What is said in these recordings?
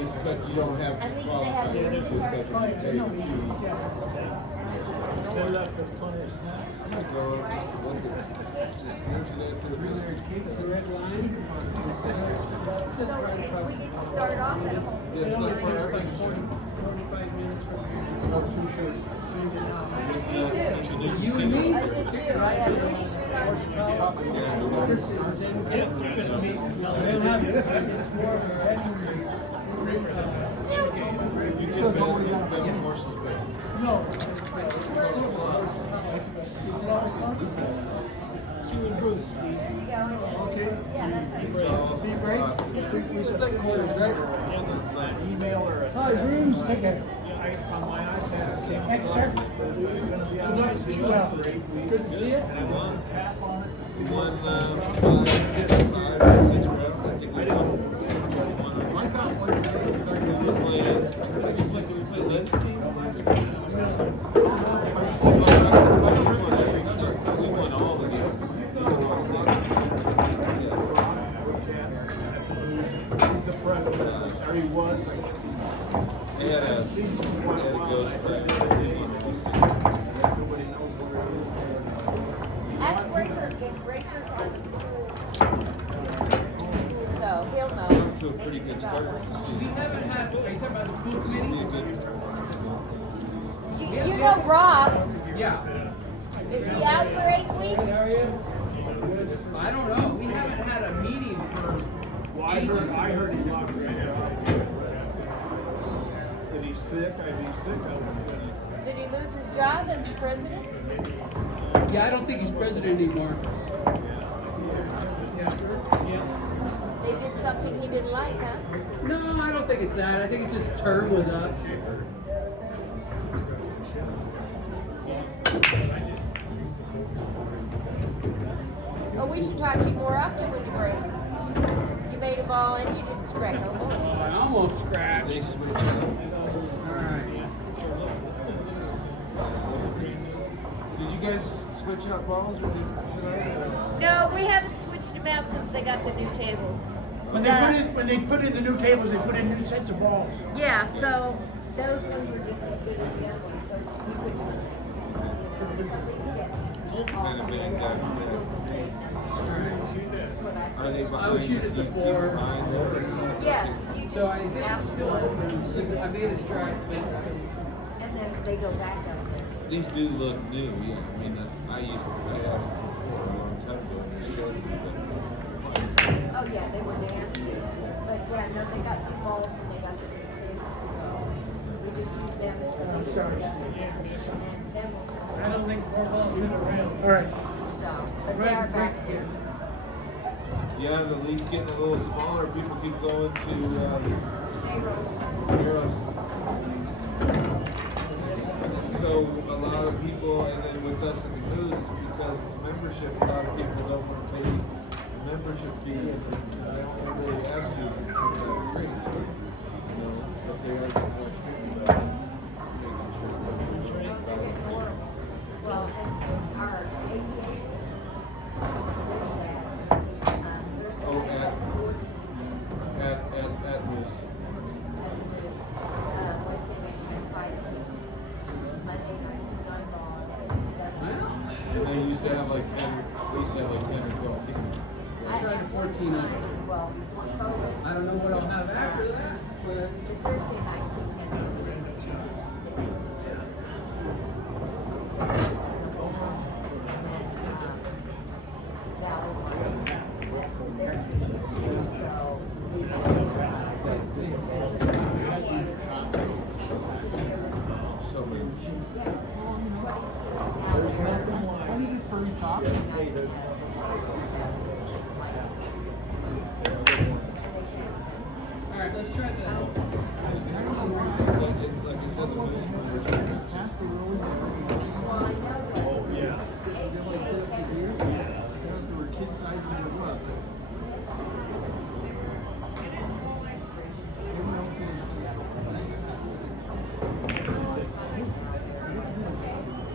Just, but you don't have to qualify. It's just that you pay the fee. They left us plenty of snacks. I'm gonna go just look at, just usually for the red line. Just right across the Start off at a whole. It's like for It's like every 45 minutes from here. You and me? I did too. I had a t-shirt You can bet the horses back. No. She and Bruce. Okay. Yeah, that's how Speed brakes? We split quarters, right? Email or a. Hi, Bruce. Okay. On my iPad. Thank you, sir. Good to see you. Tap on it. We won 5 or 6 rounds. I think we won. I guess like we played Let's See last week. We won all the games. He's the president. Or he was, I guess. He had a ghost back. Ask Breaker if Breaker's on the pool. So he'll know. To a pretty good start this We season. haven't had, are you talking about the pool This will be a committee? good. You know Rob, Yeah. is he out for 8 weeks? I don't know. We haven't had a meeting for Well, I ages. heard he lost right now. If he's sick, I was gonna. Did he lose his job as president? Yeah, I don't think he's president anymore. They did something he didn't like, huh? No, I don't think it's that. I think it's just his term was up. Oh, we should talk to you more often when you break. You made a ball and you didn't scratch almost. I almost scratched. They switch it up. Alright. Did you guys switch out balls or tonight? No, we haven't switched them out since they got the new tables. When they put in the new tables, they put in new sets of balls. Yeah, so those ones were just as big as the other ones, so you could, at least get all of them. We'll just save them. Are they I behind? would shoot at the you keep 4. behind or something? Yes, you just So I think it's ask still them, open. So I made a strike. and then they go back out there. These do look new, yeah. I mean, I asked them before a long time ago and they showed me that. Oh, yeah, they were nasty. But yeah, no, they got new balls when they got the new tables, so we just use them until they get sorry. together. And then we'll come I don't think 4 balls in a round. All right. So, but they are back there. Yeah, the league's getting a little smaller. People keep going to Heroes. So a lot of people, and then with us at the Goose, because it's membership, a lot of people don't want to pay the membership fee, and they don't really ask you if it's going to have trades, you know, but they are getting more strict about making sure. They're getting more, well, and our ATA is, there's that. There's Oh, at Moose. Wednesday night has 5 teams. Monday nights is 9 ball. They used to have like 10, they used to have like 10 or 12 teams. Let's try the 14 night. Well, before COVID, I don't know what I'll have after that, but the Thursday night team had some really good teams. The BCA. Now, their teams too, so we get some of the teams that So many. yeah, 20 teams now. alright, let's try that. It's like I said, the Moose membership is just. Oh, yeah.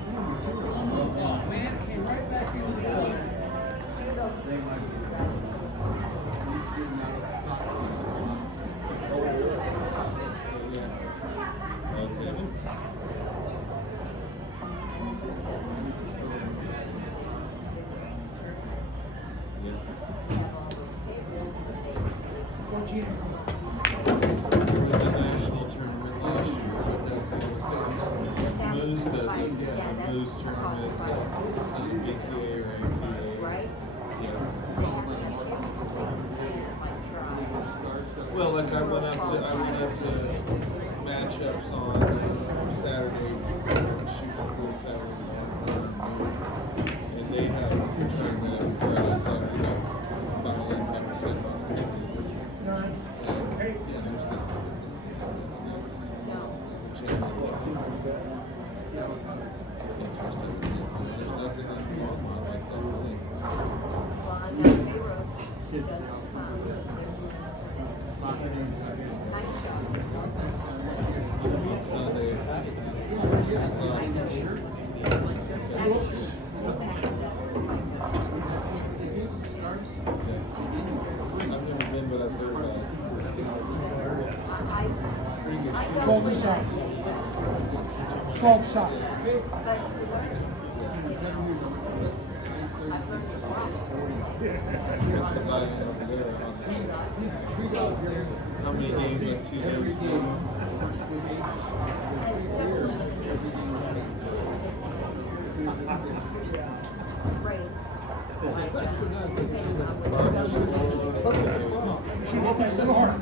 Oh man, it came right back in the field. So he's BCA. There was the national tournament last year, so that's the Moose does it, that's Moose tournaments, sponsored some BCA or APA. right? Yeah. They have to do like tries. Well, like I went up to matchups on Saturday, shoots pool Saturday morning, and they had a tournament on Friday and Saturday night, buying in $5 or $10. Okay. Yeah, there's just it's No. changing. Interesting. There's nothing in Walmart like that. Really. Well, I know Pharaoh's does some, night shots. Sunday. I know. I've never been, but I've heard about it. I don't 12 play shot. that. 12 shot. But we learned. I've learned a lot. That's the vibes over there. How many games left? 2 games? Great. She did this little hard.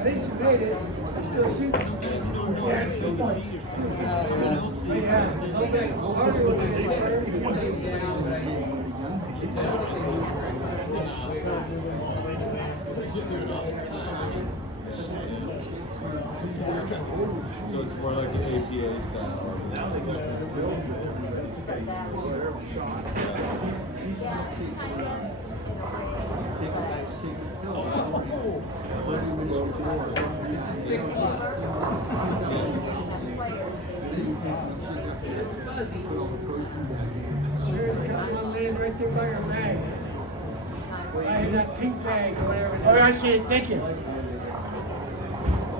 At least you made it. I still shoot. Yeah, 2 points. Yeah. Okay, Harder was getting down, but I So it's more like an APA style. This is thick cloth. It's fuzzy. Sure, it's got one laying right there by your bag. I have that pink bag or whatever. Oh, I see it. Thank you.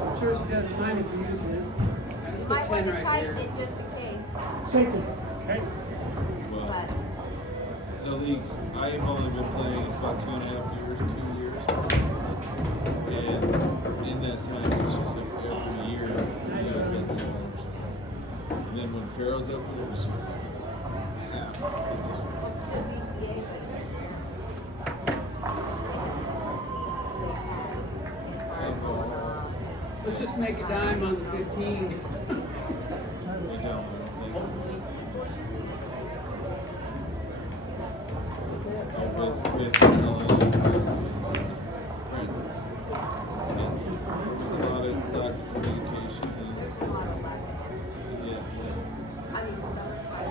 I'm sure she doesn't mind if you're using it. Let's put Might want 10 to right tighten there. it just in case, Safety. Okay. Well, but the leagues, I've only been playing about 2.5 years, 2 years. And in that time, it's just like every year, it's been smaller. And then when Pharaoh's opened, it was just like half. It just, it's still BCA, but Let's just make a dime on the 15. I don't know. With there's a lot of lack of communication. there's a lot of lack. Yeah. I mean, summertime.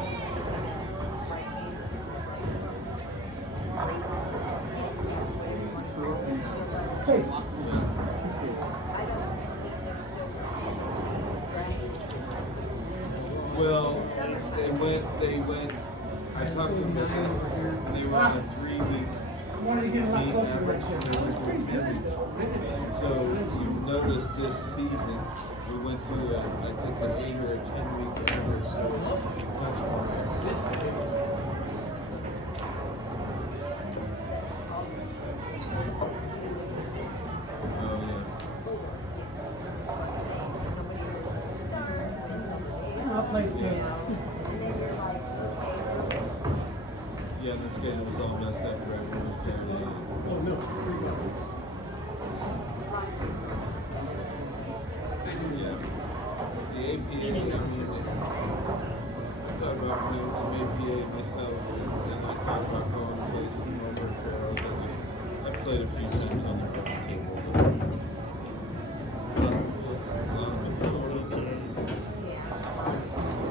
Hey. I don't think they're still drastic. Well, they went, I talked to them about that, and they were on a 3-week I wanted to get a lot league closer average, right and they went to a 10 week. So you've noticed this season, we went to, I think, an 8 or a 10 week average, so it's much more average. Oh, yeah. I'll play safe. Yeah, the schedule was all messed up right when we started. Oh, no. Yeah. The APA, I mean, I thought about playing some APA myself, and I thought about going to play some more work barrels. I played a few times on the road table.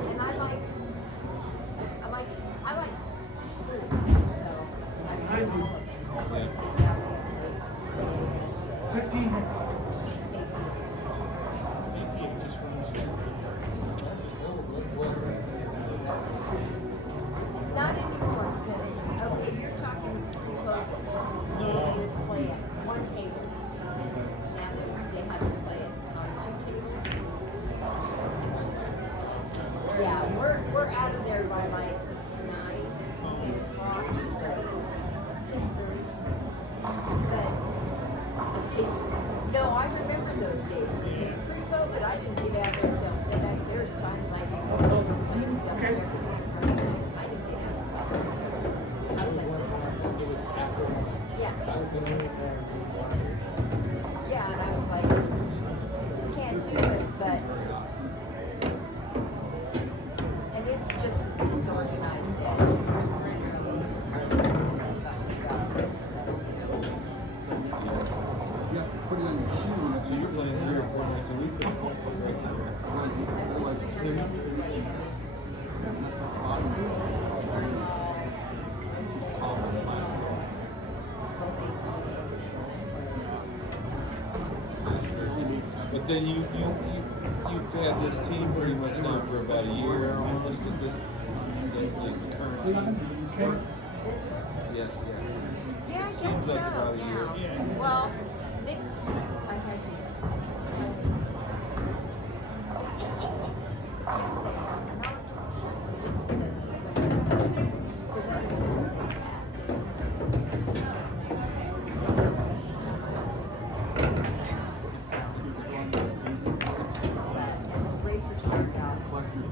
And I like food, so I I do. Yeah. 15 here. Not anymore, because, okay, you're talking because they made us play at one table. Now they have us play it on 2 tables. Yeah, we're out of there by like 9, 10 o'clock, 6:30. But remember those days because pre-COVID, I didn't get out there till midnight. There's times I didn't go home until you double check it in front of me. I didn't get out till 12. I was like, this is bullshit. Yeah. Yeah, and I was like, can't do it, but. And it's just as disorganized as BCA is. That's about the problem. Yeah, put it on your shoe. So you're playing 3 or 4 nights a week then? Otherwise, it's clear. That's not the bottom. But then you've had this team pretty much now for about a year almost, because this the current team. Yes, yeah. Yeah, I guess Seems so like about a year. now. Well, Nick, I had to. Can't say it. No, just a second. Just a second. Because I need to say fast. But Racer started off as a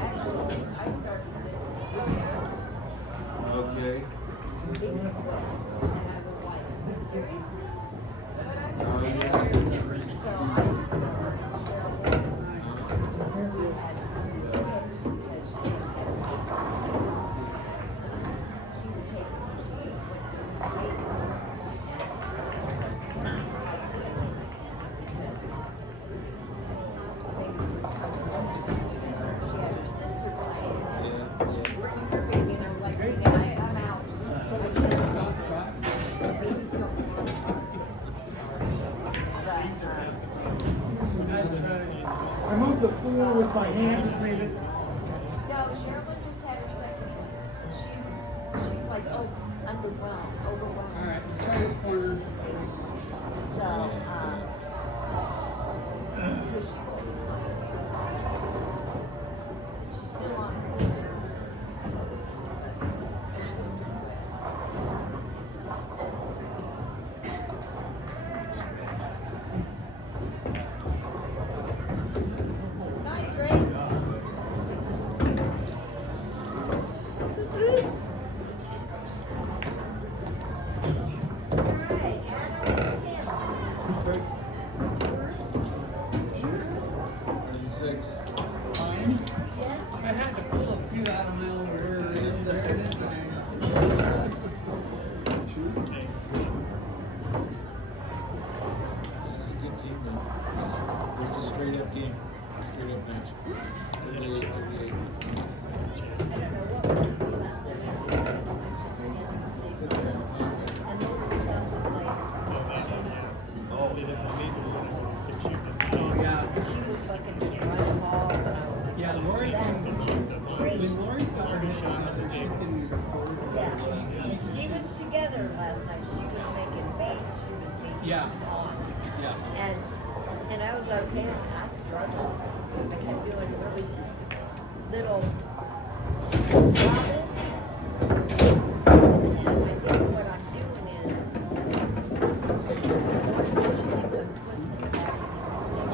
actually, I started this with Okay. being quit, and I was like, seriously? Oh, yeah. So I took it over and Cheryl, we had switched because she had a vacancy. She would take it, she would wait for her. I quit over the season because babies were coming away. She had her sister playing, and she was bringing her baby, and I was like, hey, I'm out. I can't stop this. Baby's going. I move the floor with my hand, just leave it. No, Sherilyn just had her second. She's like, oh, overwhelmed. All right, let's try this corner. So, she's still on her team. But her sister quit. Nice, Ray. Sweet. All right, Anna and Tim. 26. Fine. Yes? I had to pull a few out of my own order. There it is. This is a good team, though. It's a straight up game. Straight up match. 38, 38. Oh, yeah. She was fucking just running balls, and I was like, Yeah, Lori can. When Lori's got her shot, she can record. yeah. She was together last night. She was making baits. She was making Yeah. on. Yeah. And I was okay. I struggled. I kept doing really little wobbles. And I think what I'm doing is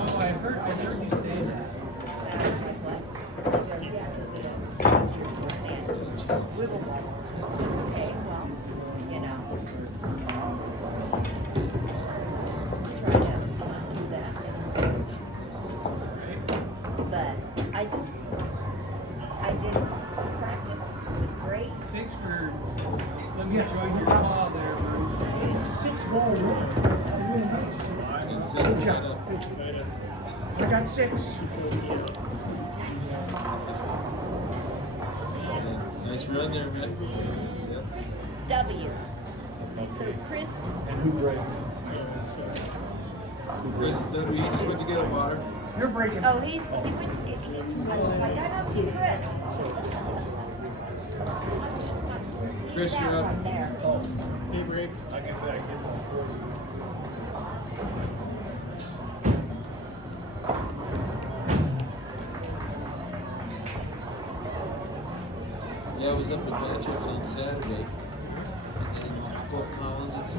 Oh, I heard you say that. Wiggle ball. Okay, well, you know. Try to do that. But I did practice. It was great. Thanks for letting me join your call there, Bruce. 6 ball one. 26, line up. I got 6. Yeah, nice run there, man. Yep. Chris W. So Chris, Chris, he just went to get a water. You're breaking. oh, he went to get, I got to Chris. Chris, He's you're out up. from there. Hey, Rick. Like I said, I give him Yeah, I was up at matchups on Saturday. And then Fort Collins, it's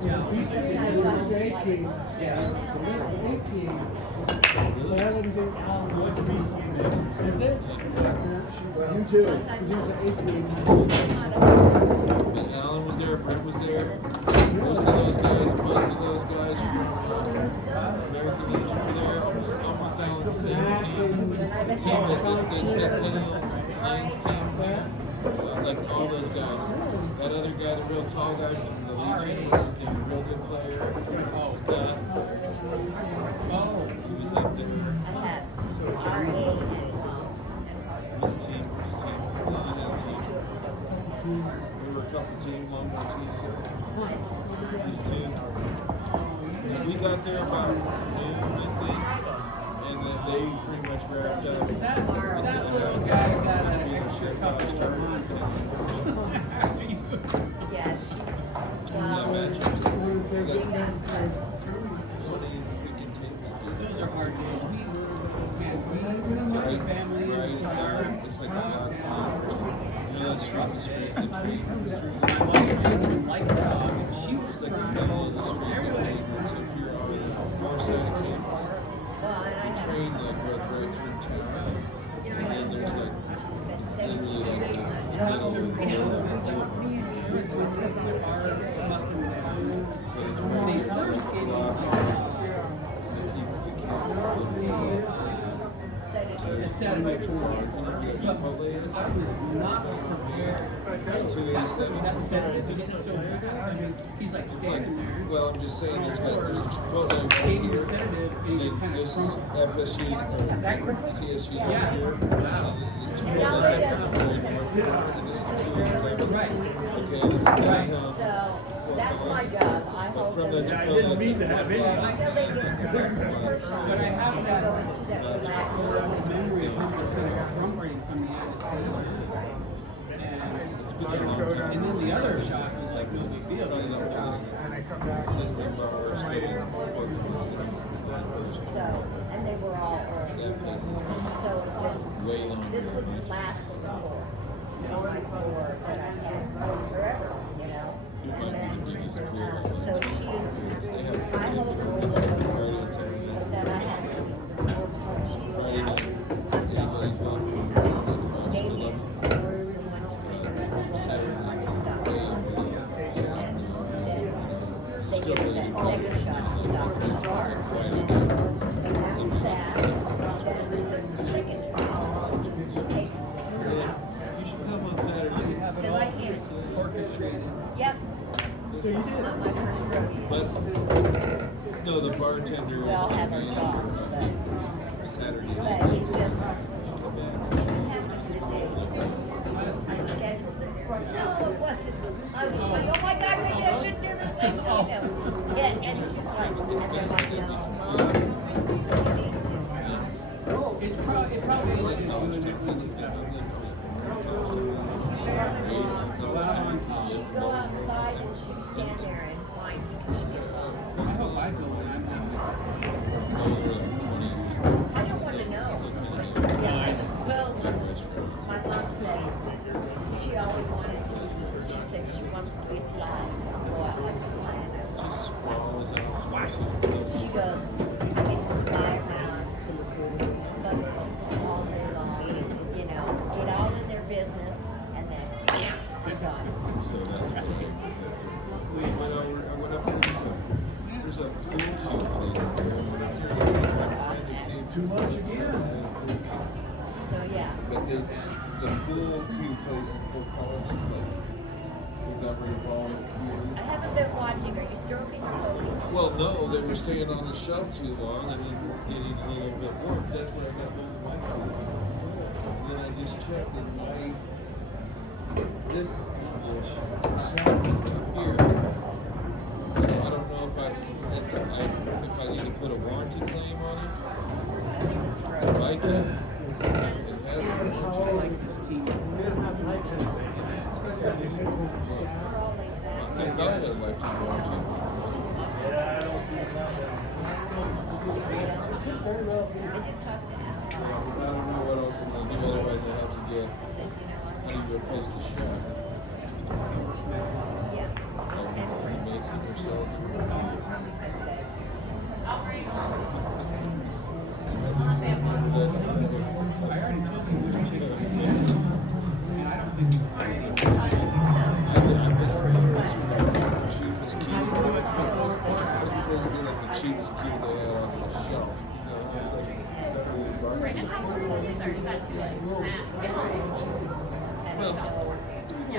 Yeah, BCA, the 18. Yeah. The 18. But I didn't get, What's BCA? is it? You too. Because there's an 18. And Alan was there, Brett was there. Most of those guys from American Legion were there. Almost Alan the same team. The team that the Centennial Lions team, like all those guys. That other guy, the real tall guy from the Legion, was his name, a real good player. Scott. He was up there. I had RA and It was a team. Lily had a team. There were a couple teams, one more team. These two. We got there about noon, I think, and then they pretty much wrapped up. That little guy got an extra couple of months after you moved. yes. That match was Those are hard days. We took the family. right there. It's like the God's hand. You know that street, the street. My wife didn't even like the dog, and she was It's like the crying. middle of the street. Everybody. So if you're on the north side of campus, Well, and I the had train like right through town. And then there's like literally like the middle of the road. But it's right They there. first gave me the Saturday tour, but I was not prepared. That sedative is so fast. I mean, he's like It's like, standing there. well, I'm just saying, there's like, there's Chipotle right Gave me the here. sedative, and he And was kind this of is crumpled. FSU's, CSU's Yeah. right here. And it's Chipotle's right there, and this is Julie's. Right. Okay, this is downtown. so that's my job. I But hold from the them. Chipotle. I didn't mean to have any. But I have that horrible memory of him just kind of crumbling from the anesthesia. And then the other shock was like no big deal. But And I come back. System or So, and they were all early. That place is So it just, way longer. this was the last of the four. On my tour that I had forever, you know? And then, so she, I hold her with her, but then I had to work for Friday night, everybody's welcome. Maybe where we went to Saturday night, stuff. way And over. then they gave me that second shot to stop the start. And after that, then the second trial takes 2 hours. You should come on Saturday. Because I can't. orchestrated. Yep. So you did. Not my first rodeo. But, no, the bartender We all was have gonna our be jobs, but Saturday night. he just Come back. happened today. I scheduled it. No, it wasn't. I was like, oh my God, maybe I shouldn't do this thing, you know. Yeah, and she's like, and they're like, no, Mom, you need to. It probably is good doing it when she's got go out on top. She'd go outside and she'd stand there and whine because she didn't love I hope I go when I'm not. I don't want to know. Yeah. Well, my mom said she always wanted to. She said she wants to be flying. So I like to fly. She goes, I can fly around all day long, you know, get all in their business, and then, yeah, we're done. So that's what it is. I went up there, there's a pool cue place up there. I went up there to my friend to see too much again. So, yeah. But the pool cue place in Fort Collins is like, we got rid of all the I cues. haven't been watching. Are you stroking the ponies? Well, no, they were staying on the shelf too long and then getting a little bit warm. That's where I got hold of my phone. Then I just checked and this is sound is up here. So I don't know if if I need to put a warranty claim on it. If I can, it has a warranty. I thought it had a lifetime warranty. I did talk to Al. Because I don't know what else I'm gonna do, otherwise I have to get, I said, you know, how do you replace the shaft? yeah. He makes super cells in I said, I already told you we were checking and I don't think it's I'm just the cheapest key. That's basically like the cheapest key they had on the shelf. You know, it's like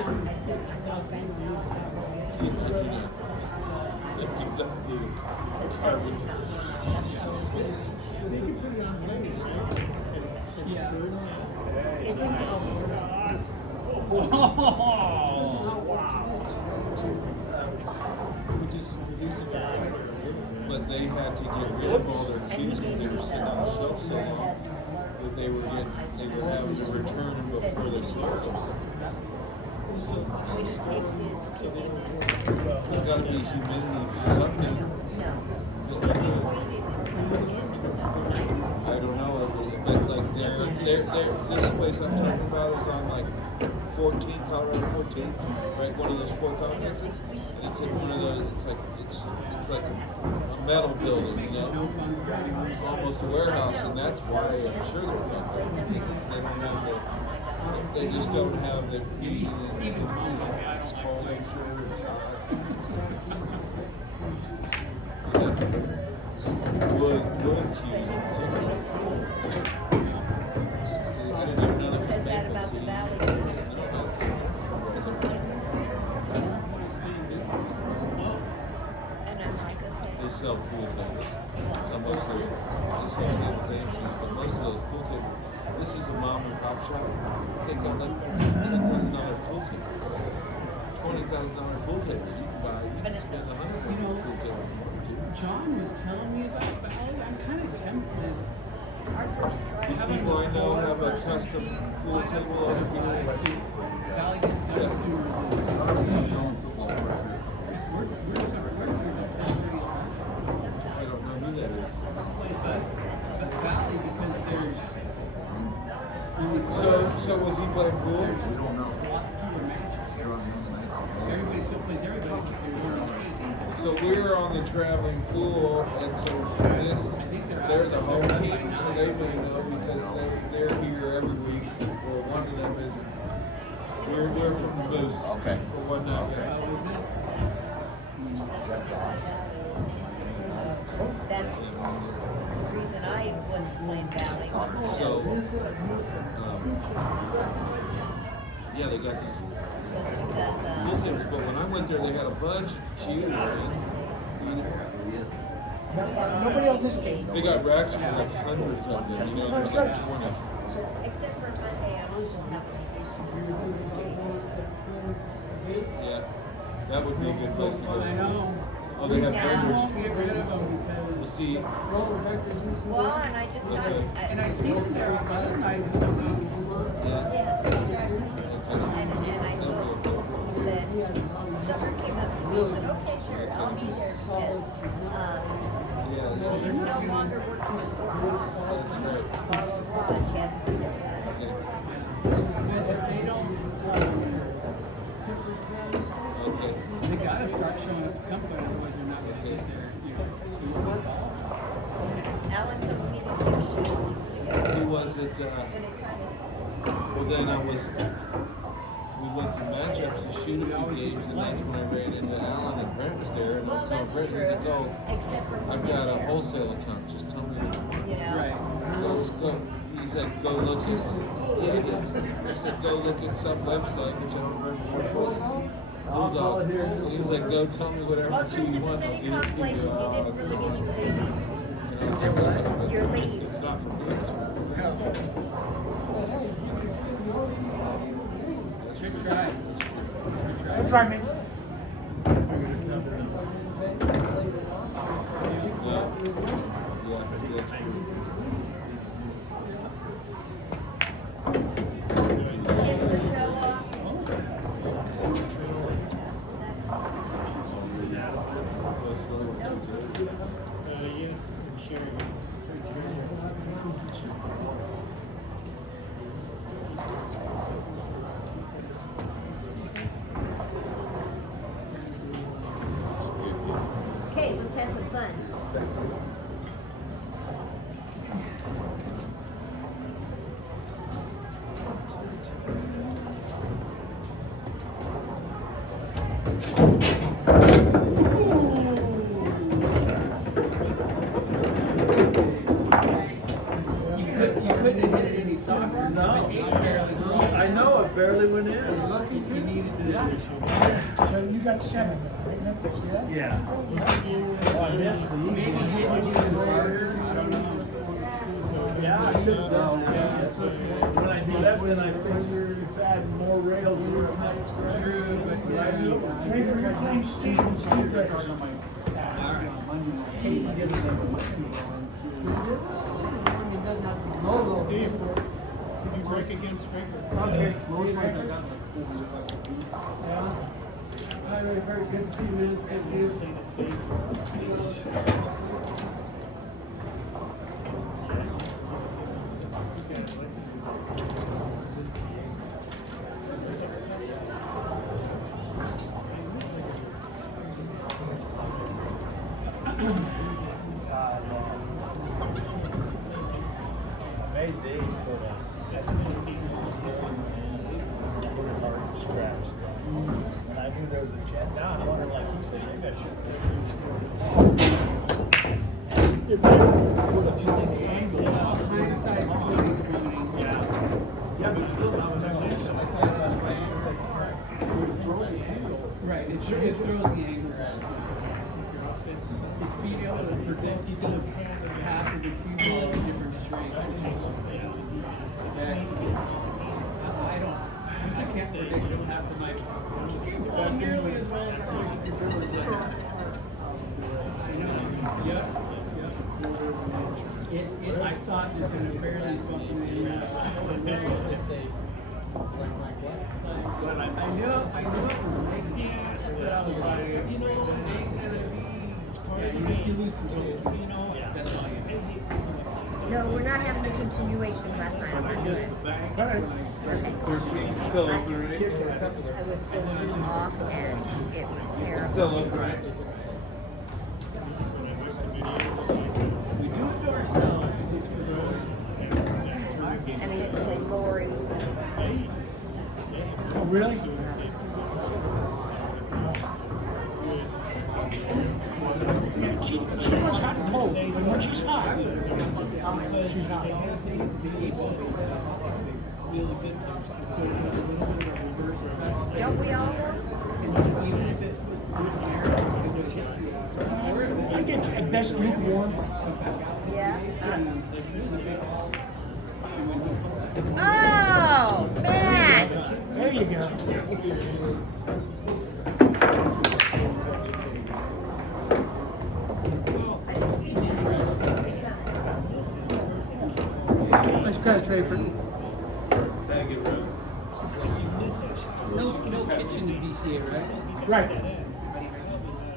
and I said, I'm not fancy. They can put it on blaze, right? yeah. It's an We just reducing the But they had to get rid of all their keys because they were sitting on the shelf so long that they were having to return them before they sold them. So when he takes his kidney. there's got to be humidity or something. I don't know, but like this place I'm talking about is on like 14, Colorado 14, right? One of those 4 complexes. And it's in one of those. It's like a metal building, you know, almost a warehouse, and that's why I'm sure they're not there. They don't have the. They just don't have the heat and it's cold. I'm sure it's hot. Wood cues in particular. I didn't even know He says that about the valley. stay in business. And I'm like, okay. They sell pool tables. So most of they sell stabilizations, but most of those pool tables. This is a mom and pop shop. They got like $10,000 pool tables, $20,000 pool table. You can buy. You can spend $100 on a pool table. John was telling me about Valley. I'm kind of tempted. Our first try. These people I know have a custom pool table on their pool. Valley gets done Yeah. sooner than we're sorry, we're here till 10:30. I don't know who that is. But Valley, because there's So was he playing pool? a lot fewer matches. Everybody still plays everybody, but there's only 8. So we're on the traveling pool, and so they're the home team, so they may know because they're here every week. Or one of them is. We're from Moose. Okay. For one night. Is it? That's the reason I wasn't playing Valley. So, yeah, they got these Because, pool tables, but when I went there, they had a bunch of cues. Nobody on this team. They got racks for like hundreds of them, you know, for like 20. except for Monday, I also have Yeah, that would be a good place to go. I know. Oh, they have Yeah. vendors. Get rid of them We'll because. see. well, and I just thought, Okay. And I see them there other nights of the week. Yeah. yeah. Okay. And I told him, he said, someone came up to me and said, okay, sure, I'll be there because, Yeah, she's no longer working for us. that's right. Carl Lodge has been there. Okay. But if they don't, Okay. they gotta start showing up somewhere, otherwise they're not gonna get there, Alan told me he didn't give shit. Who was it? But it kind Well, then we went to matchups to shoot a few games, and that's when I ran into Alan and Brent was there, and I was telling Brent, he's like, oh, of, except for I've got a wholesale account, just tell me what you want. you know. He said, go look at, yeah, he said, go look at some website, which I don't remember what it was. Bulldog. And he was like, go tell me whatever Well, key just you if want, it's I'll any give it to consolation, you. you didn't really get your baby. And I was like, well, Your leave. it's not for me, it's for Good try. Don't try me. yeah, that's true. Tim to show off. Plus, the little two-tip. Yes, I'm sharing. You couldn't have hit it any softer. No. The 8 barely went in. I know it barely went in. You needed to. So you got 7, right? See that? Yeah. Oh, I missed the Maybe hit it even harder. I don't know. Yeah, I could have done that. When I left, then I figured if I had more rails, we were nice. True, but Ready for your playing Steve and Steve Breakers. Steve, did you break against Frankfurt? Okay. Yeah. Very, very good to see you, man. Thank you. Playing it safe. Made these, but That's many people who's going and hard to scratch. and I knew there was a chance. Now I'm wondering, like you said, you got to if I put a few in the angle. hindsight's 2020. Yeah. Yeah, but still, I'm gonna mention. Right, it throws the angles out. It's It's being able to prevent you doing half of the cue ball in different strings, which is that I can't predict half of my cue ball nearly as well as I can predict it. I know. Yep. I saw it just kind of barely bumping in and out. I knew it was making it, but I was like, you know, it ain't gonna be. You lose control. That's all you have. No, we're not having a continuation last time. I guess the bank. All right. Still open, right? I was just off and it was terrible. Still open, right? We do it to ourselves. And I had to play Lori. Oh, really? Yeah, she was hot and cold, but when she's hot, she's hot. Don't we all? Even if it wouldn't air, because it would hit you. Or it would I get at best lukewarm. Yeah. Oh, man. There you go. Nice credit, Trayford. Thank you, bro. No kitchen to BCA, right? Right.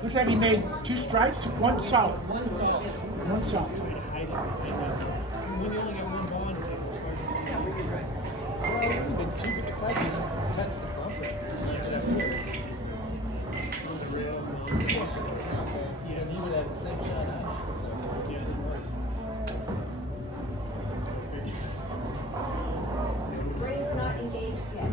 Looks like he made 2 strikes, 1 solid. One solid. 1 solid. when you only get one ball in it. If I just touch the bumper, you would have the same shot out. Brain's not engaged yet.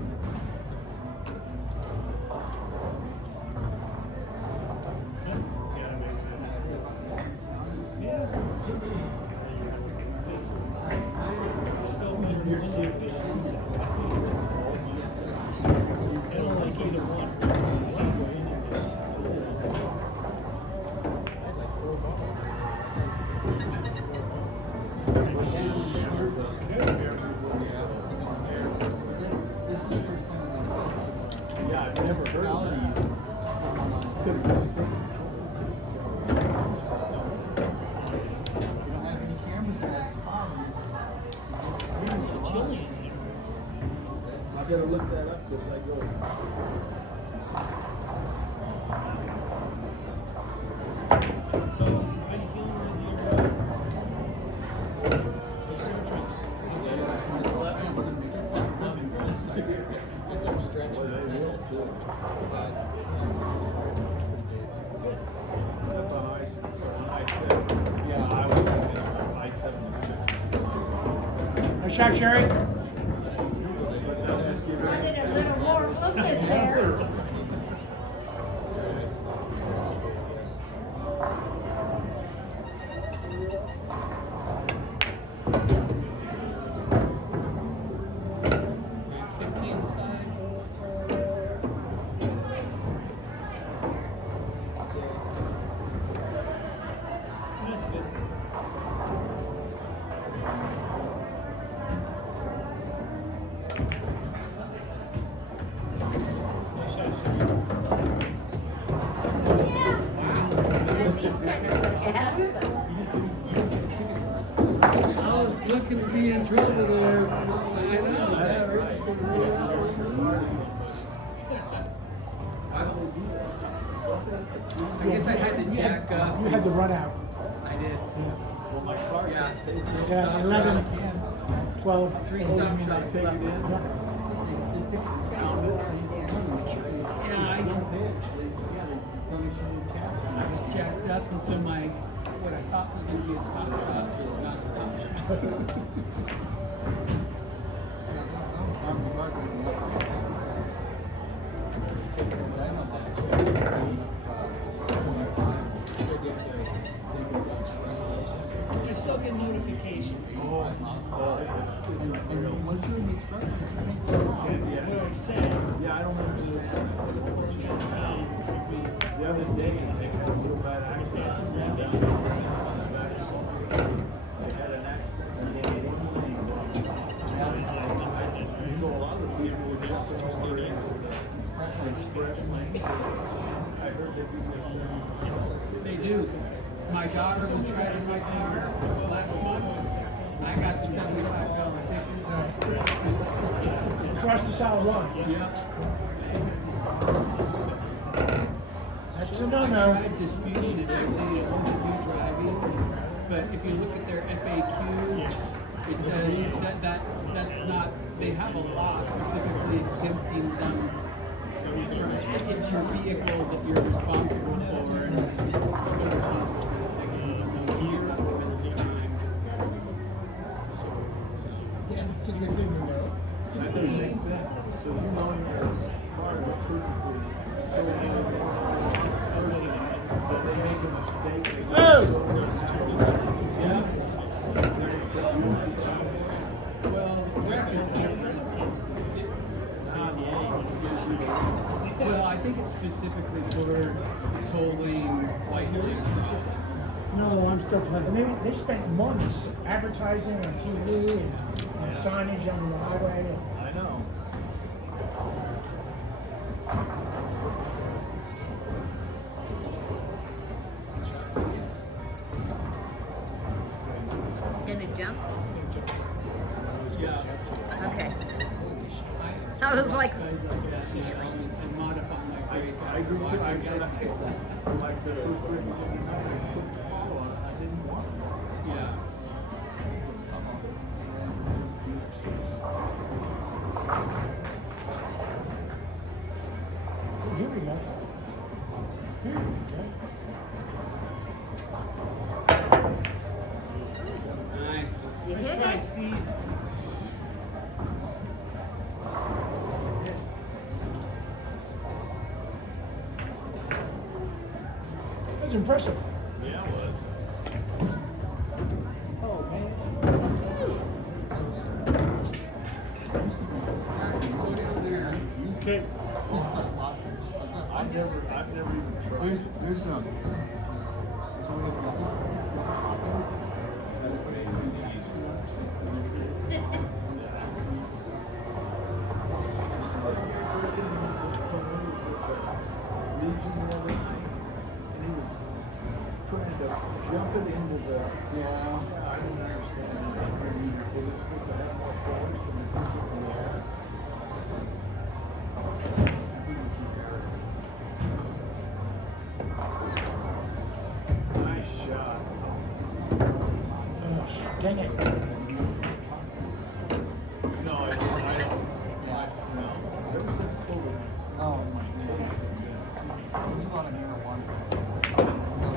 Still better than one like this. I don't like either one. This is the first time Yeah, I've never heard of that. we don't have any cameras in that spot. It's chilly in here. I better look that up as I go. So, how do you feel with your surgeries? That's on I-7. Yeah, I was thinking I-76. Nice shot, Sherry. Wanted a little more focus there. can be in trouble there. I know. I guess I had to jack up. You had to run out. I did. Yeah. Yeah, 11, 12. 3 stop shots left. Yeah. I was jacked up, and so what I thought was going to be a stop shot was not a stop shot. I still get notifications. And once you're in the express, What I said. Yeah, I don't remember this. The other day, they had a little bad accident. They had an accident. So a lot of the people were just over in express lanes. I heard they do this. they do. My daughter was driving my car last month. I got the $75 ticket. Across the solid line. Yep. That's a I no-no. tried disputing it by saying it wasn't you driving, but if you look at their FAQ, it says that's not. They have a law specifically exempting them. It's your vehicle that you're responsible for, and you're responsible for taking it. You're not committing the crime. Yeah, it's a good thing to know. That doesn't make sense. So you know your car is perfectly so that they make a mistake. Well, wreck is different. Well, I think it's specifically for tolling white noise crossing. No, I'm still playing. They spent months advertising on TV and signage on the highway. I know. Gonna jump? Yeah. Okay. I was like, Guys like that, and modify my brake. I agree too. I Watch you guys do that. like the first break I put the follow on. I didn't want it. Yeah. Here we go. Here we go. Nice. you hit it? Steve. That's impressive. Yeah, it was. Go down there. Okay. I've never even tried. There's some. Legion the other night, and he was trying to jump it into the. Yeah. I didn't understand that. Was it supposed to have more force when it goes into the air? Nice shot. Dang it. No, I don't. I smell. Ever since COVID, I smell my taste.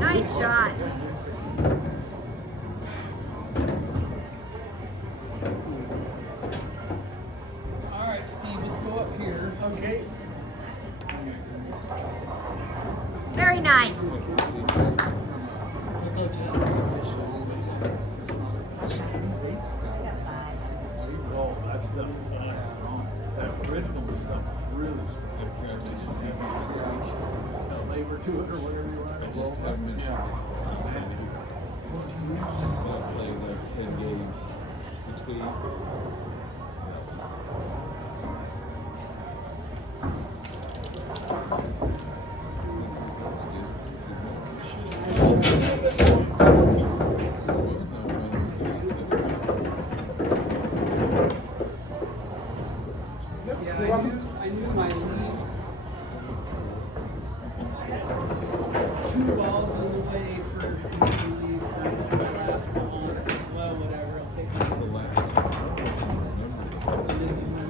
Nice shot. All right, Steve, let's go up here. Okay. Very nice. Well, that stuff is not wrong. That original stuff is really spectacular. Labor to it or whatever you want to I just have mentioned so I played like 10 games between. 2 balls on the way for maybe for the last ball. Well, whatever. I'll take it. The last time. So this is my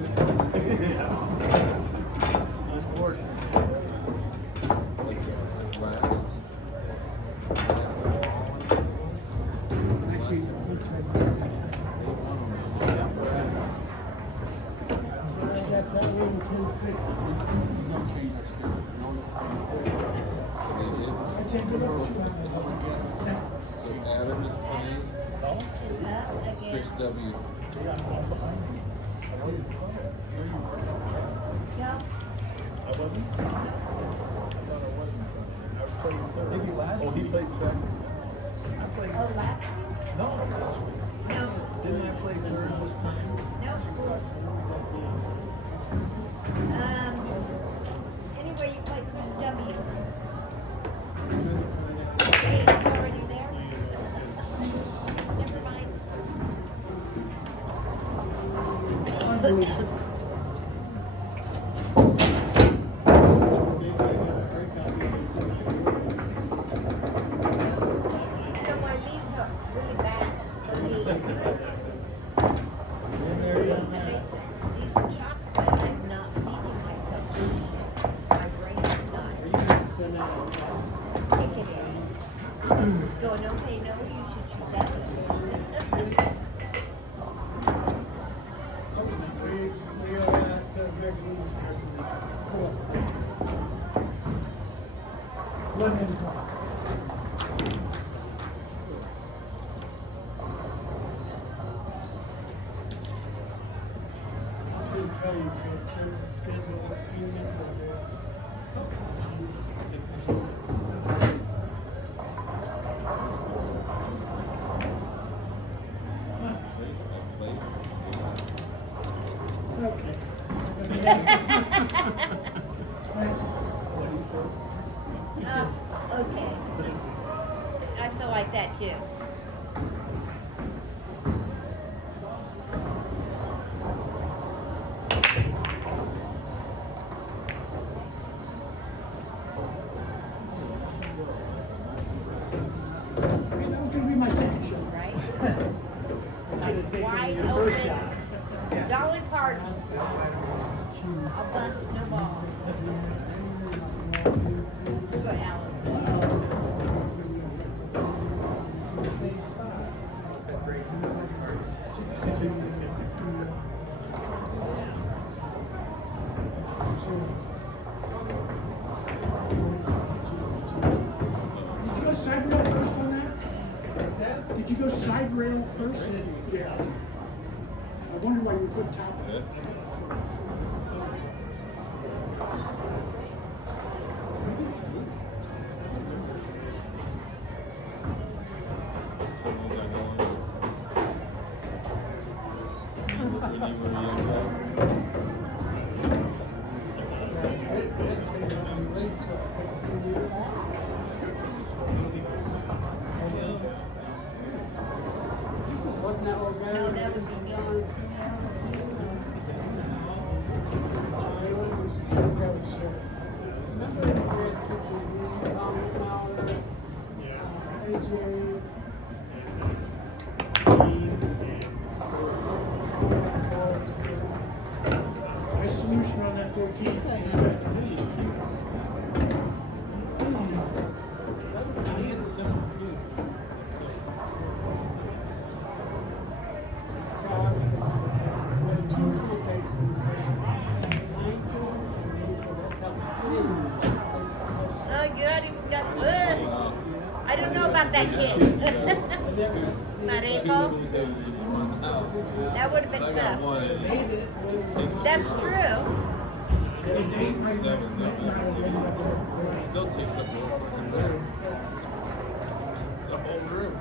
He's bored. Last. actually. That little 10-6. No change our schedule. I changed it up. So Adam is playing. Chris W. No, I wasn't? I thought I wasn't. I was playing third. Maybe last week. Oh, he played second. I played. oh, last week? No, last week. No, Didn't I play third this time? no, fourth. Anyway, you play Chris W. Hey, it's already there? Never mind. Unbelievable. So my knees are really bad for me. I made some decent shots, but I'm not beating myself. My brain is not kicking in. Going, okay, no, you should shoot that way. We are at Greg Lee's. Cool. 11 o'clock. I was going to tell you, Chris, there's a schedule union Okay. Nice. Oh, okay. I feel like that too. I mean, that was going to be my second shot. Right? I should have taken Wide your first open. shot. Dolly Parton. I'll bust no ball. That's what Alan said. Did you go side rail first on that? Did you go side rail first? Yeah. I wonder why you put top. Something like that. When you were young, Wasn't that all No, that would be me. Nice solution on that 14. Oh, God, he got. I don't know about that kid. Not able. That would have been I got tough. one and it takes That's true. Still takes up the whole fucking room. The whole room.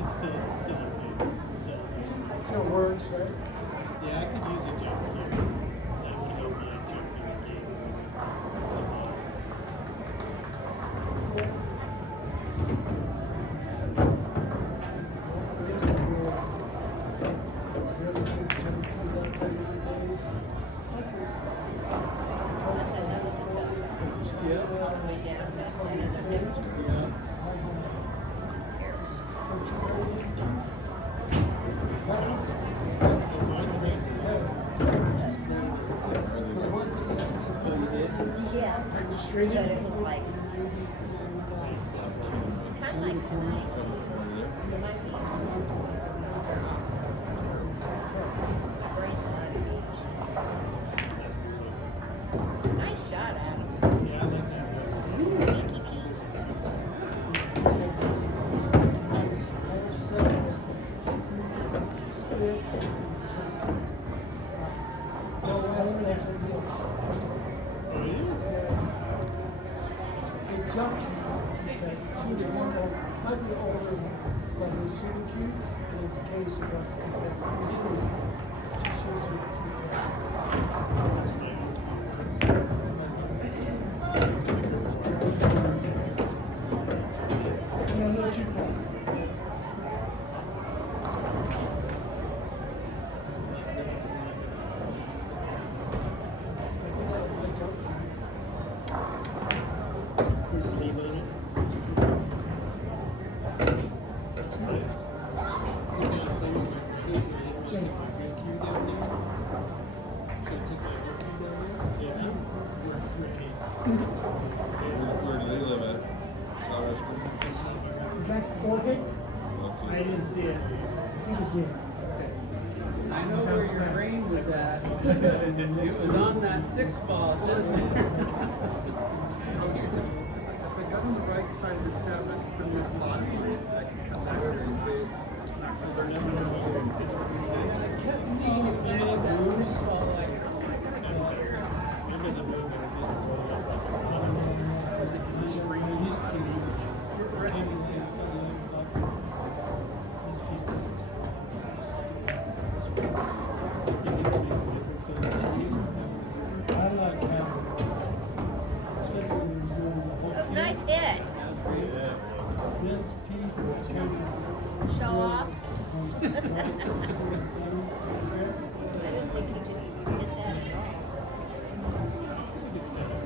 It's still okay. It's still Still works, right? yeah, I could use a jump here. That would help me jump in the game. Yeah. Way down that other demonstration. Oh, you did? Yeah, but it was like, kind of like tonight, the night nice shot, Adam. Sneaky Pete. He's jumping to the corner, might be older, but he's shooting cute, and it's a case of she shoots with the cute. Yeah, a little too far. Is Lee Lady? That's nice. You got one of my brothers that lives in my good queue down there. So I took my good queue down there. Yeah, that worked great. Where do they live at? Colorado Springs? Is that forehead? Okay. didn't see it. I know where your brain was at. It was on that 6-ball, wasn't it? If I got on the right side of the 7s, then there's a speed. I can come back there and say, I kept seeing it land that 6-ball like, oh, I gotta get there. It doesn't move, but it doesn't roll up like a I was thinking the screen used to be. This piece doesn't. makes a difference on the queue. I like having, especially when you're doing the whole. Oh, nice hit. This piece can. Show off. I didn't think he could hit that at all. It's a good setup.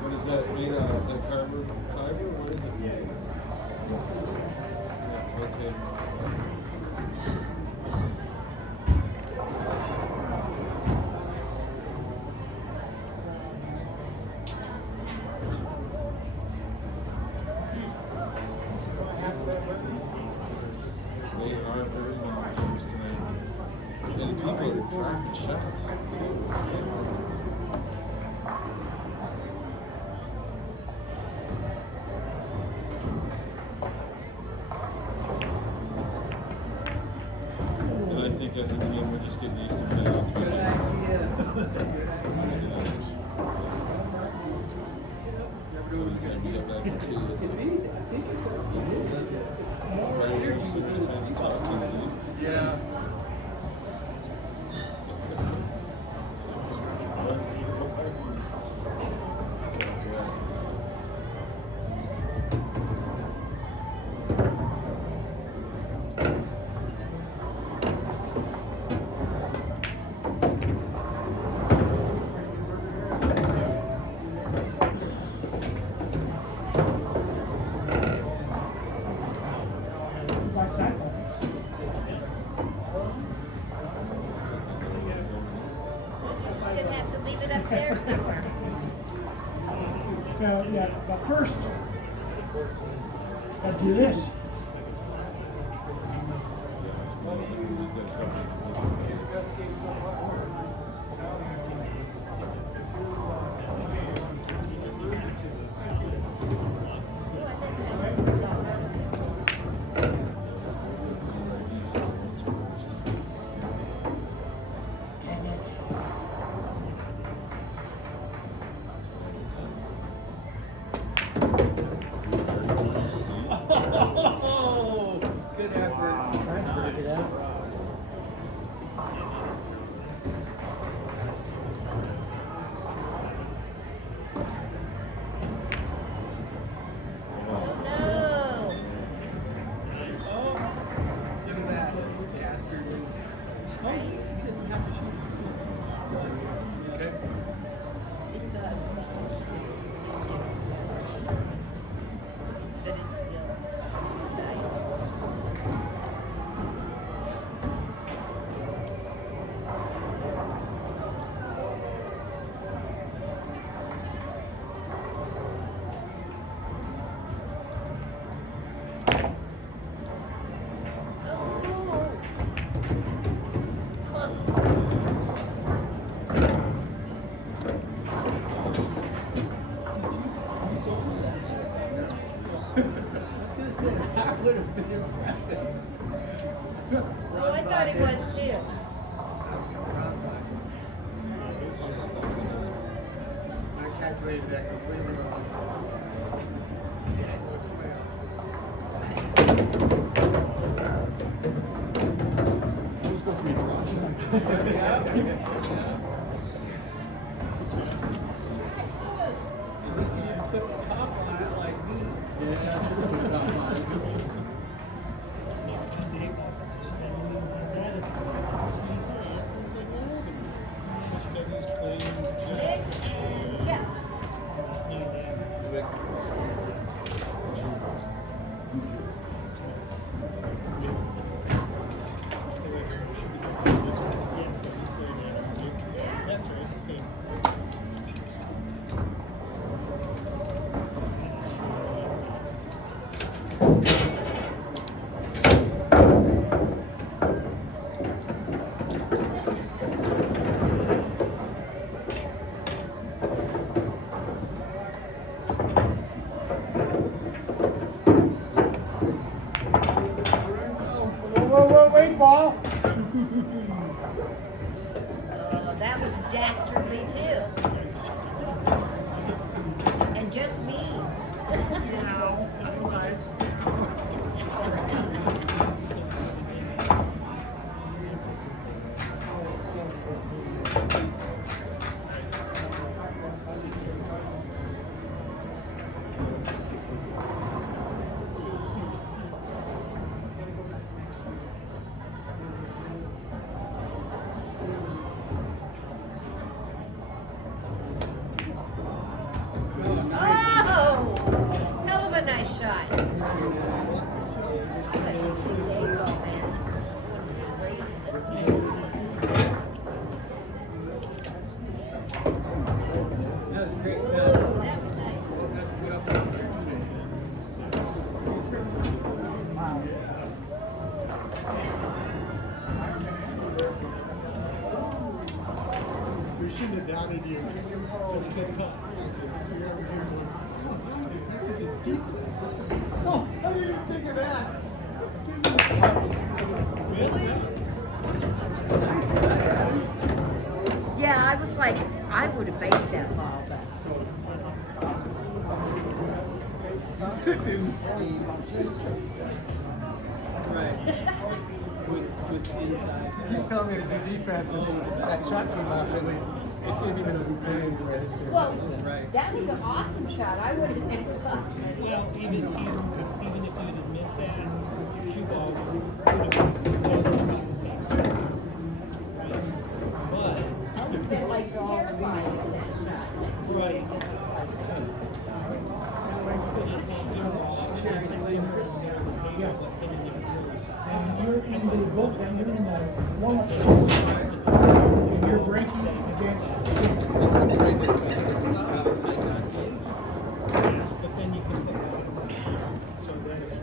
What is that made out of? Is that carbon fiber? What is it? Yeah, okay. They are very long games tonight. And people are dropping shots too. And I think as a team, we're just getting used to playing on 3 Good games. idea. Good idea. So anytime we get back to 2, it's like, right here, so there's time to talk to them. Yeah. Bicycle. Just gonna have to leave it up there somewhere. Yeah, but first, I do this. Who's got trouble? Okay. It's but it's still That would have been impressive. well, I thought it was too. I calculated that completely wrong. It was supposed to be Josh. Yeah. At least you didn't put the top on it like me. Yeah, I should have put top on it. Nick and Jeff. That's right. Same. Whoa, wait, ball. Well, that was dastardly too. And just me. Oh! Hell of a nice shot. That was a great cut. That was nice. That's a tough one there. We shouldn't have doubted you. That was a good cut. You're over here going, oh, this is deep. Oh, I didn't even think of that. Really? Nice cut, Adam. Yeah, I was like, I would have baked that ball, but. Right. With inside. He keeps telling me to do defense, and then that shot came up, and it didn't even register. Well, Right. that was an awesome shot. I would have never thought. Well, even if you'd have missed that, cue ball would have been the same story. Right? But I would have been like terrified of that shot. Right. It just looks like Cherry's flavors. Yeah. And you're in the boat, and you're in the warm-up phase. And your brakes against. but then you can put that. So that's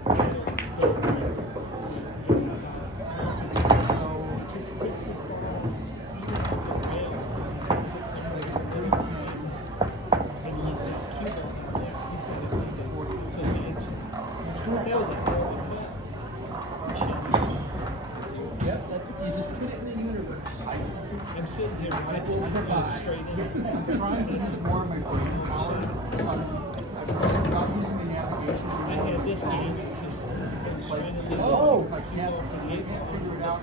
Yep, that's you just put it in the universe. I'm sitting here watching it straight in. I'm trying to use more of my brain power, so I'm not using the navigation. I had this game just straight in. Oh, I can't figure it out.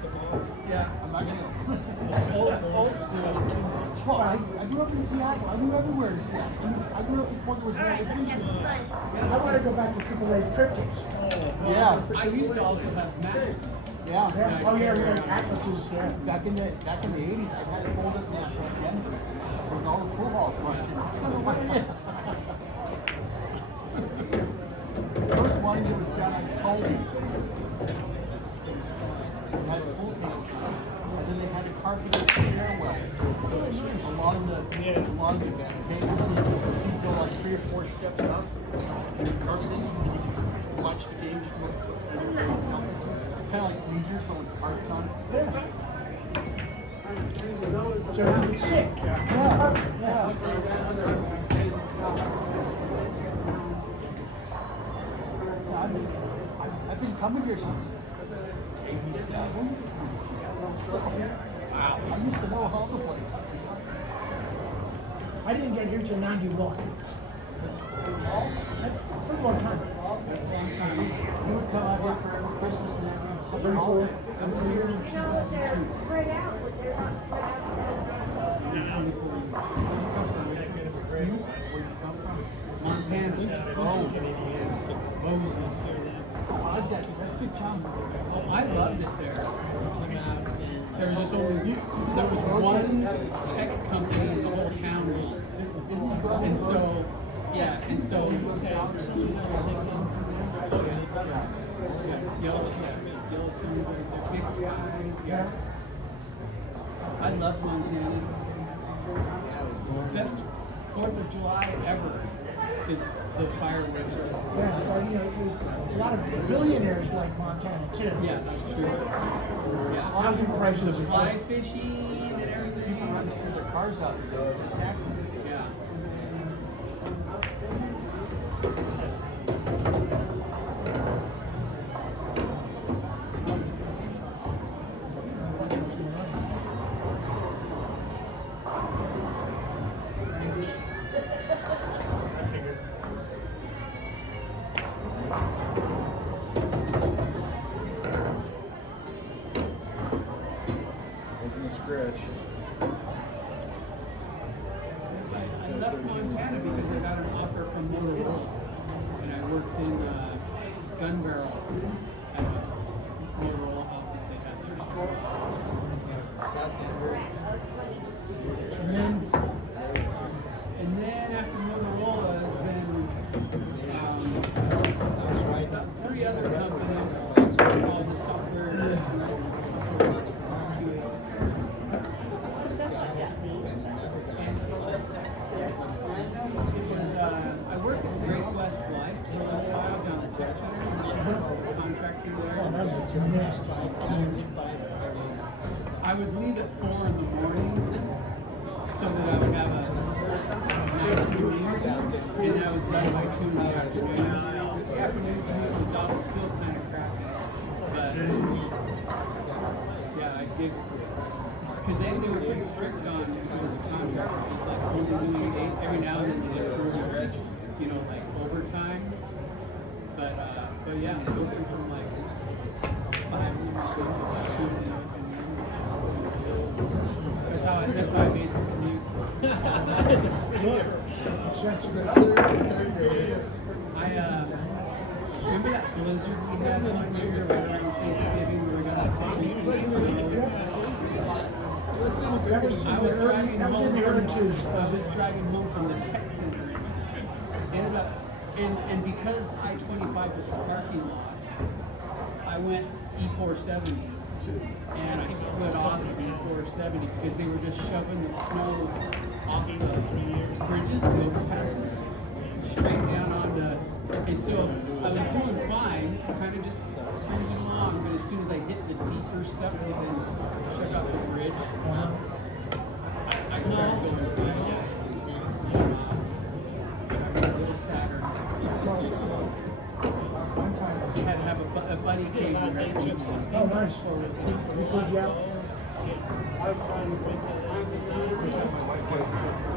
Yeah, I'm not gonna. old school. Well, I grew up in Seattle. I grew everywhere in Seattle. I grew up before there was I want to go back to AAA cryptics. Yeah. I used to also have maps. Yeah. Oh yeah, we had atlases. Yeah. Back in the 80s, I had a fold up map of Denver. Falls Market. I don't know what it is. There was one that was down on Colby. They had pool tables, and then they had a carpeted stairwell along the table, so you could go like 3 or 4 steps up, and then carpeted, and you could watch the games from everybody's house. Kind of like bleachers, but with carts on it. So I'm sick. Yeah. I've been coming here since 87. Wow. I used to know all the places. I didn't get here till 91. That's a long time. That's a long time. You would come out here for Christmas and every summer holiday. I was here in 2002. Spread out, but they're not spread out. Where you come from? Montana. Oh. I like that. That's a good town. Oh, I loved it there. There was just only one tech company in the whole town. And so, yeah, and so oh yeah. Yes, Yellowstone's right there. Big Sky, yeah. I love Montana. Best 4th of July ever is the fireworks. Yeah, so, there's a lot of billionaires like Montana too. Yeah, that's true. Yeah, Housing prices the are fly fishing and everything. People register their cars out there, the taxes. Yeah. Making a scratch. I left Montana because I got an offer from Motorola, and I worked in gun barrel at a Motorola office they had there. South Denver. And then after Motorola, it's been about 3 other companies, all the software I worked at Great West Life for a while down the tech center, contracting there. I would leave at 4 in the morning so that I would have a nice release, and I was done by 2 in the afternoon. The afternoon commute was all still kind of crappy, but yeah, I did. Because they were pretty strict on, because of the contractor, just like only doing 8 every now and then they approve, you know, like overtime. But yeah, working from like 5 in the morning to 2 in the afternoon. That's how I made the commute. Remember that blizzard we had in the year right around Thanksgiving where we got a snow? I was driving home from the tech center. Ended up, and because I-25 was a parking lot, I went E470, and I slid off of E470 because they were just shoving the snow off the bridges, the overpasses, straight down onto. And so I was doing fine, kind of just cruising along, but as soon as I hit the deeper stuff, they then shut off the bridge. I started going sideways. I got a little sadder. I had to have a buddy came and rescue me. Oh, nice. You put you out? I saw my wife,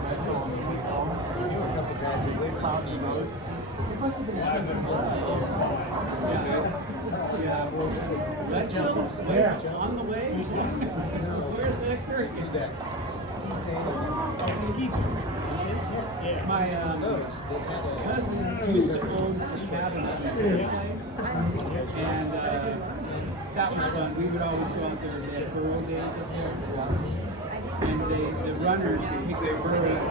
I saw some people, I knew a couple guys that lived out in the roads. It must have been Yeah, well, on the way. Where the heck is that? Ski My cousin used to own a cabin up there, and that was fun. We would always go out there. They had burro days up there, and the runners take their burros.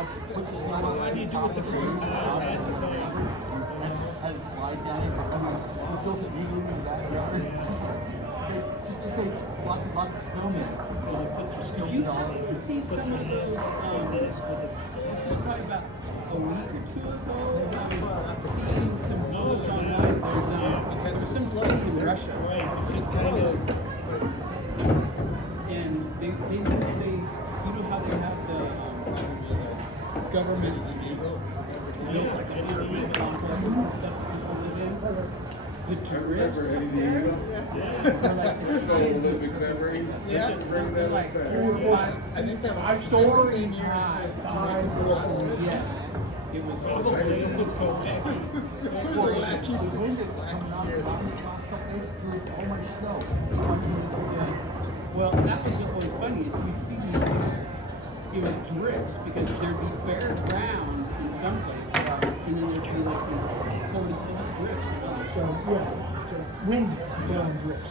slide, puts the slide on. How do you do it the first time? Pass it down. Had a slide down it, we built an igloo in the backyard. Just makes lots of snowmen. Did you happen to see some of those, this was probably about a week or two ago, I was seeing some footage online, there's some flooding in Russia. Right, it's just kind of. And they you know how they have the government built complexes and stuff that people live in? The drifts up there are like as high as living memory. Yeah. they're like 4 or 5 I think that was 5 stories high. Yes, it was Let's go back. the wind that's coming out of the mountains the last couple days blew all my snow. Well, that was what was funny is you'd see these, it was drifts because there'd be bare ground in some places, and then there'd be like these 40-foot drifts. Wind blowing drifts.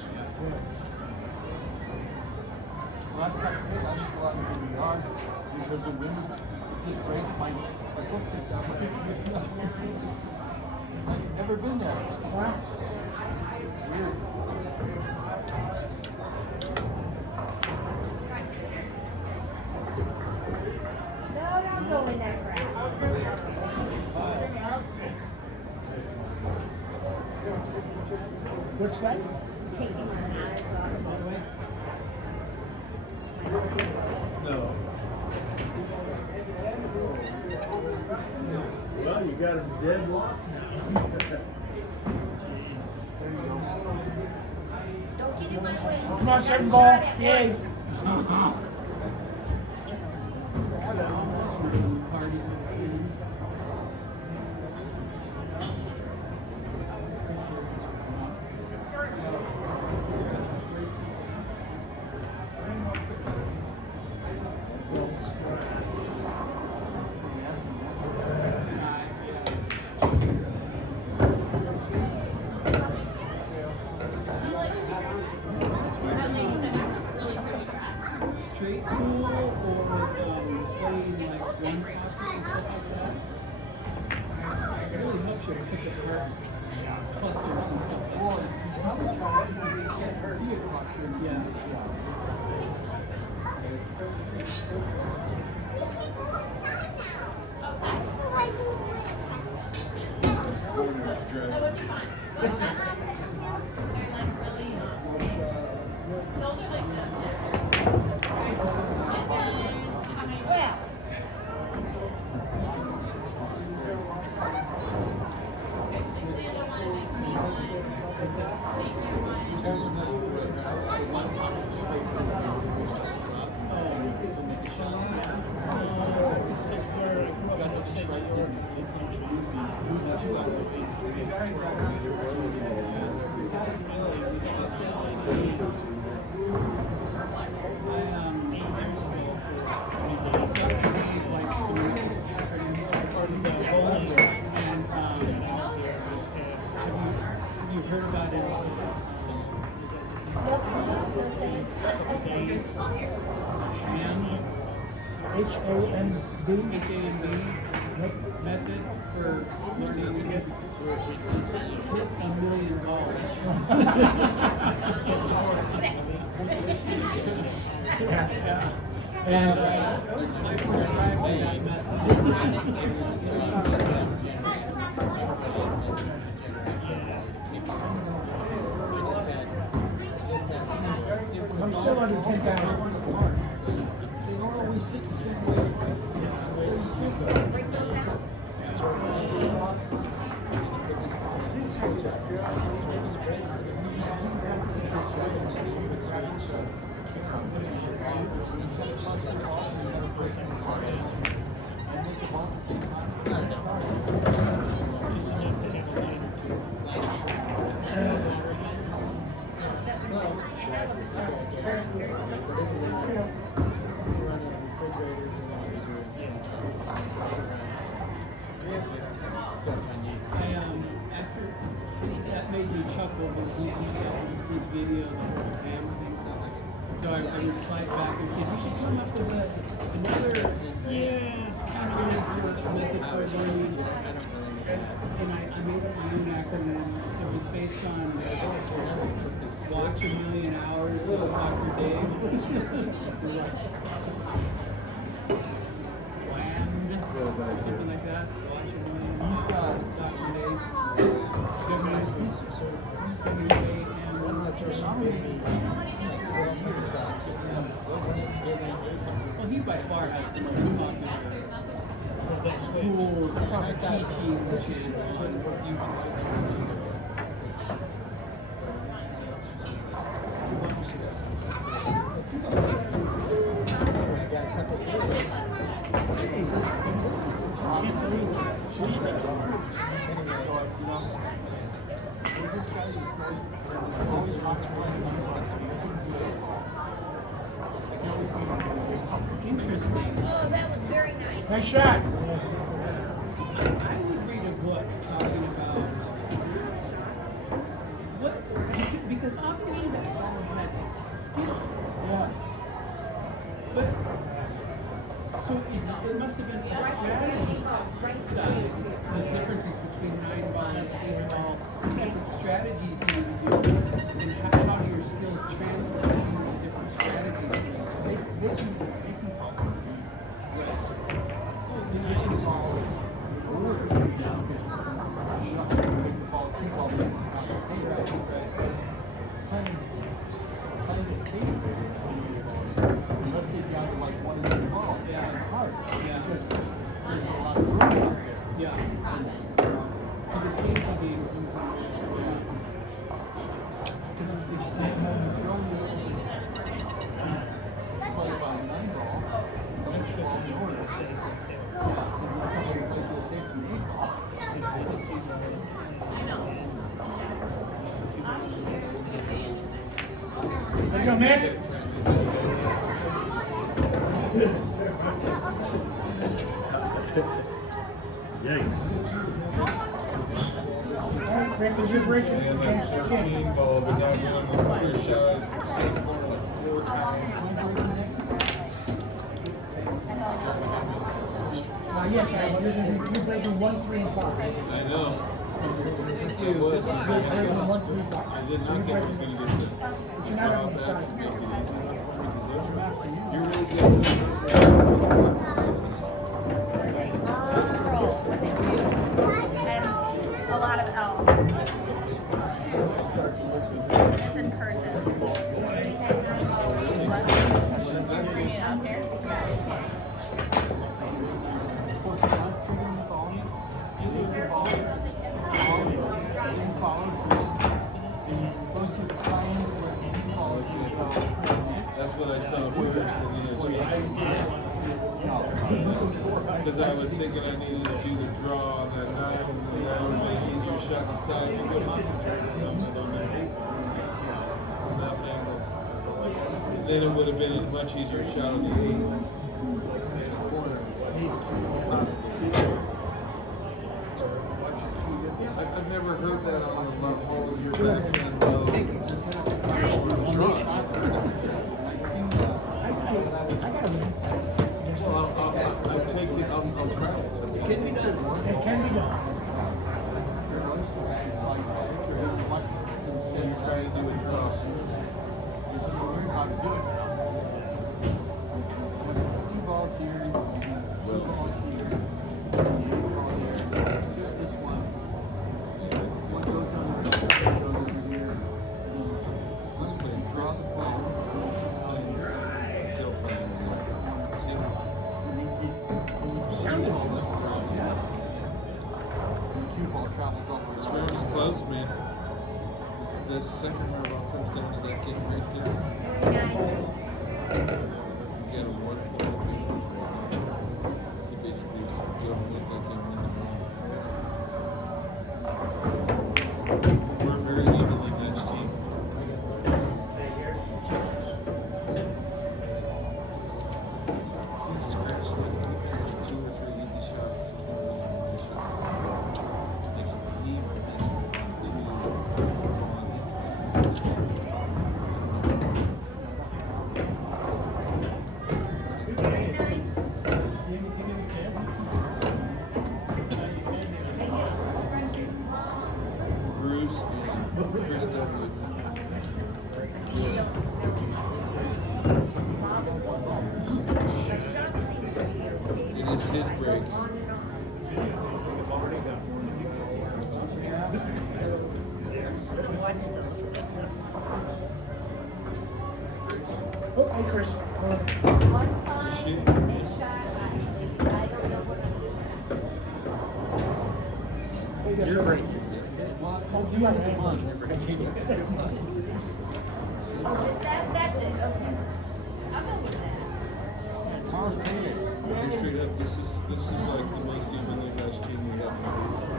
Last couple of days I just go out into the yard because the wind just breaks my footprints out of the snow. I've never been there. Weird. No, don't go in that crowd. What's that? Taking my eyes off of it. No. Well, you got him deadlocked now. Don't get in my way. Come on, second ball. Yay. Party routines. Straight pool or playing like run topics and stuff like that. It really helps you pick apart clusters and stuff like Or that. you probably try to see a cluster. Yeah. Well, You heard about it? H-A-N-D. HAMB method for learning to hit $1 million. Yeah. And I prescribe that method. I'm still under 10,000. They don't always sit the same way. After that made me chuckle because you said these videos and things. So I replied back and said, we should come up with another Yeah. Dr. Dave. Land, or something like that. Washington, Dr. Dave. Hemingway, and One of the personality. well, he by far has the most popular, cool teaching on YouTube. Interesting. Oh, that was very nice. Nice shot. I would read a book talking about what, because obviously that dog had skills. Yeah. But so it must have been a strategy side. The differences between 9-ball and 8-ball, different strategies you do, and how do your skills translate into different strategies? They can probably playing the safety unless they down to like one of the balls. It's kind of hard because there's a lot of room out there. Yeah. So the safety game comes in. Because if you play by 9-ball, the next ball's in order. And then somebody plays with a safety 8-ball. There you go, man. Yikes. Break the zip break. And like 14 ball, but now we're on the first shot, same corner like 4 times. Yes, I was. You played in 1, 3, and 5. I know. It was. I did not think it was going to get good. You're not on the side. You're really good. And a lot of L's. It's in cursive. That's what I saw first, and then it changed. Because I was thinking I needed to do the draw on that 9s, and that would have been an easier shot to side. You would have just nothing. Then it would have been a much easier shot on the 8. I've never heard that on the whole of your backhand low. Well, I'll take it, I'll try it. It can be done. It can be done. So you try to do a draw. How to do it. 2 balls here, 2 balls here, 1 ball here, this one. One goes on the goes over here. Somebody draws the ball. Still playing. And the cue ball travels all the This way. round is close, man. This second round all comes down to that game right there. Very nice. You gotta work. You basically go with that game wins We're a very evenly matched team. We scratched like 2 or 3 easy shots. If he missed 2 Very nice. on and on. I've already got one. Watch those. Oh, hey, Chris. One fine, Shoot. they shot, actually, I don't know what I'm doing. You're great. Oh, you got it. That's it, okay. I'll go with that. Tom's painted. Just straight up, this is like the most evenly matched team we have in the league.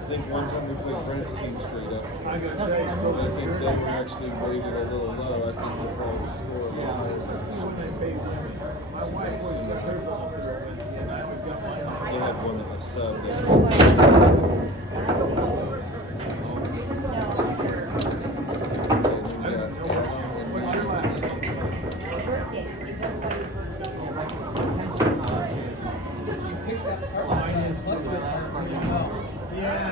I think one time we played Brent's team straight up. I gotta say, so I think they were actually rated a little low. I think they'll probably score a little higher than us. my wife was the third ball for her, and I would got my. They had one of the sub. You pick that part, and plus with pretty well. Yeah.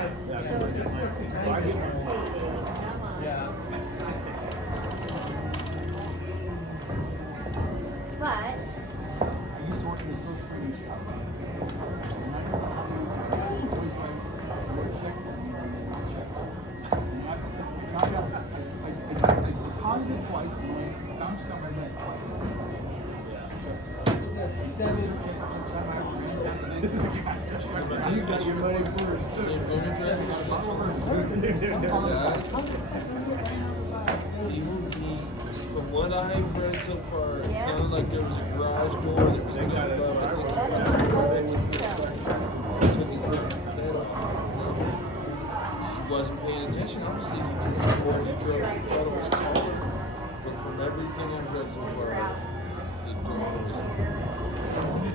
But, I used to work in the social training shop. And I don't know how to always write check checks. And I found out I deposited it twice and I bounced on my head twice. Seven check each time I ran back and then you got your money first. From what I've read so far, it Yeah. sounded like there was a garage door that was too low. I think that's it what I took his head off. He wasn't paying attention. Obviously, he drove more. He drove. He thought it was cool. But from everything I've read so far, the door was.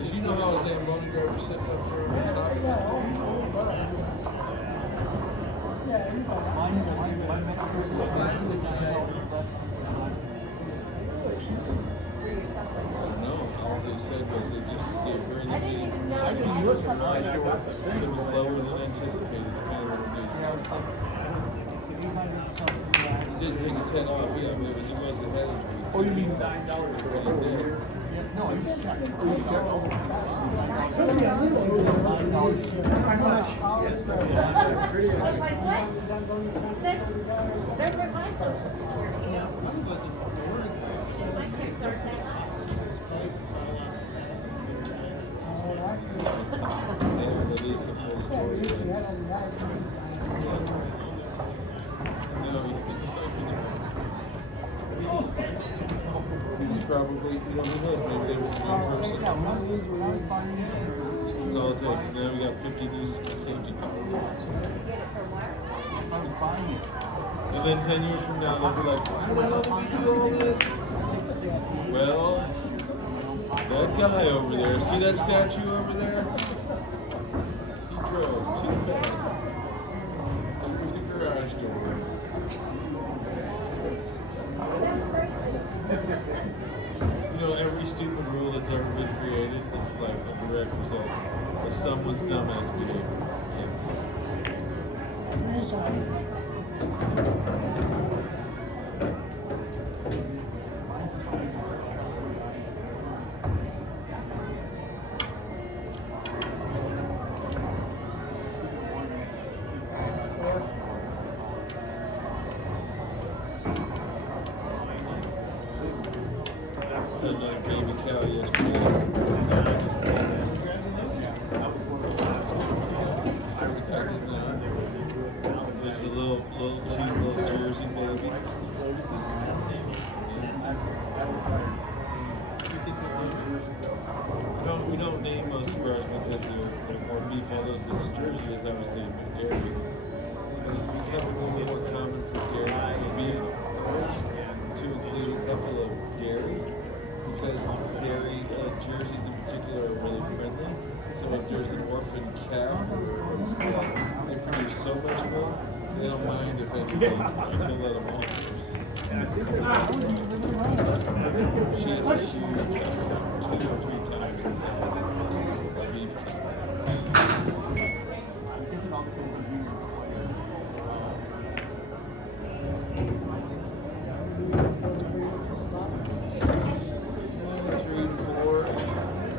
Did you know how a Zamboni driver sits up there on top of it? My mental person is less than No, all they said was they just gave her I didn't even know. it was lower than anticipated. It's kind of what it is. He didn't take his head off, yeah, but he was the head injury. Oh, you mean $9 for What he did. No, you check. How much? I was like, what? They're my social security. My checks aren't that high. They released the full story. No, he was probably, who knows, maybe they were a new person. That's all it takes. Now we got 50 new safety policies. Get it for what? And then 10 years from now, they'll be like, why the hell did we do all this? Well, that guy over there, see that statue over there? He drove too fast. Through the garage door. You know, every stupid rule that's ever been created is like a direct result of someone's dumbass behavior. Had like baby cow yesterday. I did not. There's a little cute little Jersey baby. We don't name most of ours because they're more beef, although this Jersey is obviously a bit dairy. But it's becoming a little more common for dairy and beef to include a couple of dairy, because dairy jerseys in particular are really friendly. So if there's an orphan cow, they produce so much milk, they don't mind if anything, you can let them off. She is a huge, 2 or 3 times the size of a beef cow. I guess it all depends on who you're playing. 3 to 4.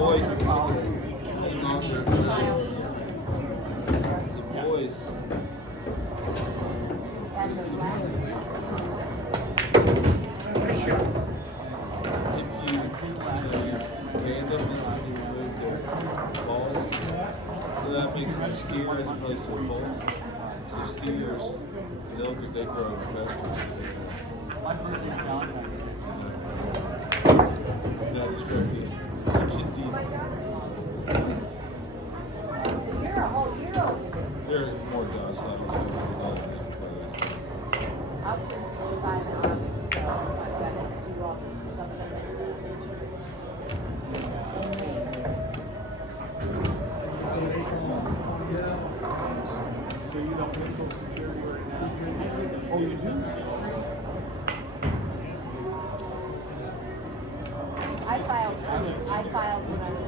boys in particular, and also the boys. And the last, If you band them and you remove their balls, so that makes them a steer as opposed to a bolt. So steers, they grow faster. My birthday's Valentine's Day. Not as tricky. She's deep. so you're a whole year older than me. They're more docile. I'll turn 25 in August, so I've got to do all this stuff. So you don't miss Social Security right now? Oh, you do? I filed when I was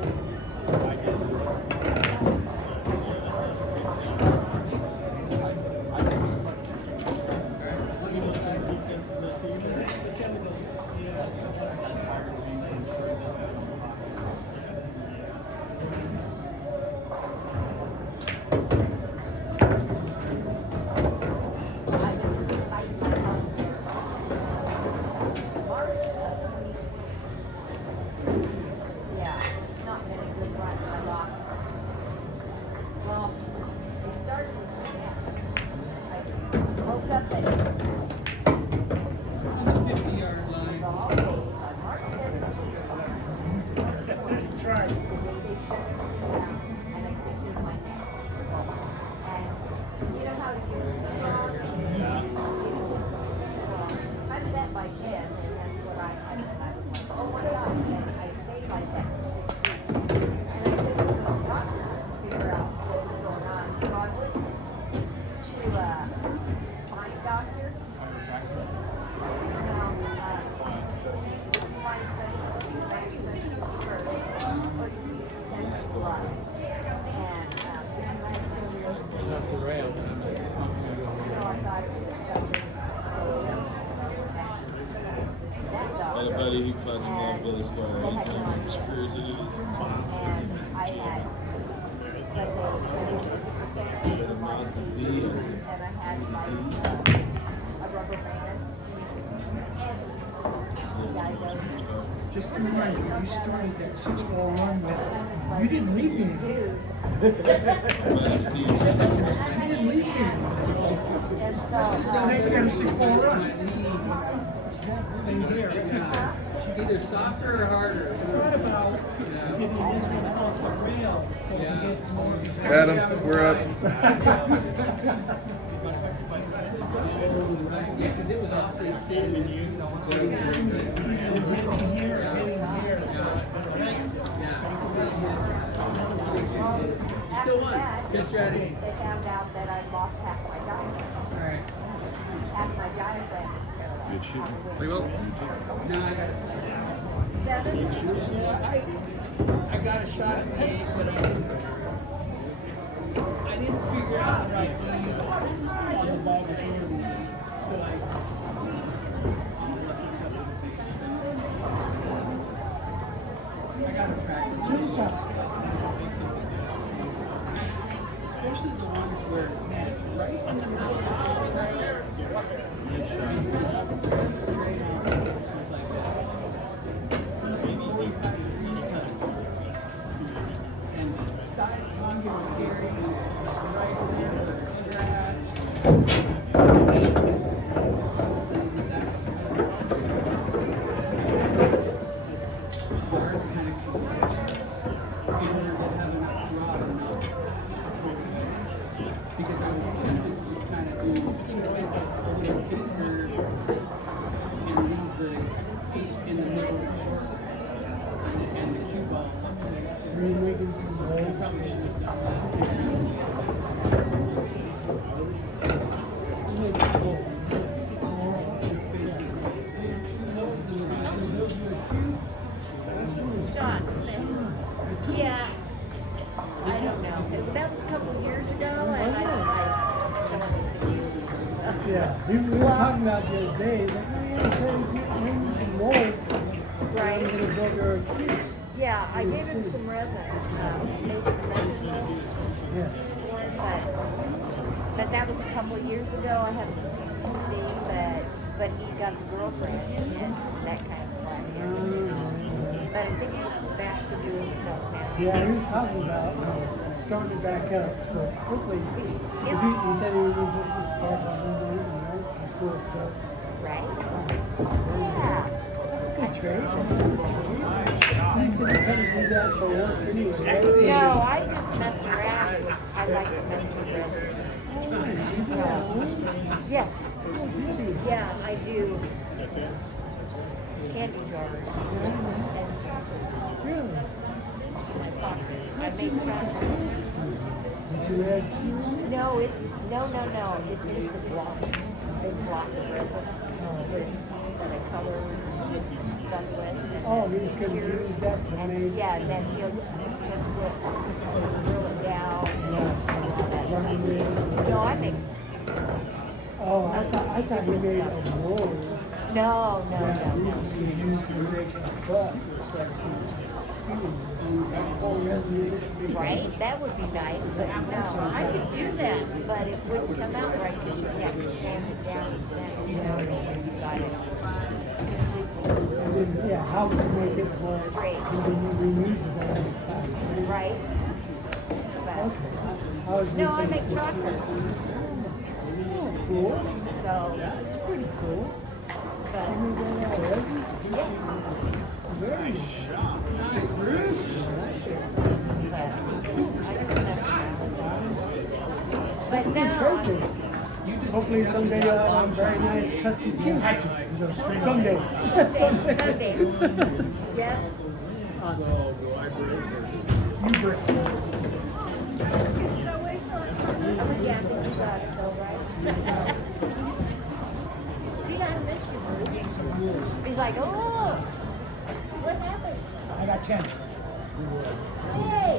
50-yard line. Try. I'm set by 10, and that's what I was like, oh my God, and I stayed like that for 6 weeks. And I couldn't go to the doctor to figure out what was going on. So I went to a spine doctor. That's the rail. So I thought it was something. That I had a doctor. buddy who finds him on Billy Squire anytime he screws it in his And I had, like, He had a Mazda Z, I think. and I had like a rubber band. And the guy goes, Just to remind you, you started that 6-ball run with, you didn't leave me. dude. Buddy Steve. You didn't leave me. And so, Now you got a 6-ball run. Same here. Either softer or harder. What about getting this one off the rail so we get more? Adam, we're up. Yeah, because it was awfully thin. Hitting here, hitting here. Still after won. that, Good strategy. they found out that I lost half my diaphragm. Alright. Half my diaphragm is paralyzed. Good shooting. Now I got a 7? I got a shot at pace, but I didn't figure out the right thing on the ball before the so I got to practice. Especially the ones where, man, it's right in the middle of the field right there. Just straight on. Like that. And side one gets scary. Right there, because I was tempted to just kind of do a little bit curve and leave the piece in the middle and the cue ball. Probably should have done Sean. Yeah. I don't know. That was a couple of years ago, and I Yeah, we were talking about the other day, like, oh yeah, maybe some molds. Right. We're gonna build our kids. Yeah, I gave him some resin. Made some resin rolls Yeah. for him, but that was a couple of years ago. I haven't seen anything, but he got the girlfriend and that kind of slack. But I think he's back to doing stuff now. Yeah, he was talking about starting it back up. So hopefully, 'cause he said he was going to start on Monday evening, right? So it's cool. So, Right? Yeah. that's a good trade. He said you kind of do that for work anyway. Sexy. No, I just mess around with, I like to mess with resin. Yeah. Yeah, I do candy jars and Really? I make chocolates. Did you read? No, it's no. It's just a block. Big block of resin that I color with stuff with. And Oh, then you're just going to here- use that to and make. yeah, and then he'll drill it down. No, I make Oh, I thought you made a mold. no. Yeah, you just going to use to make a bus. It's like all resin. Right? That would be nice, but no, I could do that, but it wouldn't come out right because you have to sand it down and then you got it completely And then, yeah, how to make it work. Straight. And then you reusable every time. right. But Okay. I was no, I gonna make say- chocolate, Oh, cool. so It's pretty cool. but You made that out of resin? yeah, Very nice. Nice, Bruce. but Good no, trade. Hopefully someday you'll have a very nice custom kid. Someday. Sunday. Yep. So, do I bring some? You bring. Yeah, I think you got it though, right? See, I missed you, Bruce. He's like, oh, what happened? I got 10. Hey!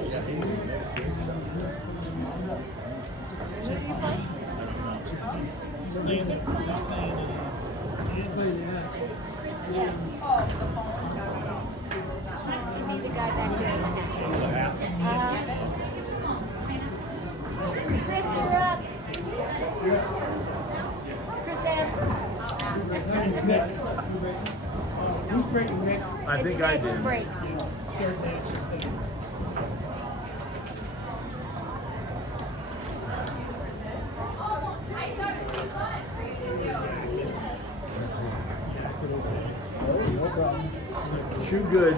Who do you play? Yeah. He's the guy back there in the house. Chris, you're up. Chris M. It's Mick. Who's breaking Mick? I think I did. Break. No problem. Too good.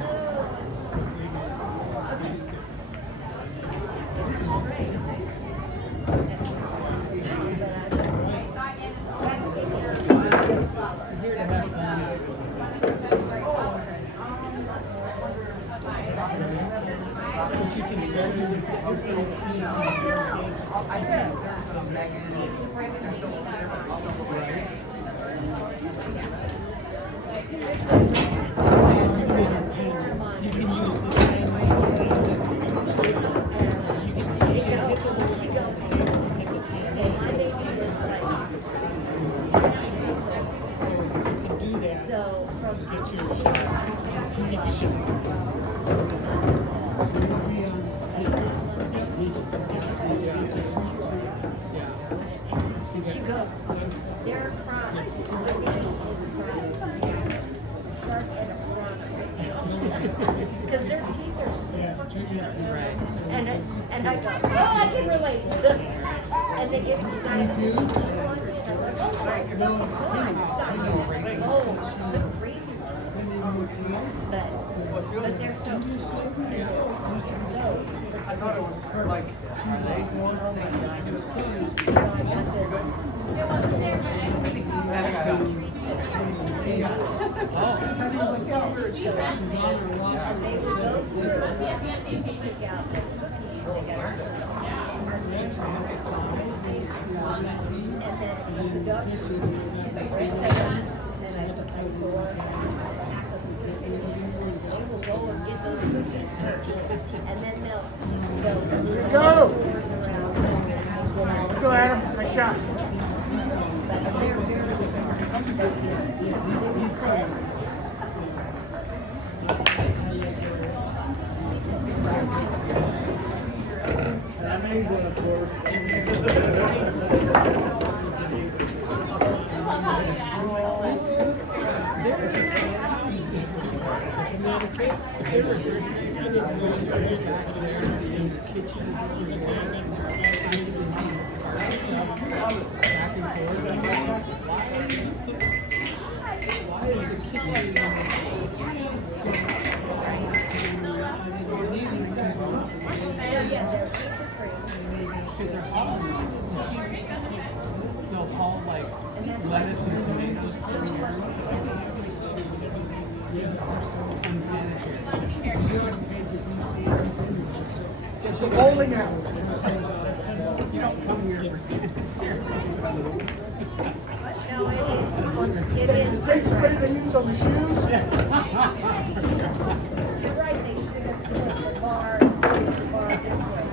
So, she goes, they're crying. Because their teeth are so right. And I go, oh, I can relate. And they get excited. Oh, the crazy. But they're so I thought it was her, like, she's like, and then they'll Go! Go, Adam. Nice shot. Because they're all they'll haul like lettuce and tomatoes through here. Unsanitary. It's a bowling alley. You don't come here for cereal. No, it is. Take the money they use on the shoes. You're right, they should have put the bar, the bar this way.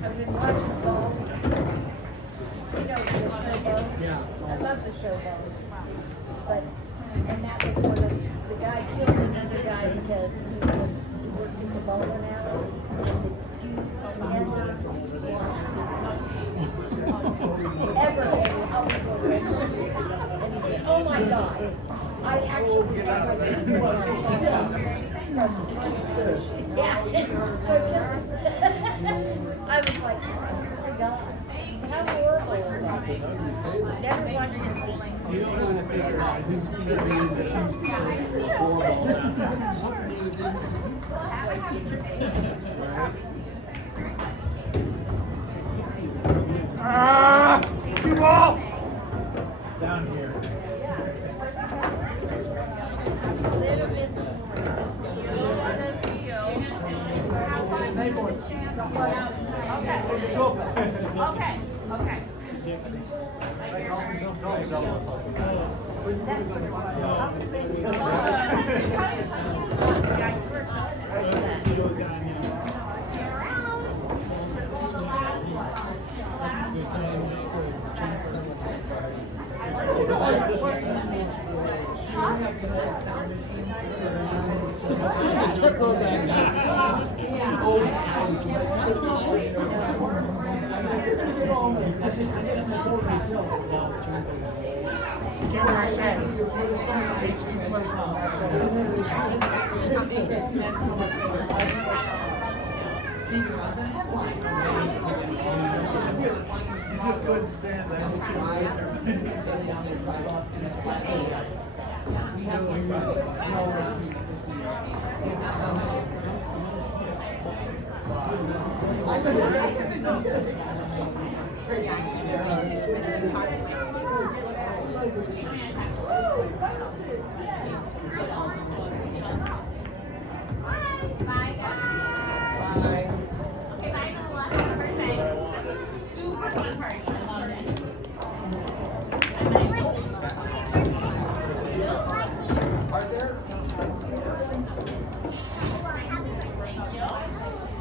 I've been watching ball. You know, the showboat. Yeah. I love the showboat. But, and that was one of, the guy killed another guy because he worked in the bowling alley. And the dude never washed his hands. Ever ate alcohol breakfast. And he said, oh my God, I actually had my yeah. I was like, oh my God, how horrible is that? Never washed his feet. You don't want to figure out who's going to be in the shoes You all! Down here. Okay. You just couldn't stand that.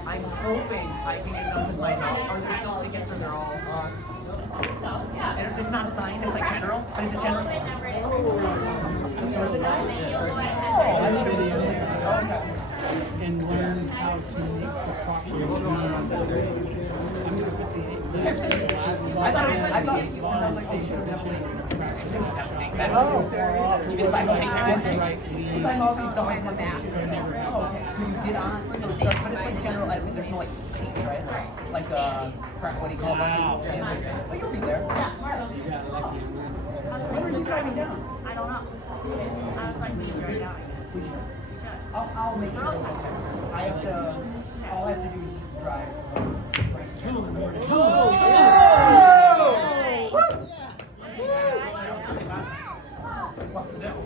I'm hoping I can get done with my novel. Are there still tickets or they're all on? And it's not assigned, it's like general, but is it general? and learn how to make the proper I thought, it sounds like they should definitely make that. Even if I don't make that, because I know these don't have math. Do you get on? So it's but it's like general, I think there's no like seats, right? It's like what do you call it? Well, you'll be there. When are you driving down? I don't know. I was like, we should drive down. I'll make sure. I have to, all I have to do is just drive. What's the deal?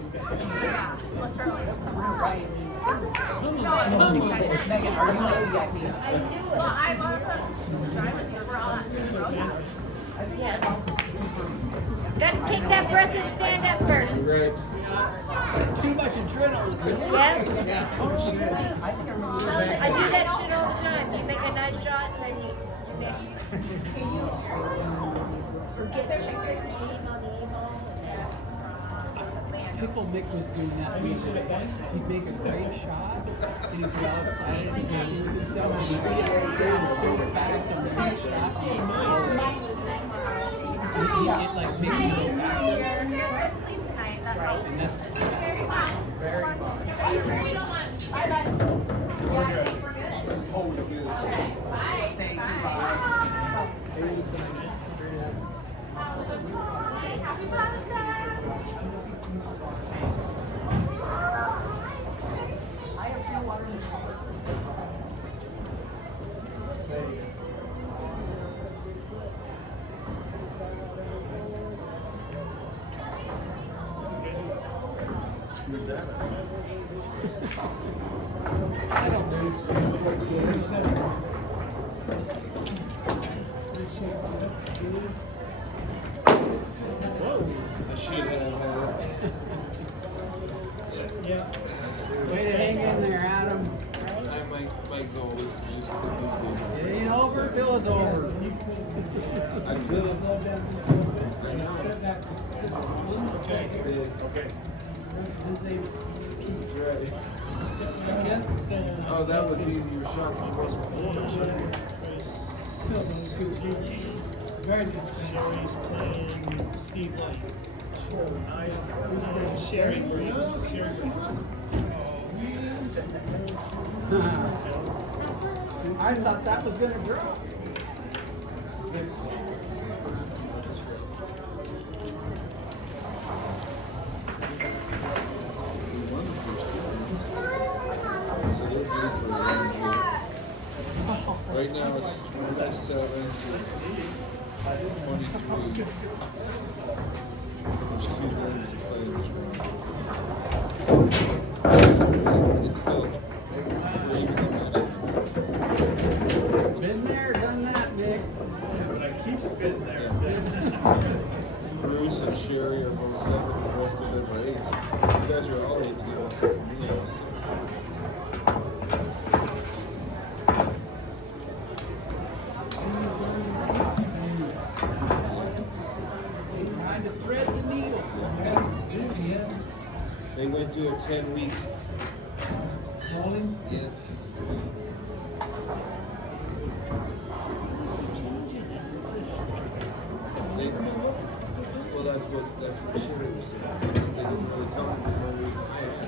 Right. Megan, are you like VIP? Well, I love to drive with you. We're all on. Yeah. Gotta take that breath and stand up first. Right. too much adrenaline. Yeah. Yeah. I do that shit all the time. You make a nice shot and then you get their picture on the email. Pickle Mick was doing that recently. He'd make a great shot, and he'd be all excited and happy with himself, and he'd get it down so fast on the next shot. It like makes you go faster. Sleep tonight. That's all. And that's Very fun. very fun. We don't want. Bye bye. Yeah, I think we're good. Okay. Bye. Thank you, Bye. Bob. Here's the sign. Happy Valentine's. I don't know. I should have had Way to hang in there, Adam. my goal is to just get these It days. ain't over till it's over. I feel it. I know. Oh, that was easier shot than it was before. Still, but it's good. Very good. Sherry's playing Steve Light. Sherry Briggs. Sherry Briggs. I thought that was gonna drop. 6. Right now it's 27 to 23. There's 2 games to play in this round. It's still very good match. Been there, done that, Nick. But I keep getting there. Bruce and Sherry are both 7, the rest of them are 8. You guys are all 8 except for me, I was 6. Trying to thread the needle. They went to a 10-week. Rolling. Yeah. Well, that's what Sherry was saying. They didn't really tell me no reason why. I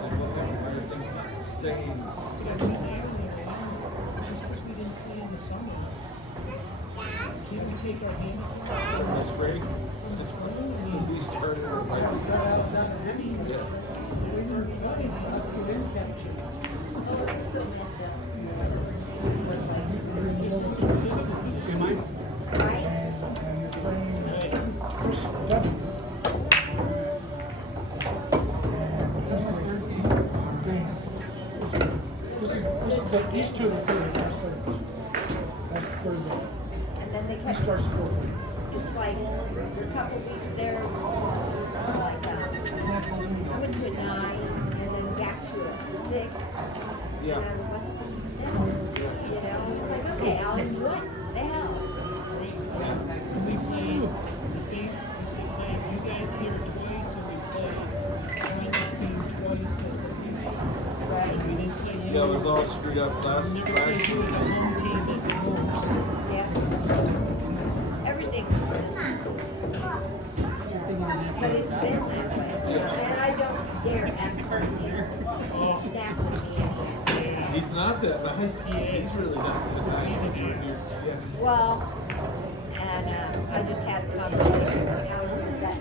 said, what happened? I think it's taking. Can we take our hand The spring? We started like. Yeah. So messed up. consistency? Am I? Right? These two are the third. That's third. That's the third one. And then they He kept, starts fourth. it's like, a couple weeks there, like, I went to a 9, and then back to a 6. Yeah. And I was like, you know, it's like, okay, I'll do it. The hell? We played the same play. You guys here twice, and we played this game twice. And we didn't play you. Yeah, it was all screwed up last Never played you as a season. home team that did worse. Yeah. Everything was but it's been that way. And I don't dare ask her to snap at me. He's not that nice. He's really not that nice. Yeah. Well, and I just had a conversation with him that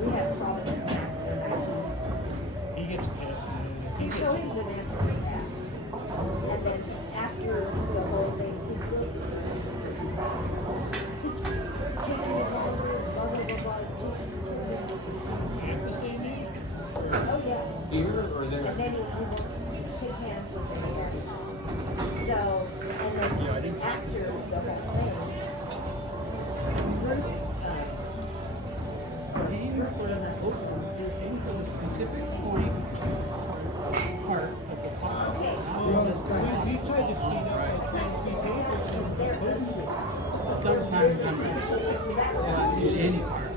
we had a problem with that. He gets pissed. He So gets he's an answer. And then after the whole thing, you have the same name. oh yeah. Here or And there? then he shook hands with the mayor. So, and then after the whole thing, Bruce, For the specific point part of the file. okay, We tried to speed up by 3 tables. Sometimes I'm not in any part.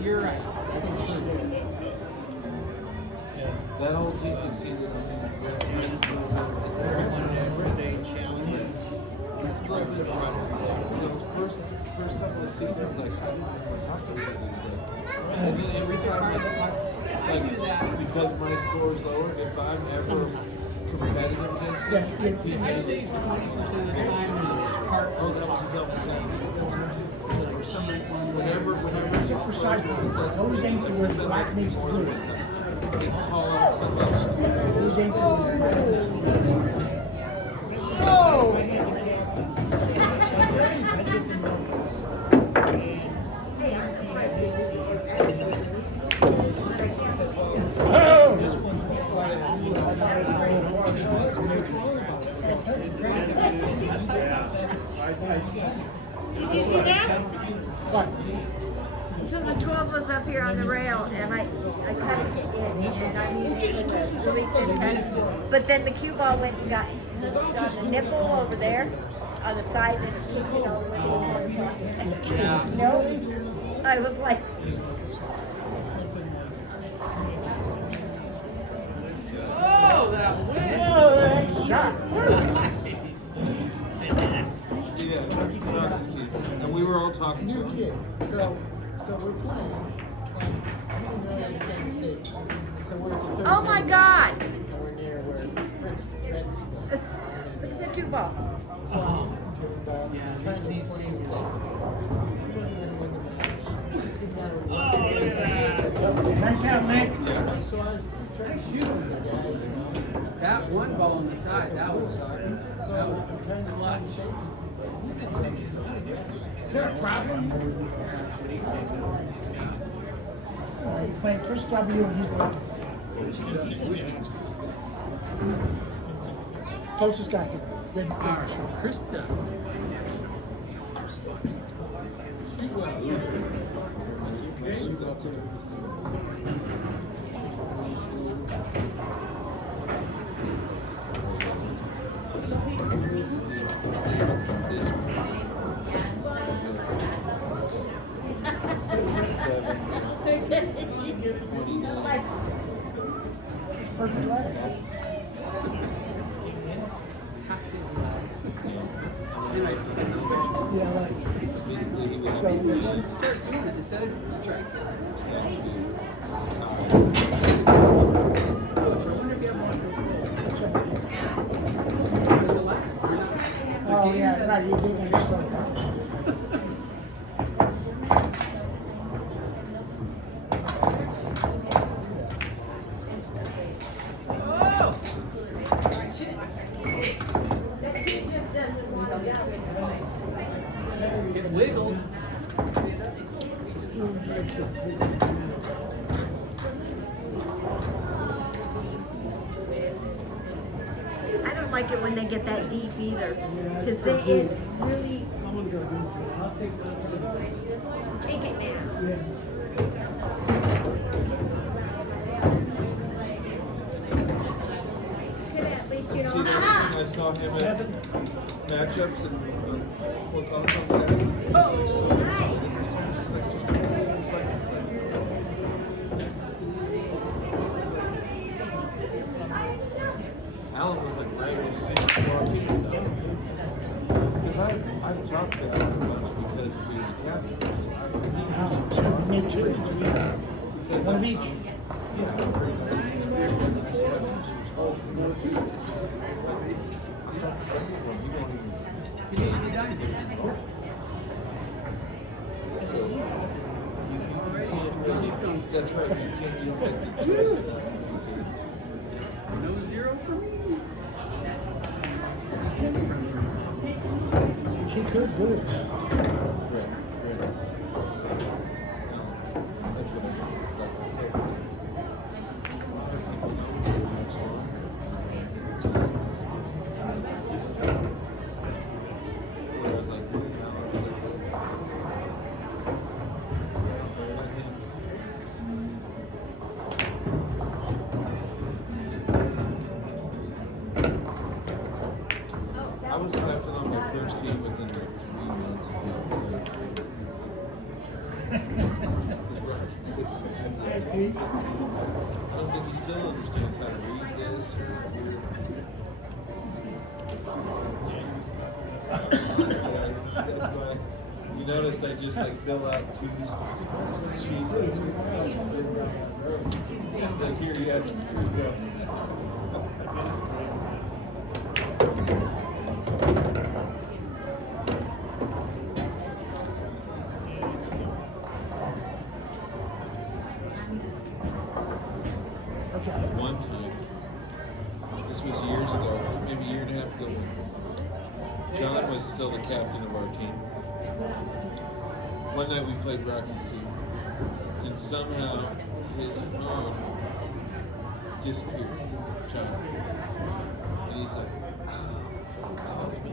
You're right. That whole team conceded. I mean, that's a little bit. Is everyone Birthday challenge. It's a little bit of the first couple of seasons, like I didn't want to talk to him because he was like, and then every time, like because my score is lower, if I'm ever competitive against him, I'd say 20% of the time is part oh, that was a double team. Whenever For size, always aim for where the black makes the blue. they call out some obscure. Always aim for Did you see that? So the 12 was up here on the rail, and I cut it in, and I used it with a really thin cut. But then the cue ball went and got hooked on the nipple over there, on the side, and it shook it over the No, I was like, Oh, that win! oh, that shot. Nice. Finesse. Yeah, it's not his team. And we were all talking to New him. kid. So we're playing. I didn't really understand the city. So we're at the third. oh my inning, God! and we're near where Red's Look at the two ball. So I'm trying to explain to him. He wasn't going to win the match. It didn't matter what. Nice shot, man. So I was just trying to shoot him, the guy, you know. That one ball on the side, that was So I'm trying to clutch. Is there a problem? Playing Chris W. and he's lucky. Closest guy to Red. Alright, Krista. Perfect ladder. Have to. Anyway, forget the question. Yeah, right. Basically, he was So You should start doing it instead of striking. Coach, I was wondering if you have more control. It's a ladder. You're not. The Oh, game yeah, that- right, you did understand. It wiggled. I don't like it when they get that deep either, because it's really. I'm gonna go do this. I'll take that. Take it now. Yes. At least you See know. that? I saw him at matchups and football comes Alan was like right as soon as he walked in. Because I've talked to Alan a bunch because he's a captain. Me too. Because One of each. Yeah, very nice. I said, oh, 14. You don't some of them, you don't even. You need to be done. So, you can't really, that's right, you don't get the choice. No zero for me. She could do it. Right, right. That's what I like. Whereas like, I was captain on my first team within like 3 months of being read this or you noticed I just like fill out two sheets. It's like here you go. One time, this was years ago, maybe a year and a half ago, John was still the captain of our team. One night we played Rocky's team, and somehow his phone disappeared. John. And he's like, calls me.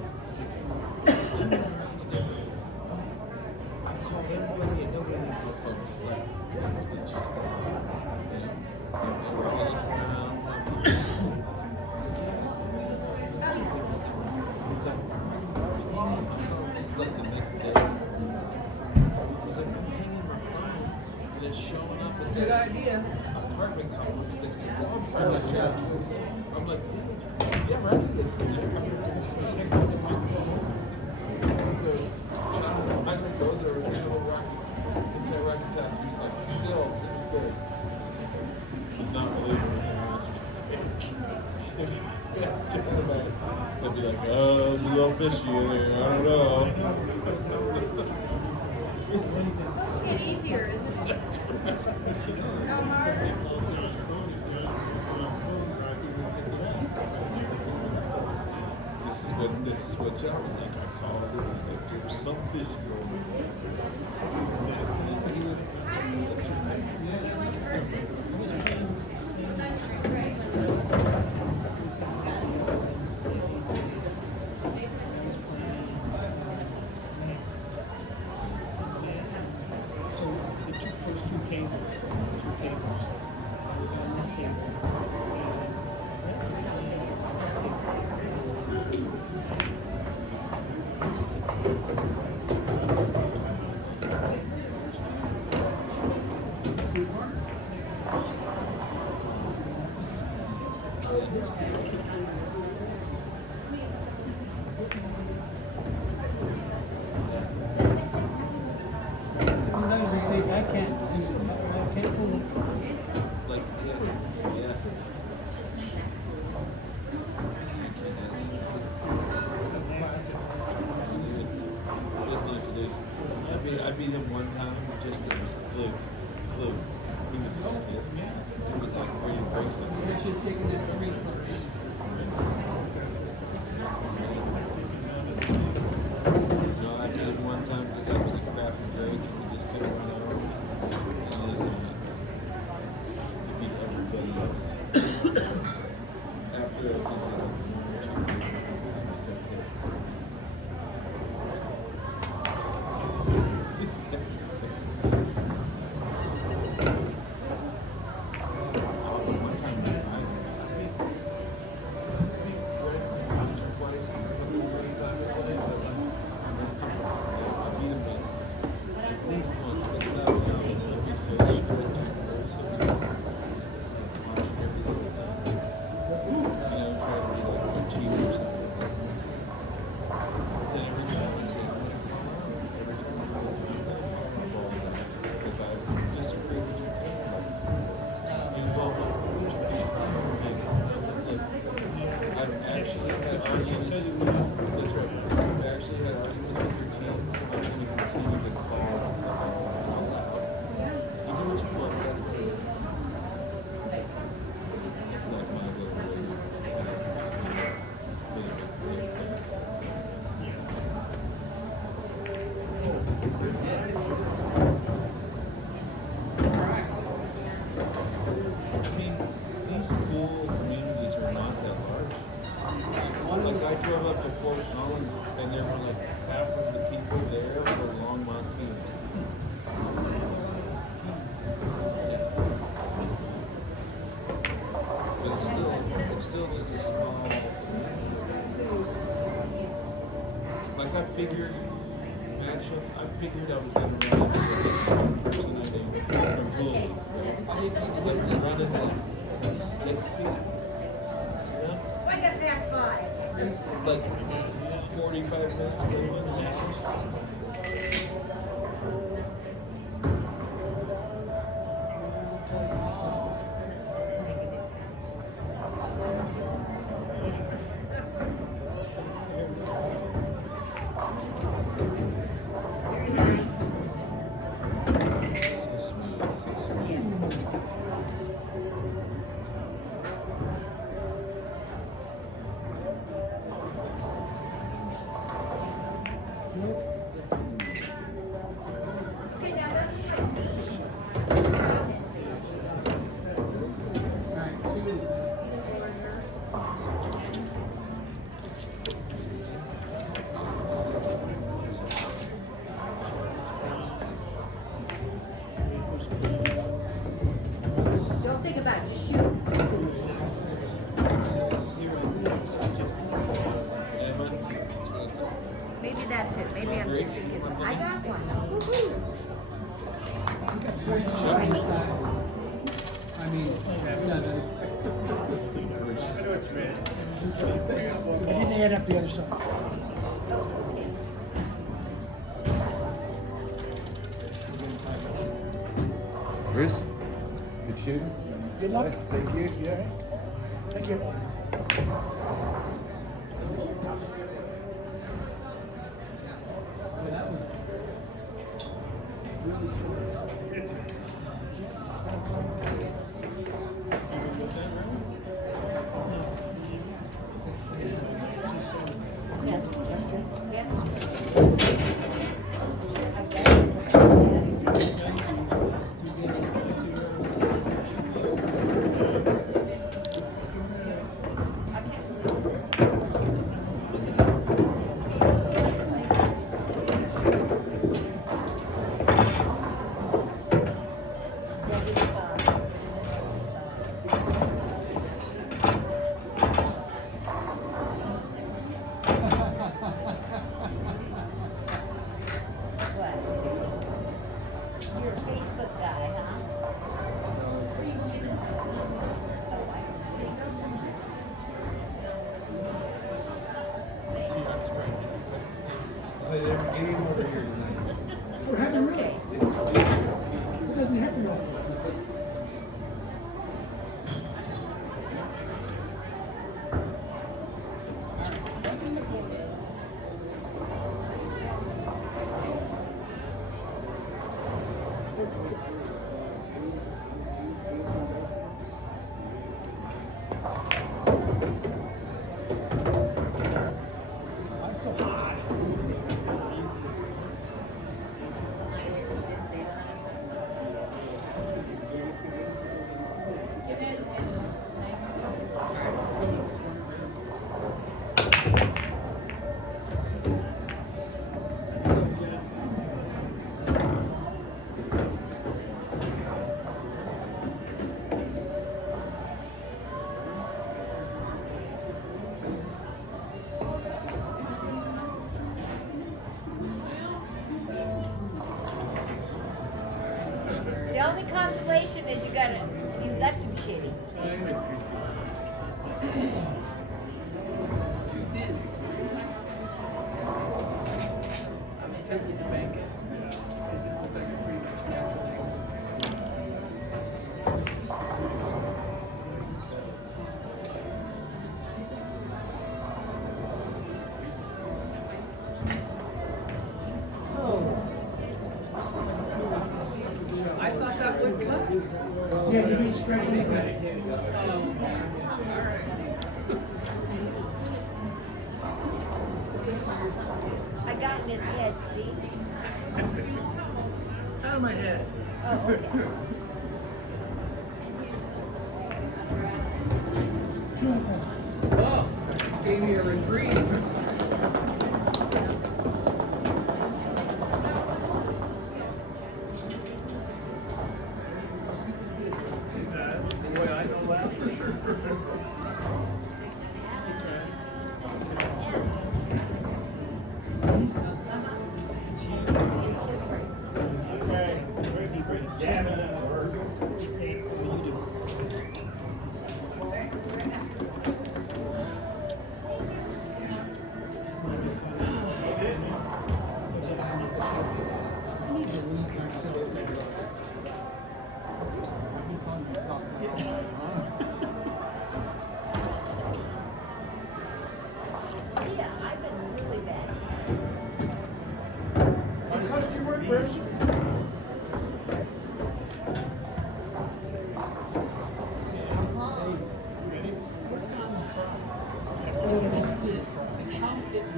I've called everybody and nobody has my phone. It's like, it just doesn't. And we're all looking around. It's like the next day. He's like, I'm hanging my phone and it's showing up as Good idea. apartment complex next to dog food. I'm like, yeah, right, it's there. He goes, John, Michael goes over to Rocky. Inside Rocky's house. He's like, still to this day. He's not believing this announcement. They'll be like, oh, it's a little fishy in there. I don't know. It's easier, isn't it? This is what John was like. I called it. He's like, there's some fishy going So the first two tables, I was on this table. Sometimes I think I can't pull it. like, yeah. That's classic. I beat him one time just it was fluke. He was so pissed. It was like where you break something. I should have taken that screen for No, I did it one time because I was a crappy break and we just couldn't run out. And then beat everybody else. After I did that, I was so pissed. One time I beat once or twice in a couple of years back, I beat him by at least once, but without a doubt, and I'd be so strict. So watching everything with that. Try to be like one cheat or something. Then every time I say, every time I go because I disagree with your team. You go, which problem makes I've actually had arguments. That's right. I've actually had arguments with your team. So I'm going to continue to call out loud. You do what you want. That's what it is. It's like my little I mean, these pool communities are not that large. Like I drove up to Fort Collins and there were like half of the people there were Longmont teams. Yeah. But it's still just a small community. Like I figured matchup, I figured I was gonna run into a person I knew from pool. Like to run into 6 feet, I got past 5. like 45 minutes going in the house. Very nice. So smooth, so smooth. Okay, now that's like me. Don't think about it, just shoot. Maybe that's it. Maybe I'm just thinking. I got one. Woohoo! I mean, I didn't add up the other side. Bruce, good shooting. Good luck. Thank you. You all right? Thank you. so that was You're a Facebook guy, huh? Play their game over here tonight. We're having rain. Okay. It doesn't happen often. I'm so hot. The only consolation is you left him shitty. too thin. I was tempted to bank it because it looked like a pretty much natural thing. I thought that would cut. Yeah, you beat straight in. All right. I got in his head, see? Out of my head. Oh, okay. Oh, gave me a reprieve. Boy, I know that for sure. Okay, ready, damn it.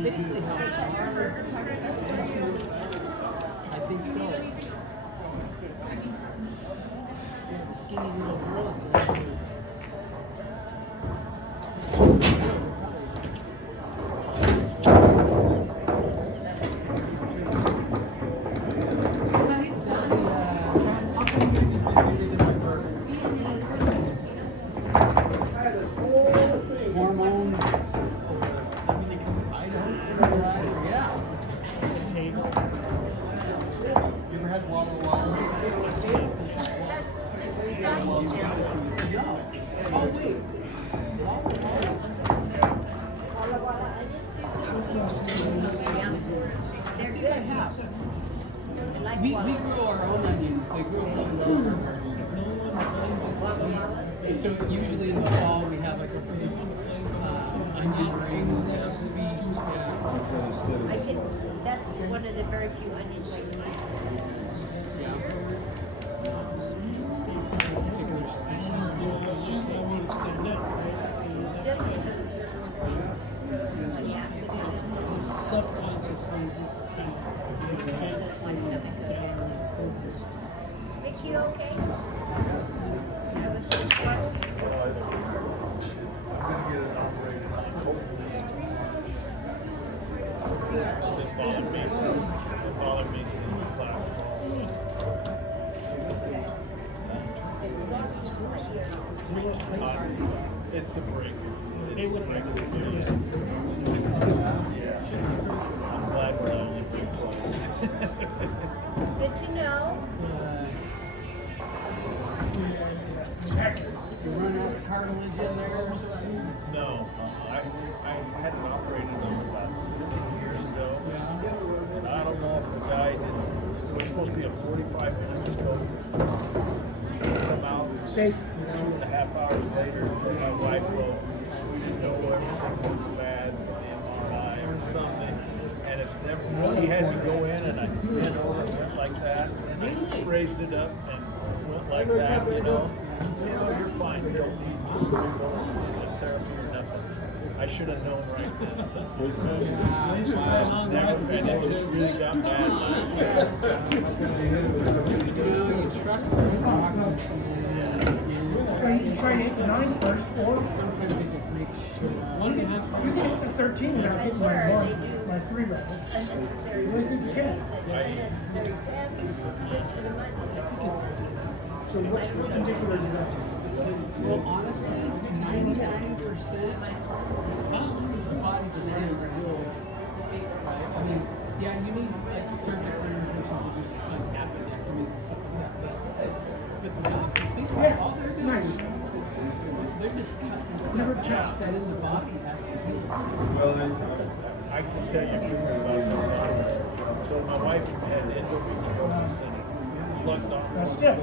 basically have a bar. I think so. Yeah, the skinny little girls there too. Hormones. Yeah. You ever had Walla Walla? Oh wait. They're good. I like We water. grow our own onions. They grow our So usually in the fall we have like a big onion ring. Yeah. I can, that's one of the very few onions I can eat. Particular species. I won't extend that. It doesn't have a certain acid in it. Subconsciously, just My stomach goes. Make you okay? I was just watching. It's bothered me. It bothered me since last fall. It's the break. It would make it. I'm glad we're the only big place. Good to know. You run out of cartilage in there or something? No, I had it operated on about 15 years ago. And I don't know if the guy did. It was supposed to be a 45-minute scope. Come out Safe. 2.5 hours later, my wife wrote, we didn't know everything was bad from the MRI or something. And it's never, he had to go in and I bent over and went like that. And I raised it up and went like that, you know. You're fine. You don't need therapy or nothing. I should have known right then. So. And it just really got bad. You trust them. Well, you can try to hit the 9 first, or Sometimes they just make shit up. you can hit the 13 without hitting my 3 round. Unnecessary. What do you think you can? Unnecessary test just for the money. So what's particular to that? Well, honestly, 99% the body just heals itself. Right? I mean, yeah, you need like surgical interventions to do like appendectomies and stuff like that. But the doctors think about it, all they're doing is they're just cutting stuff Never out touched that in the body has to heal itself. Well, then, I can tell you a story about it. So my wife had endometriosis and blood Now doctor. still,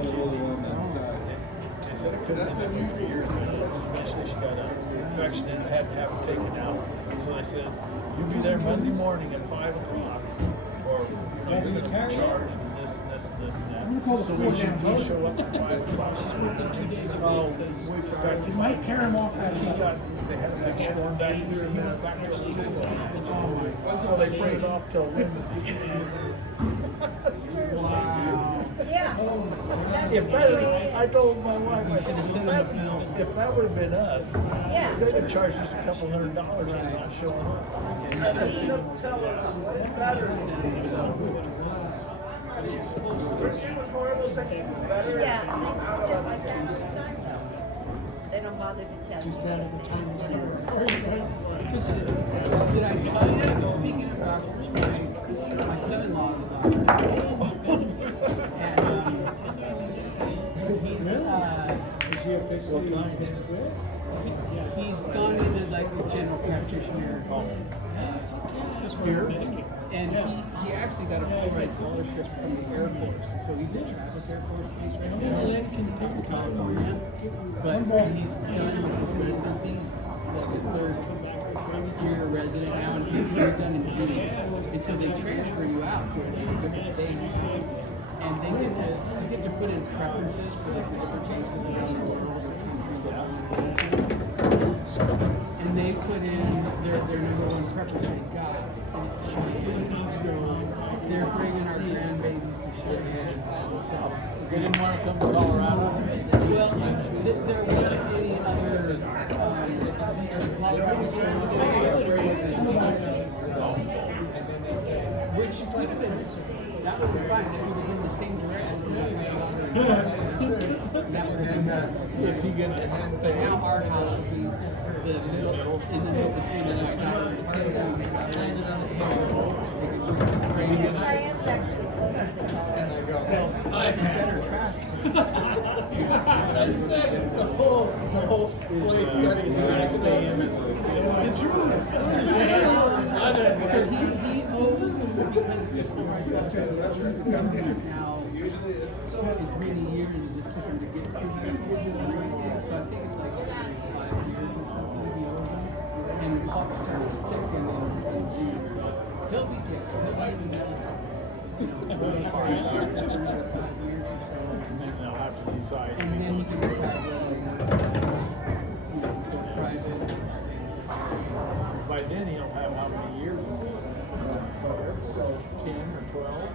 They said it couldn't have been for years. Eventually she got an infection and had to have it taken out. So they said, you be there Monday morning at 5 o'clock or you're going to be charged and this and this and this and that. I'm gonna call the So floor we down. show up at 5 o'clock. She's working 2 days ago. Oh, we forgot to you might tear him off that he side. got, they had an extra one day, he went back to school. So they put it off till Wednesday. Yeah. If that, I told my wife, I said, if that would have been us, Yeah. they'd have charged us $200 for not showing up. Tell us better. Yeah. They don't bother to tell Just you. out of the time is here. Did I tell you, speaking of doctors, my son-in-law is a doctor. And Is he officially? he's gone into like the general practitioner here. And he actually got a full ride scholarship from the Air Force. So he's in Travis Air Force Base right now in California. But he's done his residency. He's the 3rd year resident now, and he's done in June. And so they transfer you out to different things. And they get to put in preferences for like the different places around the world or countries. And they put in their their number one preference they got. And it's Cheyenne. So they're bringing our grandbabies to Cheyenne. So They didn't want to come to Colorado. well, there weren't any other Colorado schools, which would have been, that would have been fine. If we would have been the same direction. That would have been better. Is he gonna? But now our house will be the middle, in the middle between the landed on the table. Cheyenne's actually close to the college. I have better trash. The whole place study is actually It's the truth. So he owes, because before I got to now, as many years as it took him to get through medical school and everything. So I think it's like 5 years or something he owes him. And the clock starts ticking in June. So he'll be good. So he'll be in medical. 5 years or so. And then they'll have to decide. And then you can decide whether you want to go private or stay. By then he'll have how many years? 10 or 12.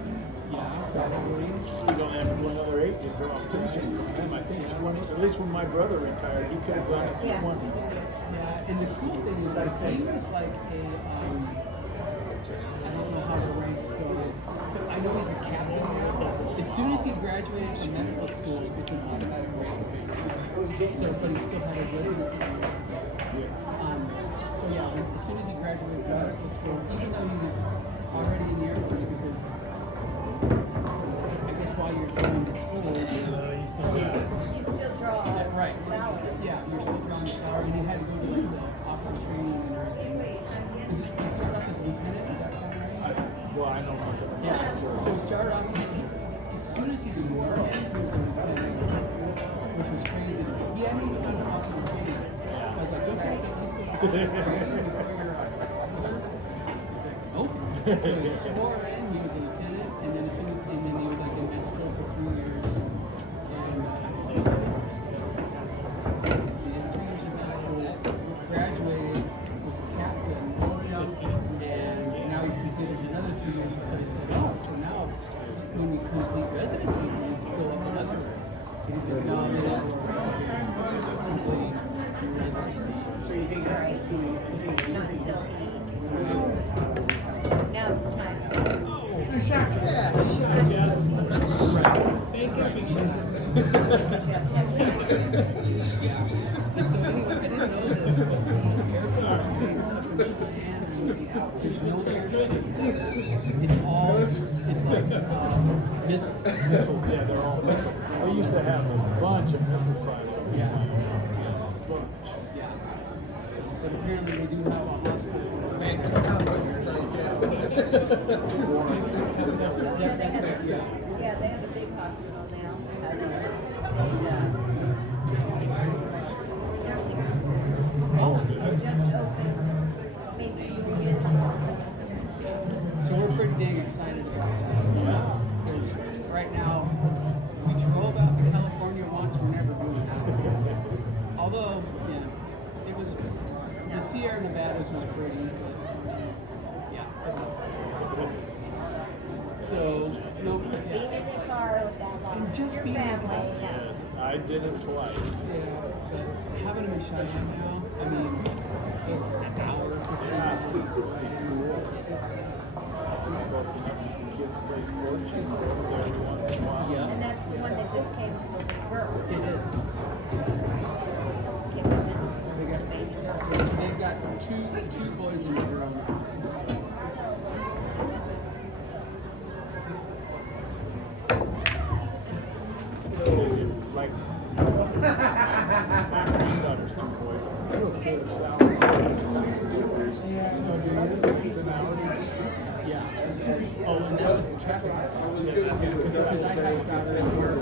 Yeah, probably. You don't have to go another 8 to draw a pension from them. I think 20. At least when my brother retired, he could have done it for Yeah. 20. Yeah, and the cool thing is, like, he was like a, I don't know how the ranks go, but I know he's a captain now. As soon as he graduated from medical school, it's an automatic rank. So, but he still had his residency. So yeah, as soon as he graduated from medical school, even though he was already in the Air Force, because I guess while you're going to school, You still draw right. salary. Yeah, you're still drawing the salary, and he had to go to like the officer training and everything. Is it, he started off as a lieutenant? Does that sound right? Well, I know nothing. Yeah. So he started off, as soon as he swore in, he was a lieutenant, which was crazy. He hadn't even done an officer training. I was like, don't you think he's going to officer training before you're a officer? He's like, nope. So he swore in, he was a lieutenant, and then as soon as, and then he was like in med school for 3 years. And he did 3 years in med school, graduated, was a captain, and now he's completed another 3 years. And so he said, oh, so now when we complete residency, we go up another rank. And he's like, no, they don't work. Complete your residency. Right. Not until now it's time. Yeah. And so anyway, I didn't know this, but the Air Force pays up in Japan and there's no air training. It's all, it's like missiles. Yeah, they're all missile. We used to have a bunch of missile silos. Yeah. Bunch. Yeah. So, but apparently they do have a hospital. Thanks for coming. It's like, Yeah. Yeah, they have a big hospital now. Oh. Just opened maybe 3 years ago. So we're pretty dang excited about that. Because right now, we drove out to California once, we're never doing that. Although, yeah, it was, the Sierra Nevadas was pretty, but yeah. So, no, Being yeah. in the car with that long, And just your being able to- family. Yes, I did it twice. Yeah, but having them in Cheyenne now, I mean, an hour, 15 minutes. Close enough you can kids play sports. You can go over there every once in a while. And Yeah, that's the one that just came from birth. it is. Get to visit the baby girl. So they've got two boys and a girl. Like, my granddaughter's 2 boys. I don't care the salary. Yeah, I know, do you? It's an hour. Yeah. Oh, and that's a traffic stop. Because I have got her in work.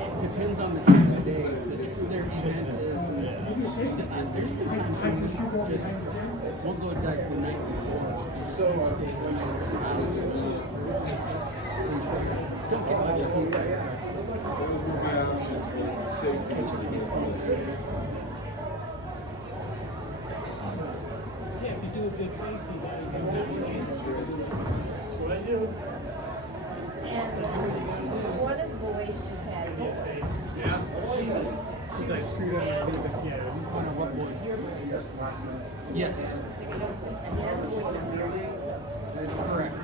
It depends on the time of day. Their event is. There's been times when we just we'll go like the night before. So stay the night. Don't get much sleep. Connor, what boys? Yes. Correct.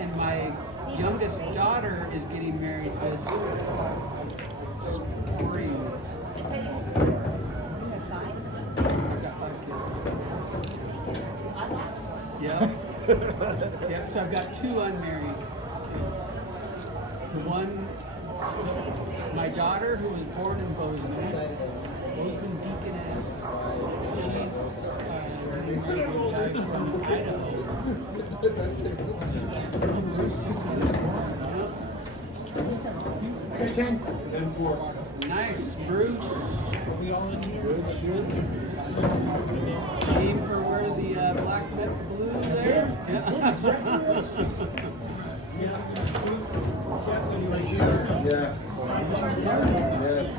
And my youngest daughter is getting married this spring. I've got 5 kids. Yeah. Yeah, so I've got 2 unmarried kids. The one, my daughter, who was born in Bozeman Deaconess, she's married to a guy from Idaho. Okay, 10. And 4. Nice, Bruce. Aim for where the black met blue there. Yeah. Yeah. Yes.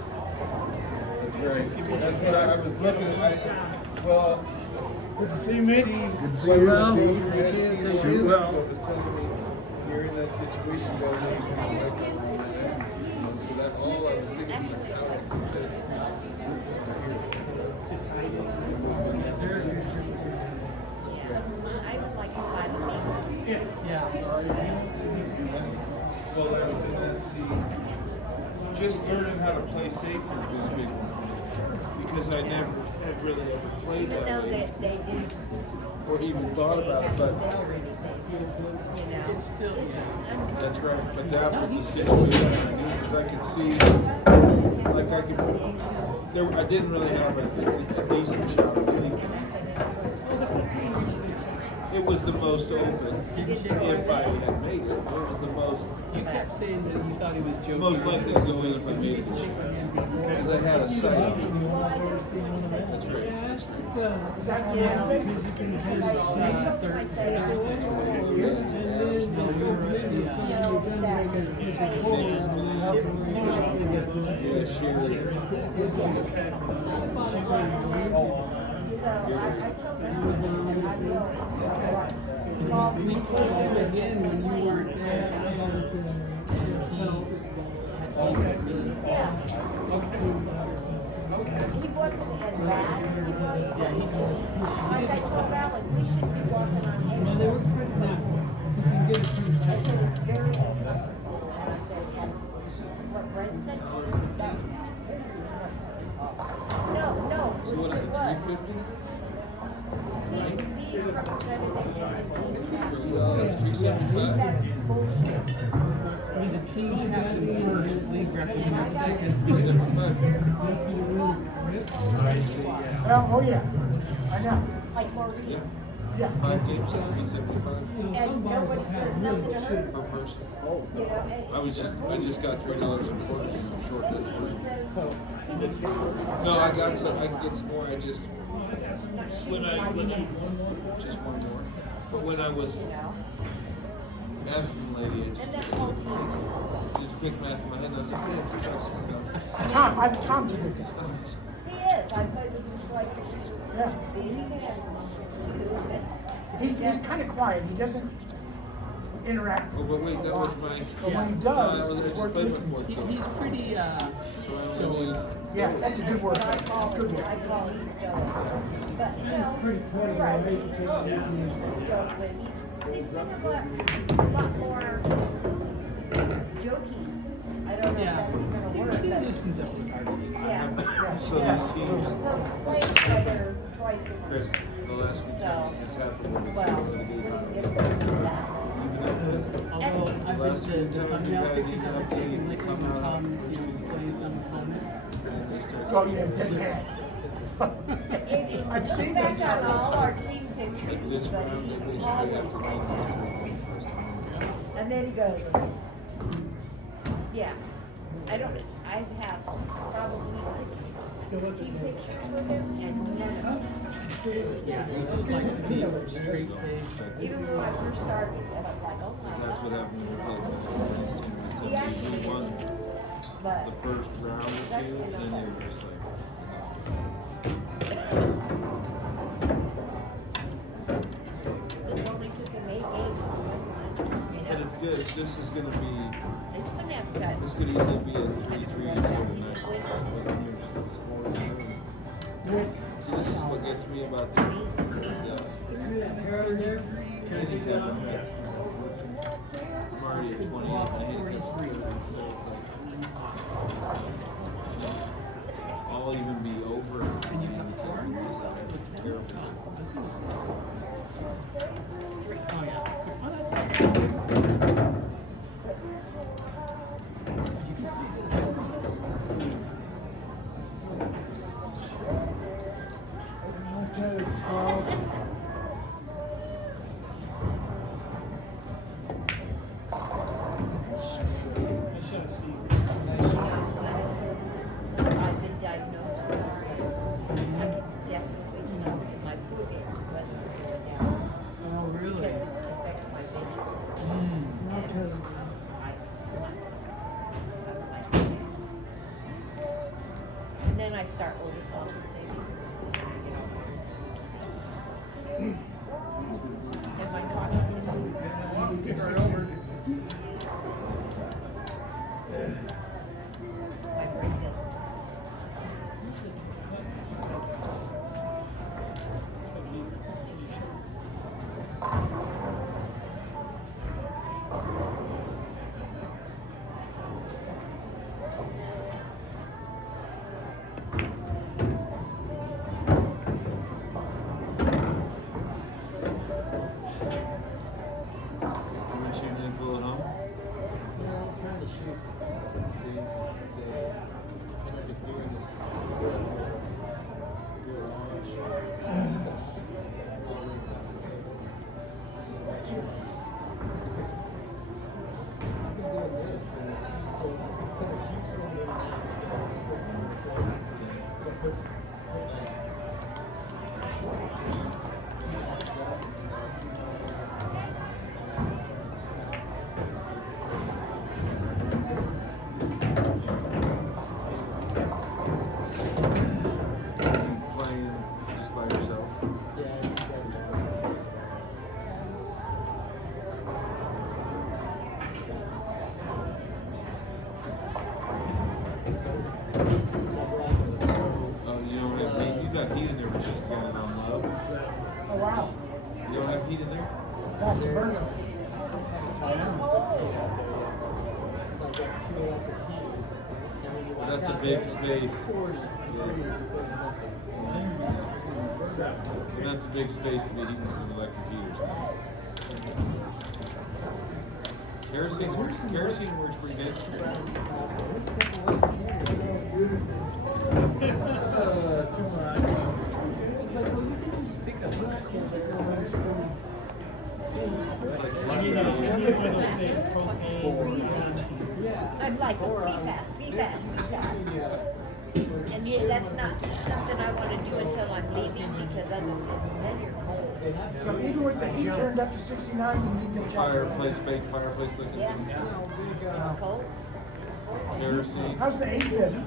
That's right. That's what I was looking at. Well, Good to see you, mate. Steve, Good to see Steve, you. was telling me you're in that situation where you can like that. So that all I was thinking was how I could do this. I would like to find the Yeah. Well, that was in that scene. Just learning how to play safe has been a big one. Because I never had really ever played even though that way. they didn't Or even thought about it, but tell or anything, you know. It's still, that's right. But that was the situation I knew because I could see, like I could, I didn't really have a decent shot of anything. It was the most open. If I had made it, it was the most. you kept saying that you thought he was joking. Most likely to go in if I made it. Because I had a sight. Yeah, sure. We played him again when you weren't there. Okay. He wasn't as bad as he was. Yeah, he Like I told Alan, we should be walking on eggshells. Well, they were pretty nice. You can get it through. I said, it's very open. And I said, and what Brent said to you, that was. No. So what is it, 350? He represented the That's 375? That's bullshit. He's a team captain first, league representative second. 375. Oh, yeah. I know. Like Maureen. Yeah. Yeah. 5 games, 375 And nobody said nothing to her. per person. You know, and I just got $3 and quarters and I'm short this week. No, I got some. I can get some more. I just just one more. But when I was asking the lady, I just did a quick math in my head, and I was like, "Yeah, $2 is enough." Tom's a good guy. he is. I played with him twice. Yeah. He He's kind of quiet. He doesn't interact. Oh, but wait, that was my. But when he No, does, I it's just worth played listening my to. fourth. He's pretty, So I only need. Yeah, that's a good word. I call Good him word. stoic. But, you know, you're right. He's stoic, but he's been a lot more jokey. I don't know if yeah. that's even a word, He but loosens up with our team. yeah. So this team, He'll play together twice a Chris, week. the last few times this happened, Well, it's gonna get different than that. Although I've been Last to two the times thumbnail you've had pictures an I've update, taken you lately come when out Tom, after the you know, first two plays on the helmet. they start. Oh, yeah, deadpan. I've seen Back that. on all our team Like pictures, this but round, they he's straight always, after me, this first time. and then he goes, yeah, I have probably 6 team pictures with him, and none of them. Yeah, he just likes to be straight faced. Even when I first started, I was like, oh my That's what God. happened when we played the Funness team. He actually We won But the first round or two, then they were just like, it only took him 8 games to win one, you know? and it's good this is gonna be, It's gonna have got. this could easily be a 3-3 instead of 9. See, this is what gets me about the handicap. I'm already at 28, the handicap's 30, so it's like, I'll even be over and you have 4 on this side. Terrible. Oh yeah. Oh, that's. You can see it. I've been diagnosed with I can definitely tell my food whether it's going down. Oh really? Because it affects my vision. And then I start overcompensating. And my cognitive. Start over. My brain doesn't. You want to shoot any bullet home? Yeah, I'm trying to shoot since I've been doing this. Playing just by yourself? Oh, you don't have heat? You got heat in there, but just got it on low. Oh, wow. You don't have heat in there? That's a burner. Well, that's a big space. And that's a big space to be heating with some electric heaters. Kerosene works pretty good. It's like I'm like, be fast, be fast, be fast. And yet that's not something I want to do until I'm leaving because then you're cold. So even with the heat turned up to 69, you need to check. fireplace, fake fireplace looking Yeah, things. it's cold. Kerosene. How's the 850?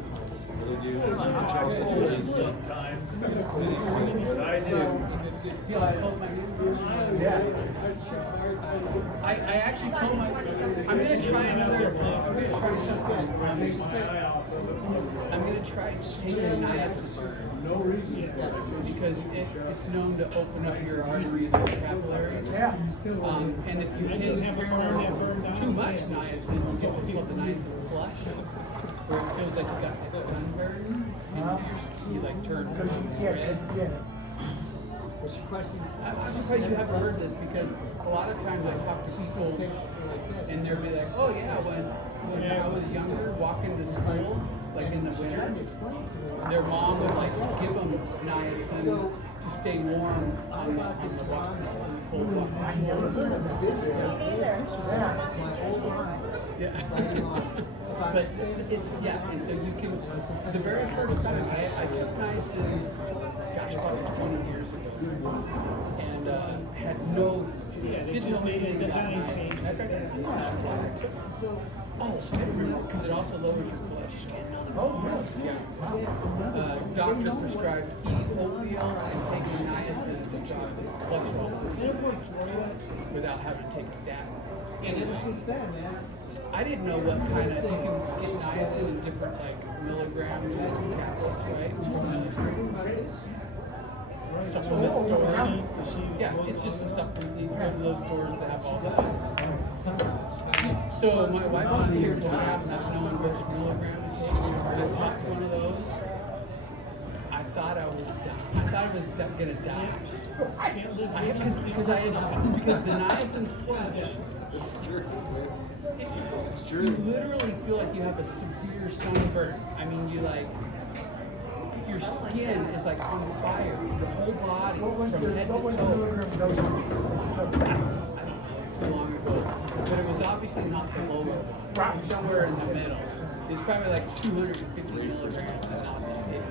What they do, which also do is Sometime. these things. But I do. Yeah, I hope my. Yeah. I actually told my. I'm gonna try another. I'm gonna try something. I'm gonna try taking niacin. No reason. Because it's known to open up your arteries and capillaries. Yeah. And if you take too much niacin, you get what's called the niacin flush, where it feels like you got like sunburn and your skin like turn red. Yeah. What's your question? I'm surprised you haven't heard this because a lot of times I talk to people and they'll be like, oh yeah, when I was younger, walking to school, like in the winter, their mom would like give them niacin to stay warm on the walk, cold walk. I never heard of that. Yeah. But it's, yeah, and so you can, the very first time I took niacin, gosh, probably 20 years ago, and had no Yeah, they Didn't just know made anything it, the about design niacin. changed. Because it also lowers your cholesterol. Oh, really? Yeah. Doctor prescribed eating oatmeal and taking niacin to drop the cholesterol without having to take a statin. And Ever since then, man. I didn't know what kind of, you can get niacin in different like milligrams and capsules, right? Supplement stores. Yeah, it's just a supplement. You go to those stores that have all that. So my wife was here to have not knowing which milligram to take. I bought one of those. I thought I was gonna die. Because the niacin flush. It's true. You literally feel like you have a severe sunburn. I mean, you like, your skin is like on fire. Your whole body from head to toe. milligram dose? So long ago. But it was obviously not the lower. It was somewhere in the middle. It's probably like 250 milligrams of alcohol or something.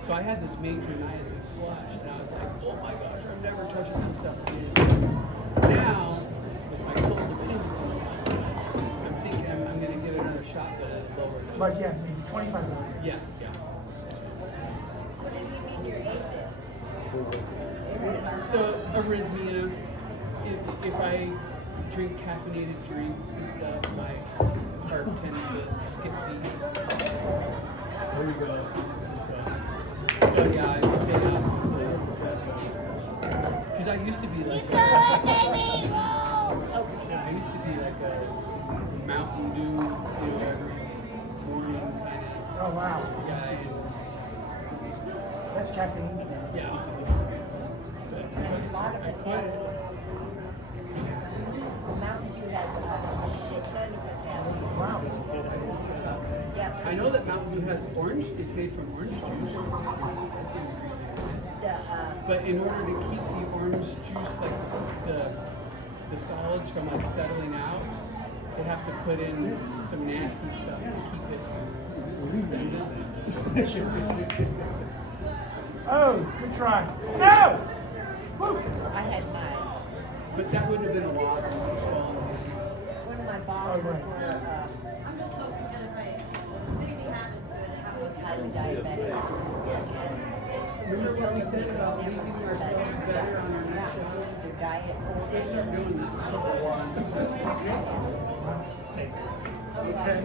So I had this major niacin flush, and I was like, oh my gosh, I'm never touching that stuff again. Now, with my cold appendages, I'm thinking I'm going to give it another shot at a lower dose. But yeah, maybe 25 milligrams. Yeah, yeah. What did you mean your AFib? So arrhythmia, if I drink caffeinated drinks and stuff, my heart tends to skip beats. There we go. So yeah, I stay out. Because I used to be like I used to be like a Mountain Dew, every morning kind of Oh, wow. guy. That's caffeine. Yeah. So I quit it. Mountain Dew has a shit ton of potassium. Wow. Yes. I know that Mountain Dew has orange. It's made from orange juice. But in order to keep the orange juice, like the solids from like settling out, they have to put in some nasty stuff to keep it suspended. Oh, good try. No! Woo! I had mine. But that wouldn't have been a loss. Just falling. One of my bosses Oh, right. was highly diabetic. Remember what we said about making ourselves better on our next show? Your diet. Let's start doing that. Safe. Okay.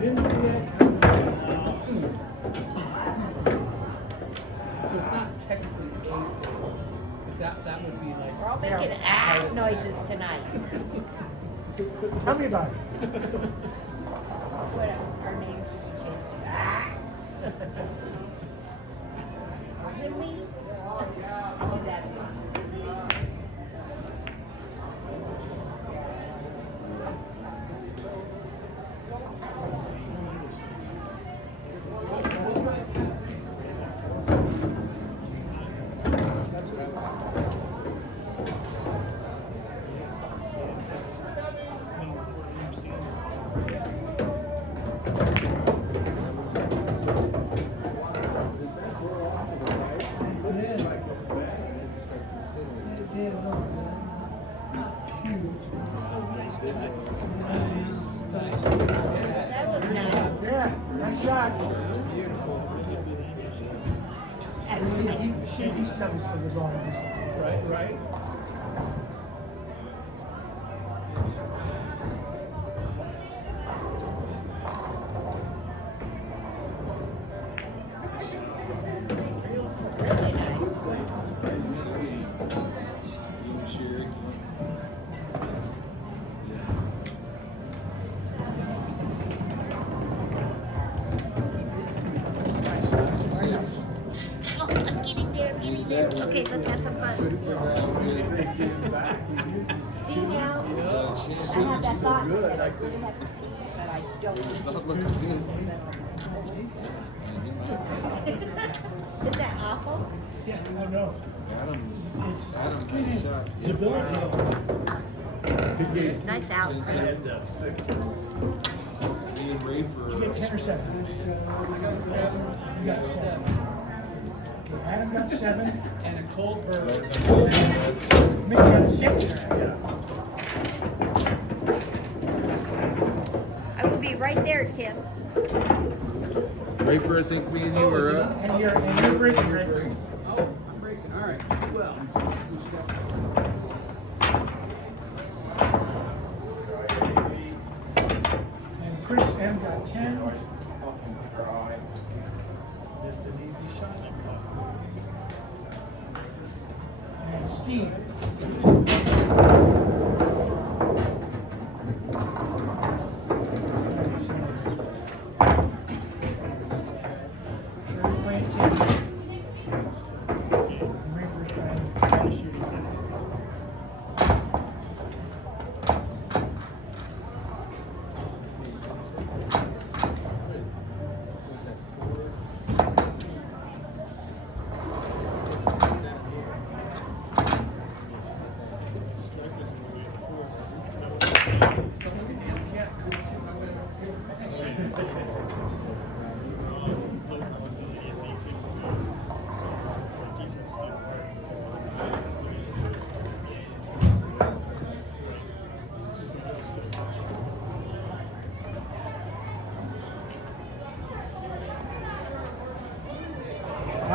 Didn't see that coming. So it's not technically AFib, because that would be like. We're all making noises tonight. Tell me about it. That's what our names should be changed to. Hear me? I'll do that. That was nice. Yeah, nice shot. And He settles for the long distance. Right, right. really nice. Oh, I'm getting there, getting there. Okay, let's have some fun. See now, I had that thought that I really have to pee, but I don't. Not looking good. Isn't that awful? Yeah, I know. Adam got shot. Debilitating. Nice out. That's 6. Me and Rafer. You get 10 or 7? I got 7. You got 7. Adam got 7. And a cold burn. Me got 6. I will be right there, Tim. Rafer, I think me and you Oh, is are it up. up? And you're breaking right. Oh, I'm breaking. All right. Well. And Chris M got 10. Missed an easy shot that cost And Steve.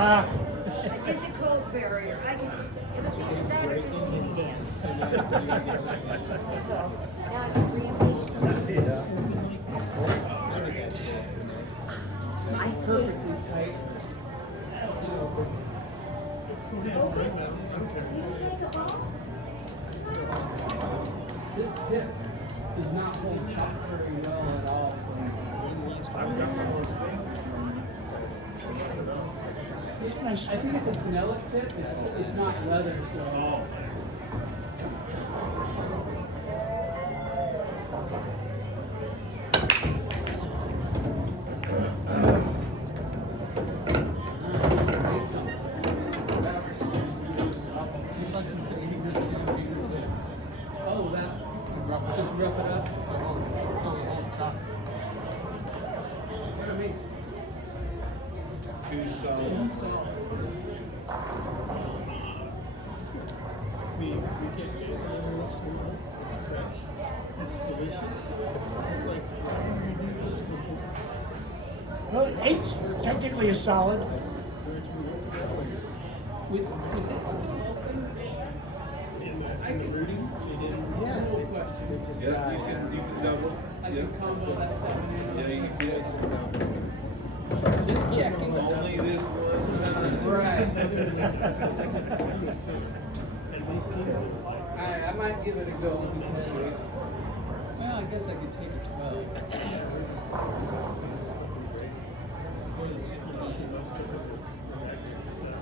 I did the cold barrier. It was either that or the king dance. So now I can breathe. I Perfectly tight. This tip does not hold chalk very well at all. I think it's a vanilla tip. It's not leather, so. Oh, that. Just rough it up. What do I mean? 2 solids. 2 solids. We get this on it's fresh. It's delicious. It's like, why didn't we do this before? Well, 8's technically a solid. With it still open, I can question. Yeah, you can double. I can combo that 7 in. Yeah, you can. Just checking. Only this one time. Right. And they seem to like, I might give it a go. Well, I guess I could take a 12. this is fucking great. She loves cooking with miraculous stuff.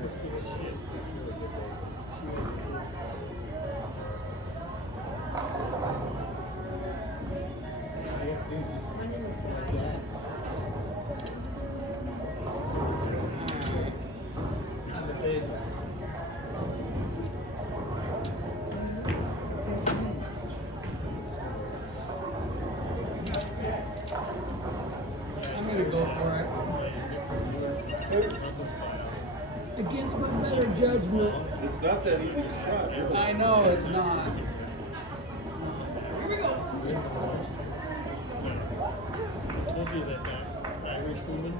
That's good shit. She was a too. I'm gonna go for it. Against my better judgment. It's not that easy to shot. I know it's not. Told you that Irish woman.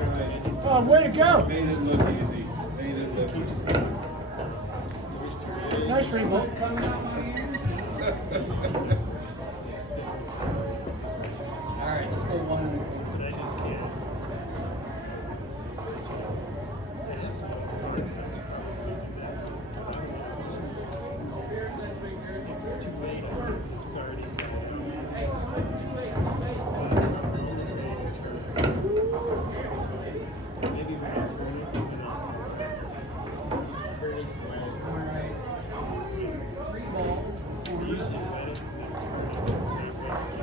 Nice. Oh, way to go. Made it look easy. Made it look easy. Nice rainbow. Coming out my ears. All right, let's go 1 and a quarter. But I just can't. It's my carbs. It's too late. It's already. Maybe when I turn it, All right. 3 ball. usually wet it and then turn it.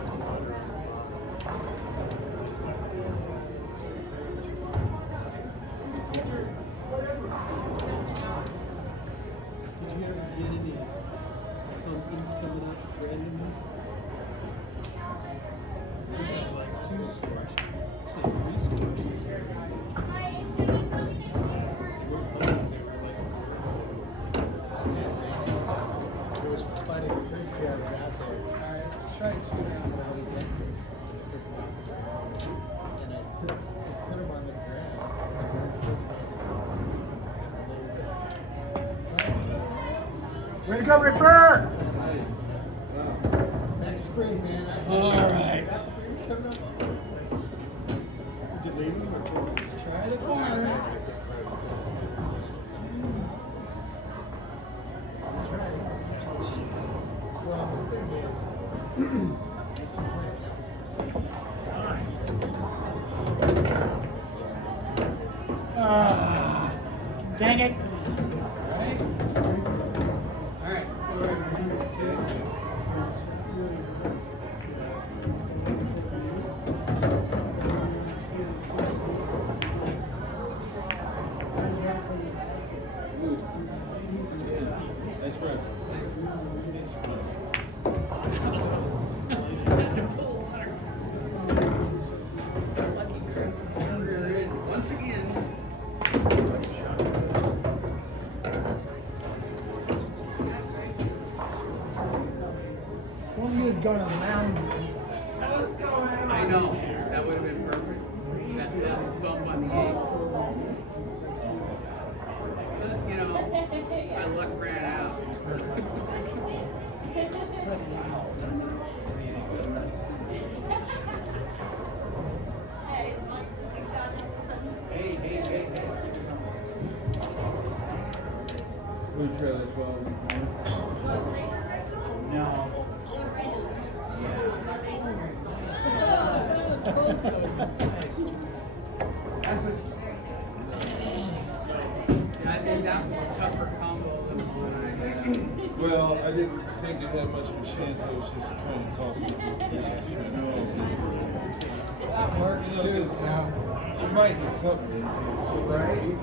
Way to go, refer! Next spring, man. All right. Did you leave him or Try the corner. Dang it. Alright. Alright, let's go right here. That's right. Lucky Craig. We're in once again. One of you is going to mound you. I know. That would have been perfect. That bump on the ace. But, you know, my luck ran out. Blue trail as well. No. I think that was a tougher combo than the one I had. Well, I didn't think it had much of a chance. I was just trying to cost it. That works too. You might get something. Right?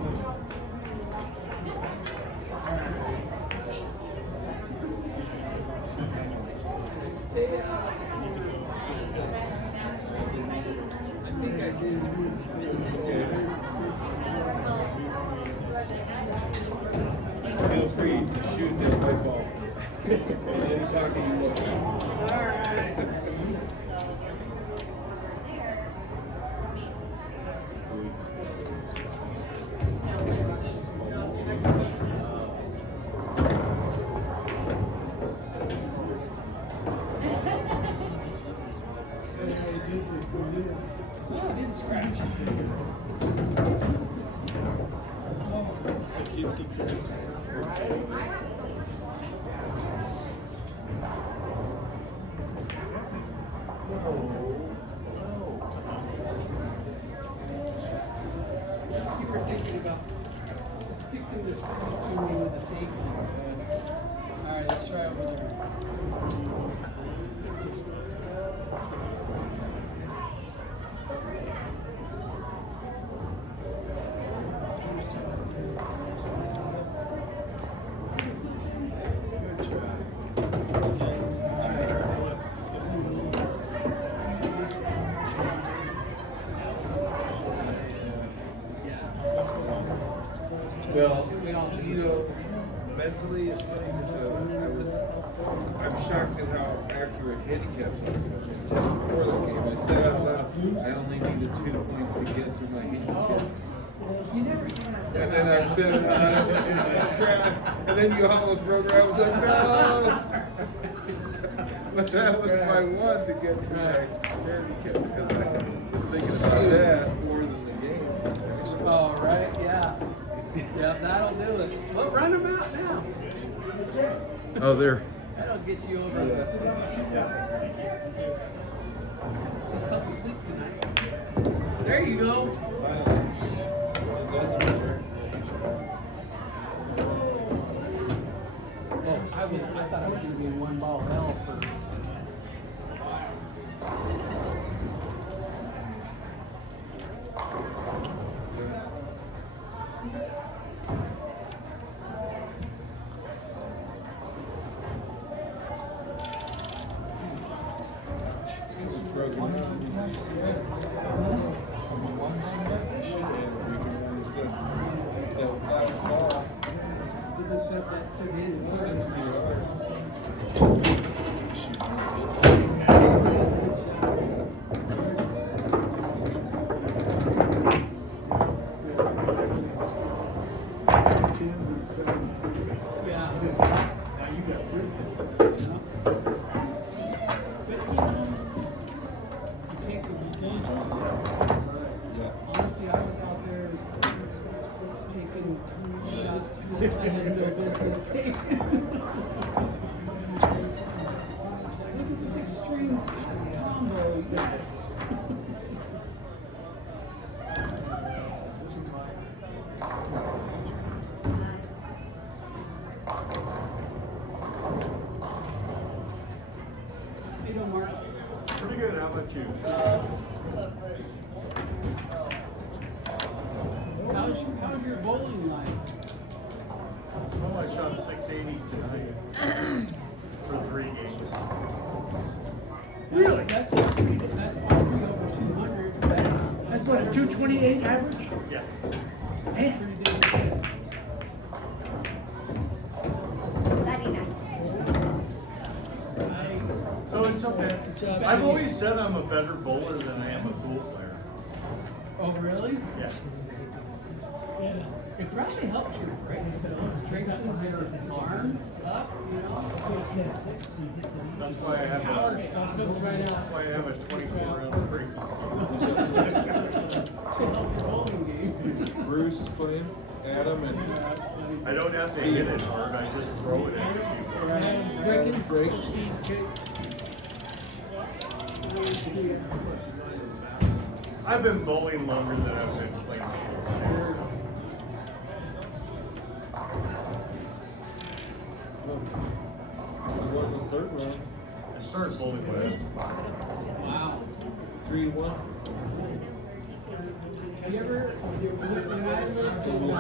Stay out. I think I do. Feel free to shoot that white ball in any pocket you want. All right. Oh, I didn't scratch. It's a gypsy cruise. You were thinking about sticking this cruise to me with a safety. All right, let's try over there. Well, you know, mentally it's funny because I'm shocked at how accurate handicaps are. Just before that game, I said out loud, I only needed 2 points to get to my handicaps. You never seen that And then I said it out crap, and then you almost broke her. I was like, no! But that was my one to get to my handicap because I was thinking about that more than the game. actually. Oh, right, yeah. Yeah, that'll do it. Well, run them out now. Oh, there. That'll get you over the. Just help you sleep tonight. There you go. It doesn't matter. Oh, I thought I was going to be in one ball hell for. you got three. But you take honestly, I was out there taking 2 shots that I had no business taking. Look at this extreme combo, guys. Hey, don't Mark. Pretty good, how about you? How's your bowling life? Well, I shot 680 tonight for 3 games. Really? That's all three over 200. That's what, a 228 average? Yeah. Eh? Pretty damn good. Very nice. So it's okay. I've always said I'm a better bowler than I am a pool player. Oh, really? Yeah. It probably helps your brain, you know, strengthens your arms up, you know. That's why I have a 24-ounce break. Should help your bowling game. Bruce is playing, Adam and I don't have to hit it hard, I just throw it at people. Break. I've been bowling longer than I've been playing pool. What in the third round? I started bowling when I was 5. Wow. 3-1. Have you ever, when I lived in, so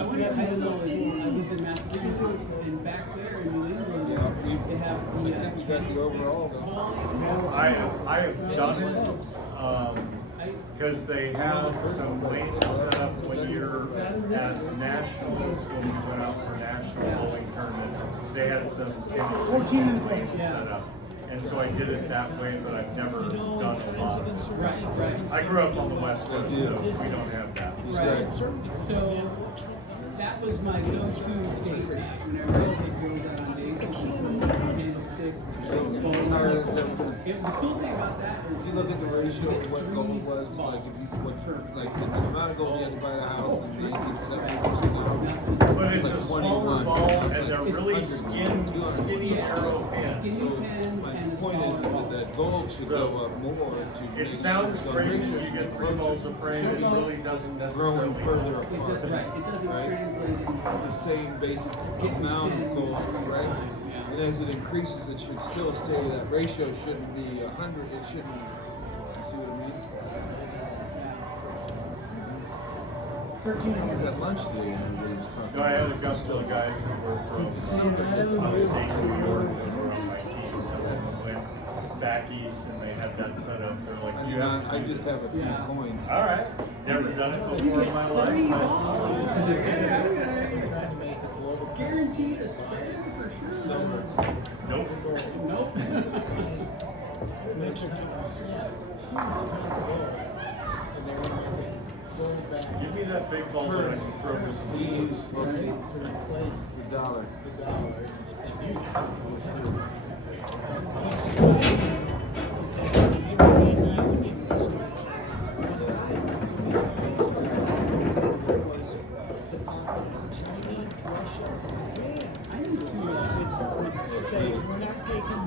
I went to high school, I lived in Massachusetts, and back there in New England, they have, I think we got the overall though. I have done it, because they have some lanes set up when you're at nationals, when we went out for national bowling tournament. They had some 14 lanes set up. And so I did it that way, but I've never done a lot. Right. I grew up on the West Coast, so we don't have that. Right. So that was my go-to date night whenever I take girls out on dates. The cool thing about that is If you look at the ratio of what gold was, like if you like the amount of gold you had to buy a house in 1970 now. But it's a like smaller 21. ball, It's and they're like really 200, skinny arrow pins. So skinny pins my and a point is smaller that that gold should go up more to It make sounds sure great those when you ratios get should 3 balls of frame, it really doesn't necessarily. growing further It apart. does, right, it doesn't Right? translate into The same basic amount of gold, right? And as it increases, it should still stay, that ratio shouldn't be 100, it shouldn't, you see what I mean? 13 I was at lunch today and everybody was talking. No, I had a couple of guys that were from upstate New York that were on my team, so we went back east and they had that set up. They're like, you have to I do just this. have a few coins. All right, never done it before in my life. Guaranteed a spread for sure. Nope. Nope. Give me that big ball that I can throw this. Let's see, the dollar. Say, we're not taking,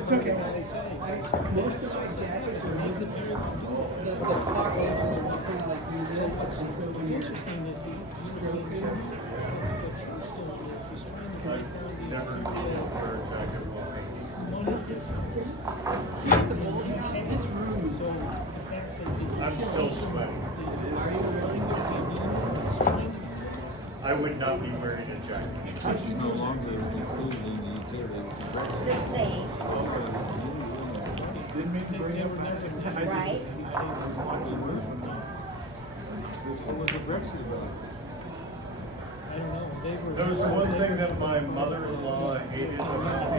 It's okay. Most of my jackets are the pockets kind of like do this, and so when you're interesting is the stroking, Never wear a jacket. keep the bowling alley. This room is over. I'm still sweating. Are you really? I would not be wearing a jacket. Which is no longer included in the utility. The same, Didn't make the break. right? What was the Brexit about? I don't know, they were. There was one thing that my mother-in-law hated about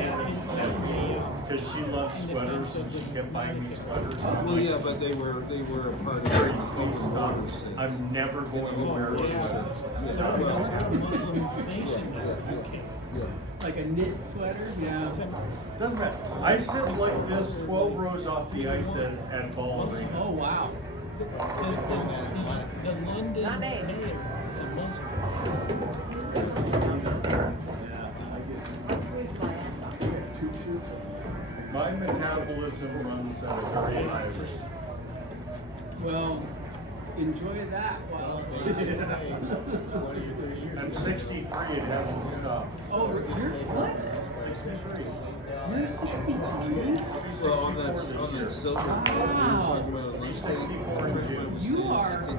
me, because she loved sweaters and she kept buying me sweaters. Well, yeah, but they were a part of Very it. close stuff. I'm never going to wear shorts. Like a knit sweater? Yeah. Doesn't matter. I sit like this 12 rows off the ice at ball arena. Oh, wow. The London Not me. mayor is a Muslim. My metabolism runs at a very high rate. Well, enjoy that while. I'm 63, it hasn't stopped. Oh, you're what? 63. You're 63? So on that silver, we were talking about it last 64 in June. You are.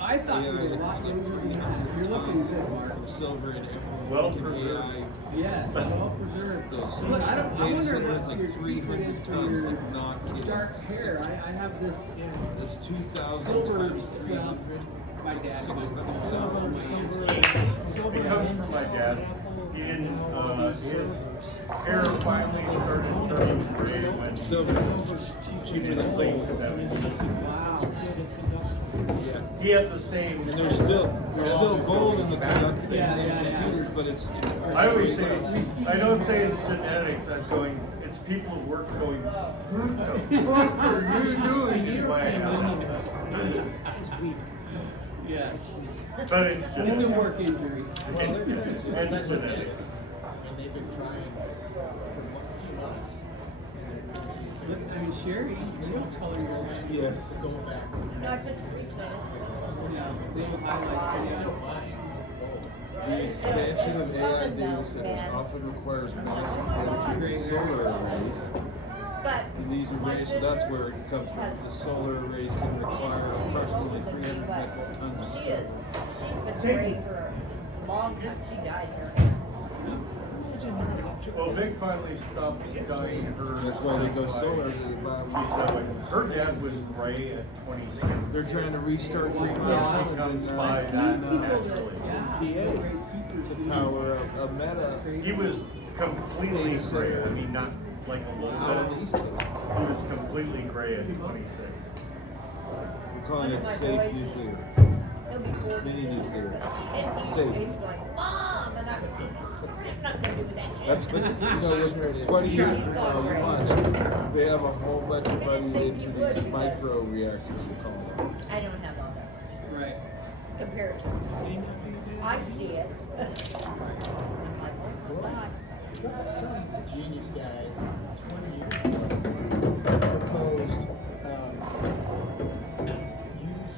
I thought you were a lot younger than that. You're looking good, Mark. silver and emerald. Well and preserved. AI. Yes, well preserved. Those Look, I data wonder centers what like your secret 300 is to tons, your like not kidding. dark hair. I have this This 2,000 silver. times Well, 300. my dad Six- was It comes from my dad. His hair finally started turning gray when she was late 70s. Wow. Yeah. He had the same. And there's still gold in the conductor Yeah, and yeah, yeah. computers, but it's I always say, I don't say it's genetics, I'm going, it's people who work going, what the fuck are you doing in my house? Yes. But it's It's a genetics. work injury. It's genetics. And they've been trying for months. Look, I mean, Sherry, you don't color your hair. yes. Going back. No, I put the retweet. Yeah, little highlights, but yeah. The expansion of AI data centers often requires massive dedicated solar arrays. But And these arrays, so that's where it comes from. The solar arrays can require approximately 300 metric tons of she is. solar. She's been great for a long time. She dies here. Well, Vic finally stopped dyeing her. That's why they go solar. They buy Her dad was gray at 26. They're trying to restart 3 She miles comes and by then that naturally. Yeah. Great super the power of Meta He was completely gray. I mean, not like a little out on the bit. East Coast. He was completely gray at 26. We're calling it safe nuclear. He'll be 40. Mini nuclear. And he's Safe. like, Mom, and I'm not gonna do that shit. That's what, you know, 20 years from now, you watch, they have a whole bunch of money into these micro reactors, you call them. I don't have all that Right. compared to. I did. I'm like, oh my God. The genius guy, 20 years ago, proposed use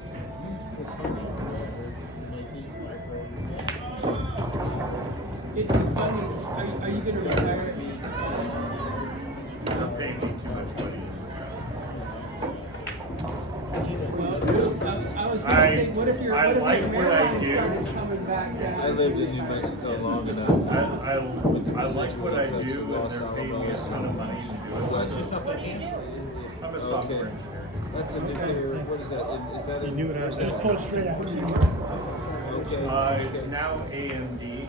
plutonium or whatever to make these micro reactors. It'd be funny. Are you going to retire at 65? They're paying me too much money. Well, I was going to say, what if your I like what I hairline do. started coming back down? I lived in New Mexico long enough. I like what I do, and they're paying me a ton of money to do it. What do you do? I'm a software Okay. engineer. That's a nuclear, what is that? Is that a? knew it was just pulled straight out. Okay. It's now AMD.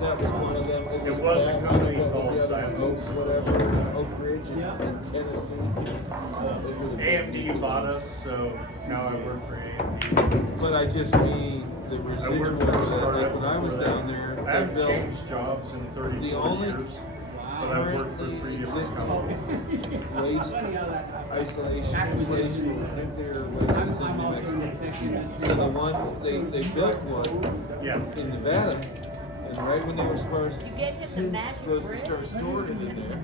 That was one of them. It was a company what was called the other one? Oak, Silence. whatever, Oak Ridge in Yeah. Tennessee. Those were the AMD bought us, so now I work for AMD. But I just mean the I work residuals for a of that, startup. like when I was down there, I they haven't built changed jobs in 30 the only years, but I've worked for 3 different companies. waste Funny how that happens. isolation place for nuclear waste is in I'm New also in the Mexico. tech industry. So the one, they built one Yeah. in Nevada, and right when they were supposed You get him the magic to brick? start storing it in there,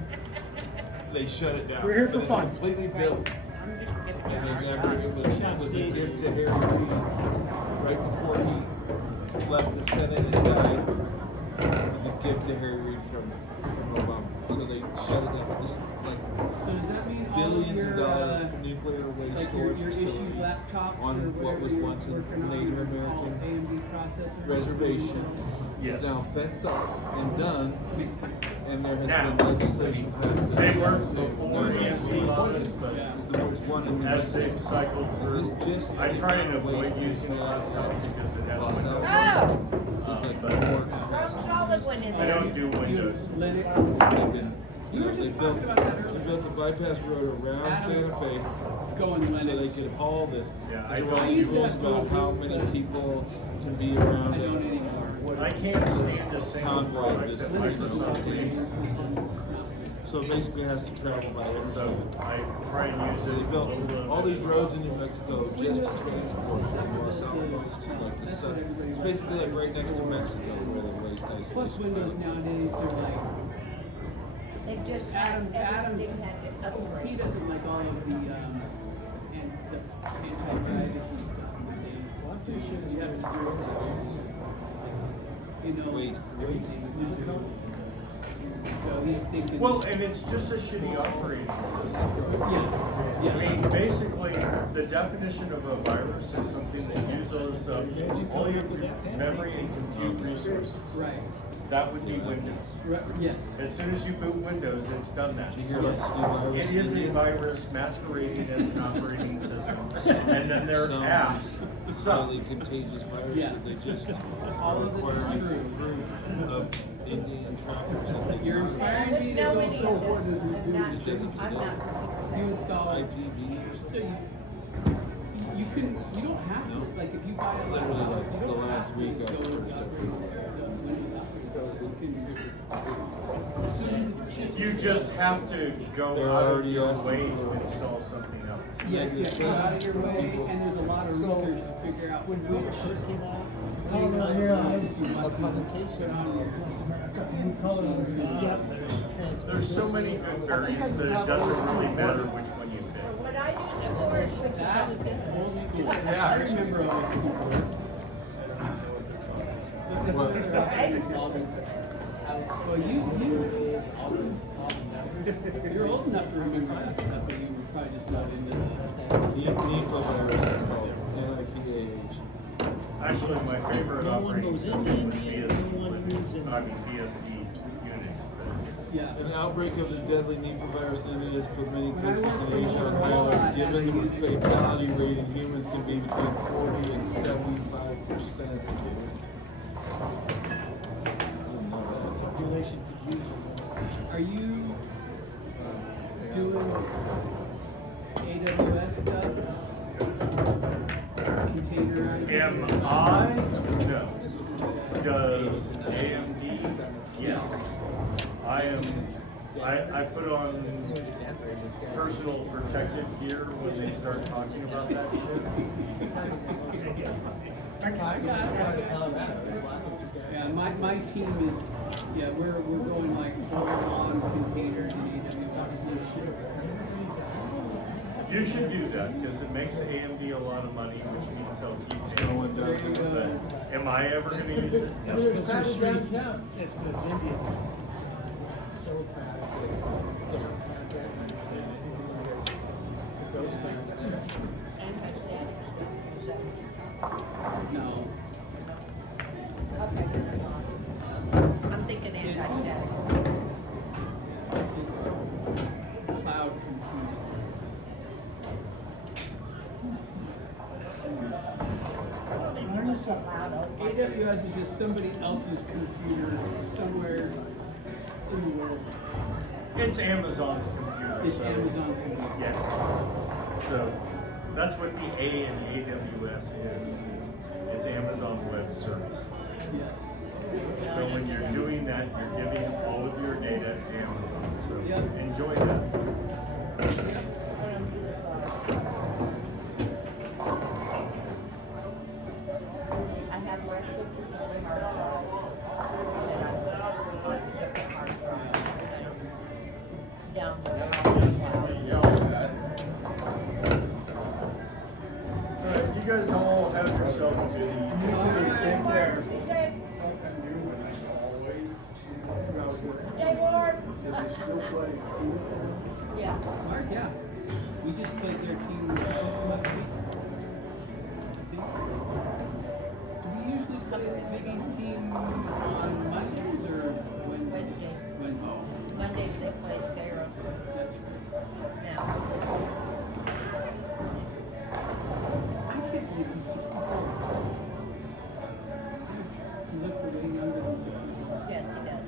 they shut it down. We're here for But it's fun. completely built. I'm just giving And you they a never, it was a gift to Harry Reid, right before he left the Senate and died. It was a gift to Harry Reid from Obama. So they shut it down. This like So does that mean all of billions of your, dollar nuclear waste like storage your issued facility laptops on or what whatever was you're once a working on, Native all American AMD processors? reservation Yes. is now fenced off and done, Makes sense. and there has Now, been legislation passed. They that worked says before no AMD bought us, but It's the worst one in the as they've cycled through, I try and avoid using laptops because it has Windows. Oh! It's like But more Throw a capacity. solid one in I there. don't do Windows. Linux. They've been, You were they just built, talking about that they earlier. built a bypass road around Adam's- Santa Fe, going so they Linux. could haul this. Yeah, There's I a don't lot of use rules that about tool, how many but people can be around I don't it. anymore. I can't stand a single Convoy product this that Linux is Microsoft not good. makes. So it basically has to travel by So internet. I try and use So it. they a built little bit. all these roads in New Mexico just to transport from Los Alamos to like the south. It's basically like right next to Mexico where the waste ice is. Plus Windows nowadays, they're like, They've just Adam's, everything had to upgrade. he doesn't like all of the anti-privacy stuff. You have to zero, you know, Waste. everything. So he's thinking. Well, and it's just a shitty operating system. Yeah, yeah. I mean, basically, the definition of a virus is something that uses all your memory and compute resources. Right, That would be Windows. right, yes. As soon as you boot Windows, it's done that. Did you hear about this new virus? It is a virus masquerading as an operating system. And then there are Some apps. highly contagious Yes. viruses. They just All of this is require true. proof of Indian trackers. that they You're can inspiring me to No, go. any of this, I'm not, It doesn't I'm not. You install, IPV or so something. you don't have to, like if you buy a Literally, laptop, like, you the don't last have to week I go first with the Windows operating system. Assuming the chips. You just have to go They're out of already your asking way for- to install something else. Yes, you have to go out of your way, and there's a lot of research to figure out which Color here, devices you want to put on your. new color on the There's so many good variants that it doesn't really matter which one you pick. What I use it for is for That's old school. Yeah. I remember OS2. But What? well, you're old enough to remember that stuff, but you were probably just not into that. Nipah virus is called NIPAH. Actually, my favorite operating system was BSD Unix. Yeah. An outbreak of the deadly Nipah virus in India has put many When I countries worked in for Asia on Motorola, I alert, had given to the use fatality rate in humans can be between 40 and 75%. population could use it. Are you doing AWS stuff? Containerizing? Am I? No. Does AMD? Yes. I put on personal protective gear when they start talking about that shit. Yeah, my team is, yeah, we're going like full on containers and AWS. You should do that because it makes AMD a lot of money, which means they'll keep Going paying. down to But am I ever going to use it? It's because they're street down. It's because Indians. So bad. No. Okay, good. I'm thinking anti-static. It's cloud computing. AWS is just somebody else's computer somewhere in the world. It's Amazon's computer. It's so- Amazon's computer. Yeah. So that's what the A in AWS is it's Amazon Web Services. Yes. So when you're doing that, you're giving all of your data to Amazon. So Yep. enjoy that. Yep. I have replica on my hard drive. And I put a different hard drive and download the cloud. All right, you guys all have yourselves a Stay warm. Stay warm. Yeah. Mark, yeah. We just played their team last week. Do we usually play Biggie's team on Mondays or Wednesdays? Wednesdays. Wednesdays. Mondays they play Pharaohs. That's right. Now, I can't believe he's 64. He looks a little younger than 64. yes, he does.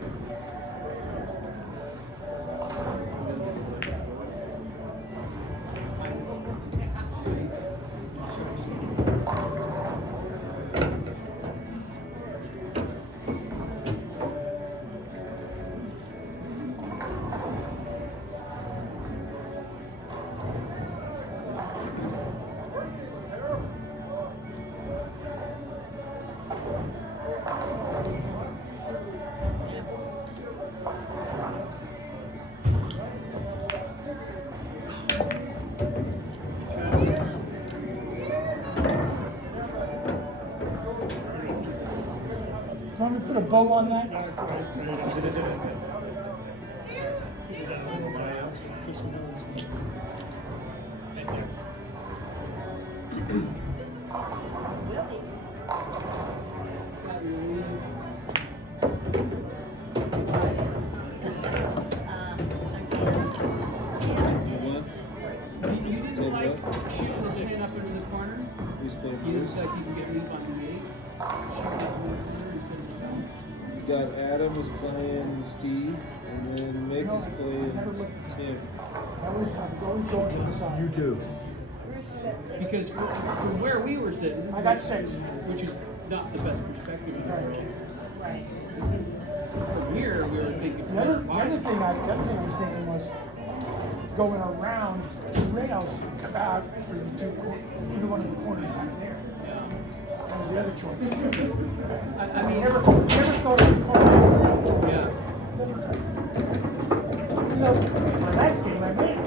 want me to put a bow on that? You didn't like shooting the 10 up into the corner? Who's playing He looks first? like he can get leap on the 8. Shoot that one corner instead of seven. You got Adam is playing Steve, and then Mick is playing Tim. I was always going to the side. You too. Because from where we were sitting, I got 6. which is not the best perspective in the world, Right. from here we were thinking, The other thing I was thinking was going around the rails about for the either one of the corners back there. yeah. That was the other choice. I mean, Never thought of the corner. yeah. No, my last game I made.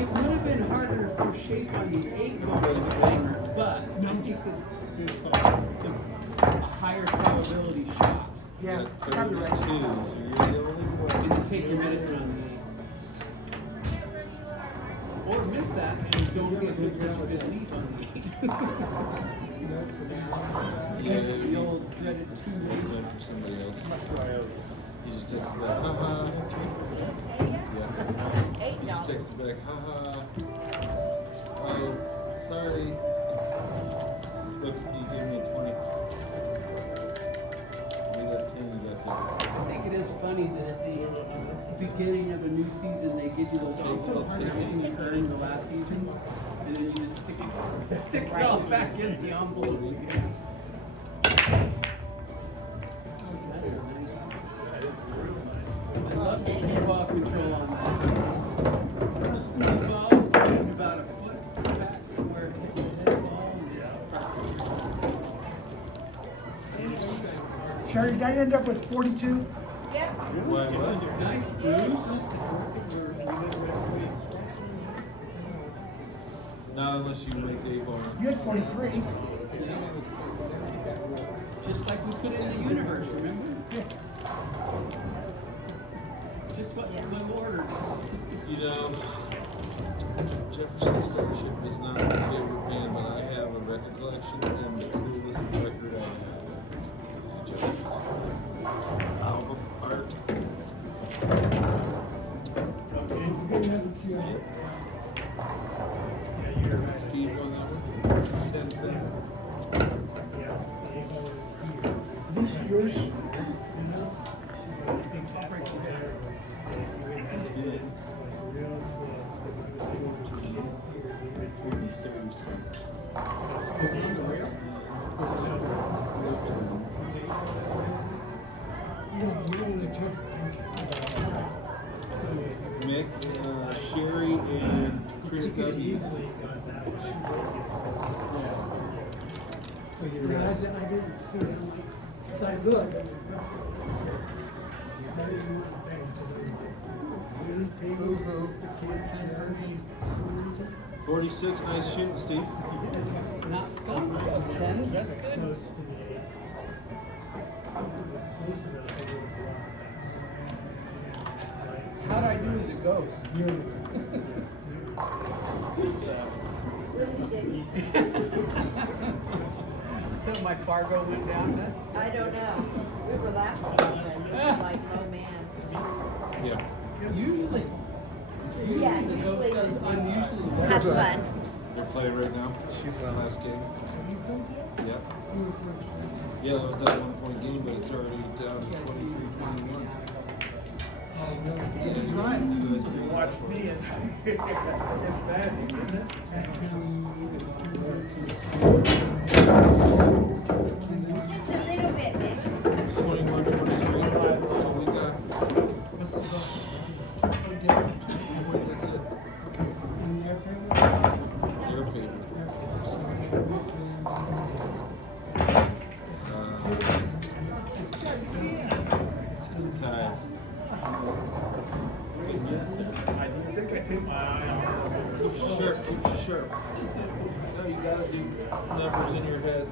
It would have been harder for shape on the 8 going to the corner, but I think a higher probability shot. Yeah, You got probably 32, right. so you're the only one. You can take your medicine on the 8. Or miss that and don't give him such a good lead on the 8. Yeah, The old dreaded 2 It's ways. meant for somebody else. He just texted back, haha. Yeah. He just texted back, haha. Oh, sorry. Look, you gave me a 20. You got 10, you got 30. I think it is funny that at the beginning of a new season they give you those envelopes and everything you earned the last season, and then you just stick it all back in the envelope again. That's a nice one. I love the key ball control on that. Key ball's about a foot back from where it hit the head ball and just. Sherry, did I end up with 42? Yep. What? Nice, Bruce. Not unless you make a bar. You had 43. Just like we put in the universe, remember? Just what order. You know, Jefferson Starship is not my favorite band, but I have a record collection, and the coolest record I have is Jefferson Starship. Album art. Steve won that one. 10 cents. These yours? Mick, Sherry, and Chris Gubby. I didn't see it. So I looked. Because I didn't want to bang because I really paid the kids. 46, nice shooting, Steve. Not stumped of 10s, that's good. Close to the 8. It was close to the 8. How'd I do as a ghost? So my Fargo went down, that's. I don't know. We were laughing, but like, oh man. Yeah. Usually Yeah, the ghost usually does unusually well. That's fun. They're playing right now. Last game. Yep. Yeah, that was that 1 point game, but it's already down to 23-21. He's right. You watch me, it's bad, isn't it? Just a little bit, Nick. 21-23. So we got. What's the goal? That's it. In your favor? Their favorite. Tie. I think I take my eye off. Sharp, keeps you sharp. No, you gotta do numbers in your head.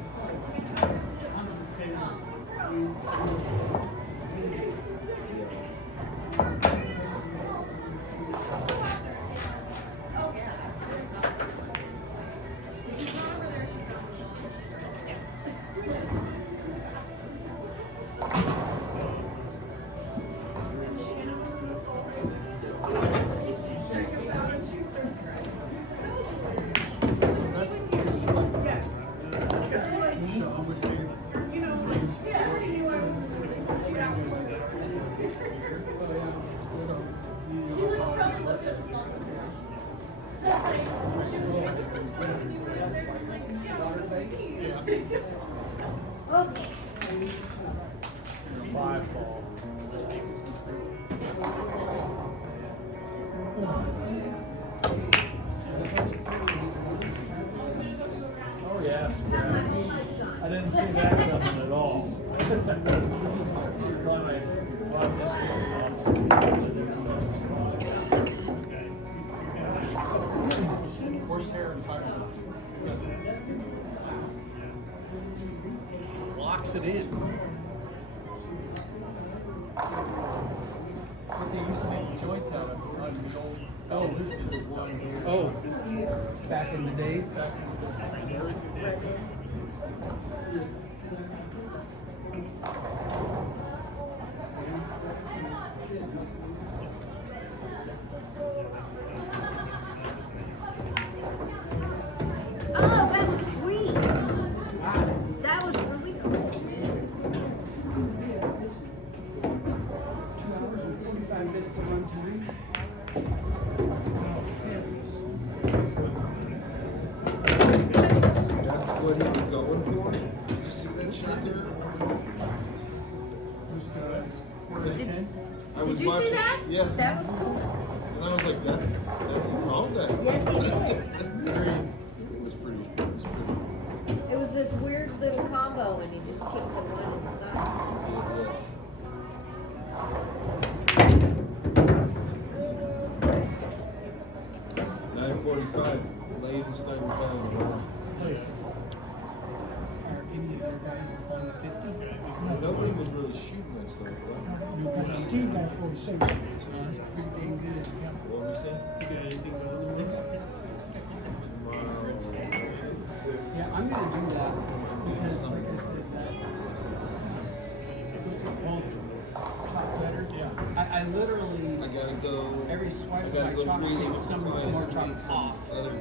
Five ball. Oh yeah. I didn't see that coming at all. Horsehair and fire. Locks it in. What they used to make joints out of. Oh, back in the day. Oh, that was sweet. That was really cool. 2 hours and 45 minutes of run time. That's what he was going for. You see that shot there? I was Did you watching. see that? Yes. That was cool. And I was like, that you called that. Yes, he did. It was pretty. It was pretty. It was this weird little combo, and he just kicked the one inside. Yes. .45, latest 95. Nobody was really shooting us though. Right? Steve got 46. What we say? Yeah, I'm gonna do that because, like I said, I literally I gotta go. every swipe I of gotta my go chalk read takes with some clients more to chalk meet some off. other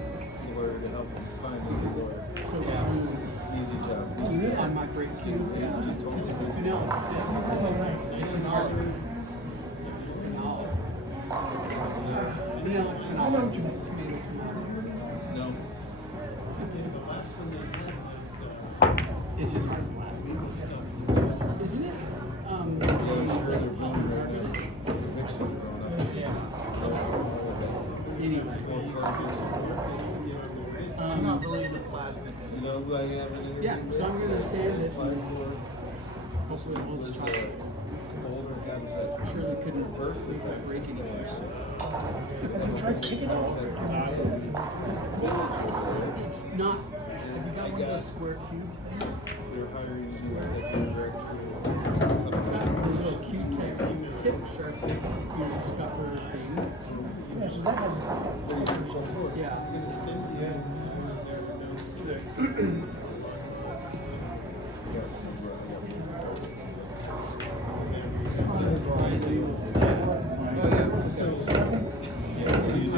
lawyer to help them find a lawyer. So smooth Easy job. on my break cue. It's a vanilla tip. It's just hard. Vanilla. Vanilla, vanilla. Tomato, tomato. No. It's just hard to blast. Isn't it? Yeah, I'm sure they're doing right now. The mixers are going up. Yeah. It needs it. I'm not really into plastics. You know who I am in Yeah, so I'm gonna sand it. Applied for Hopefully it holds was chocolate. older habitat. Surely couldn't break anymore. It's not. Have you got one of those square cube things? They're hiring you as a director. The little Q-type tip sharp, you discover thing. Yeah, so that has. Yeah.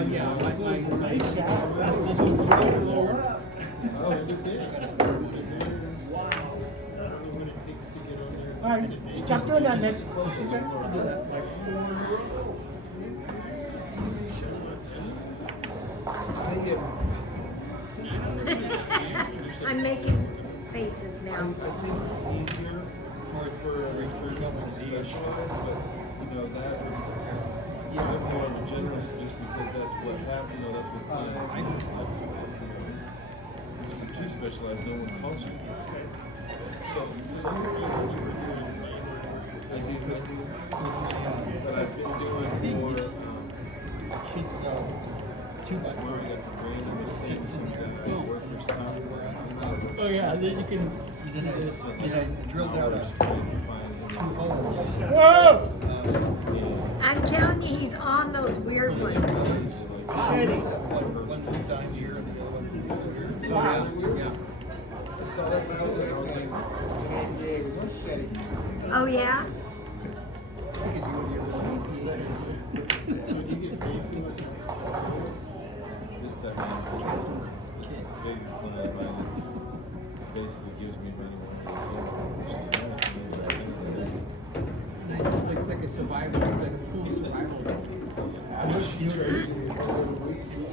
Yeah, All right, stop doing that, Nick. I'm making faces I now. think it's easier for a attorney to specialize, but you know that I'm more of a generalist just because that's what happened. You know, that's what clients. If you're too specialized, no one calls you. So I do, but I've been doing more. Like where we got the brain and the seats and the workers' comp. Oh yeah, then you can then I drilled out two holes. Whoa! I'm telling you, he's on those weird ones. Shady. One that's down here and the other one's in here. Wow. Yeah. Oh, yeah? This time, it's a big plan of mine. Basically gives me money when Nice, looks like a survival. It's like a pool survival. It's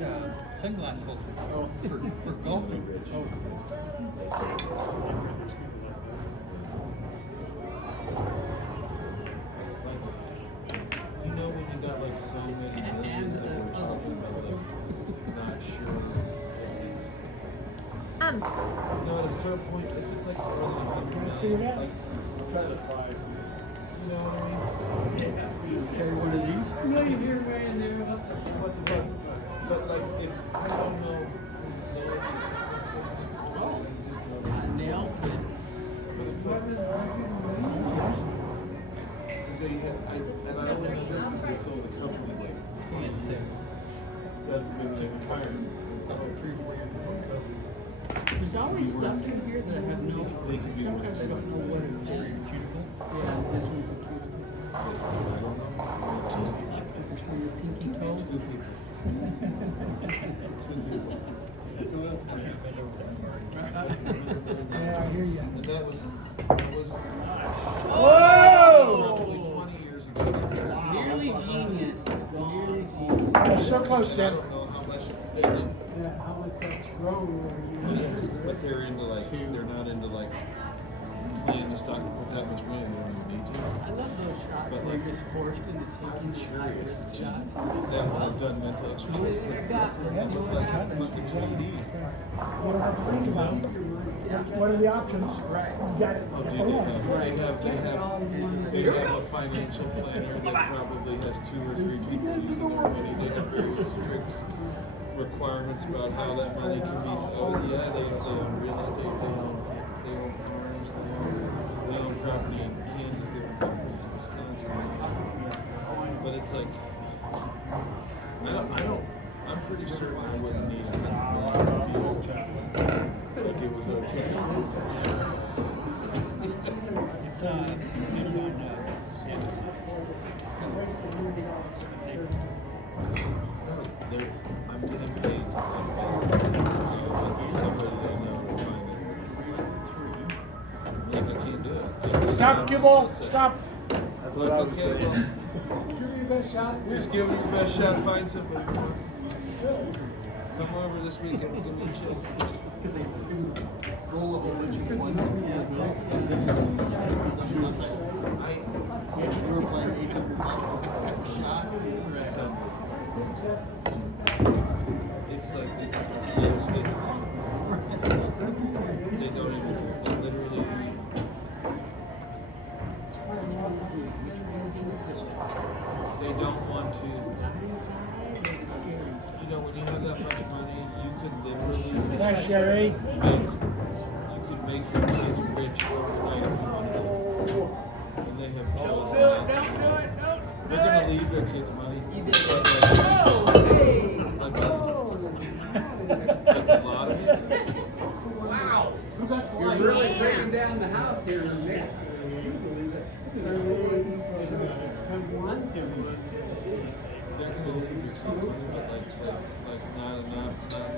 sunglass holder. Oh, for golfing. Oh. you know when you got like so many businesses that you're talking about, like, not sure if it's, you know, at a certain point, if it's like more than $100 million, like, Cut it 5. you know what I mean? Carry one of these? No, you hear right in there. What the fuck? But like, if I don't know, Nail kit. but it's like, they had, and I only know this because they sold the company like 26. That's been like retired. 3 or 4 years before COVID. There's always stuff in here that I have no. They could be Sometimes I don't know what it is. Yeah, this one's a cuticle. This is for your pinky toe. Two people. Yeah, I hear you. And that was Whoa! probably 20 years ago. Nearly genius. Nearly genius. Oh, so close, And I Ted. don't know how much they did, Yeah, how much that's grown over years. but they're into like, they're not into like playing the stock and put that much money they don't need to. I love those shots But where like- you're just forced into taking these high-risk shots. That was I've done mental exercises. That looked like a fucking CD. You don't have to think about it. What are the options? Right. You got it. Oh, Get dude, the they one. have a financial planner that probably has 2 or 3 people using their money. They have very strict requirements about how that money can be. Oh yeah, they own real estate, they own farms, they own property in Kansas, they own property in Wisconsin. But it's like, I'm pretty certain I wouldn't need $100 million to feel like it was okay. I'm getting paid to invest. Somebody I know like I can't do it. Stop, cue ball. Stop. That's what I would say. Give me your best shot. Just give it your best shot. Find somebody for it. Come over this weekend and give me a chill. Because they roll a whole bunch of ones and they were playing $800 a shot. It's like they don't even, they literally. They don't want to. You know, when you have that much money, you could literally Thanks, Sherry. you could make your kids rich overnight if you wanted to. And they have chosen that. Don't do it. They're gonna leave their kids money. Like a lot of it. Wow. You're really breaking down the house here in a minute. They're gonna leave your kids money, but like not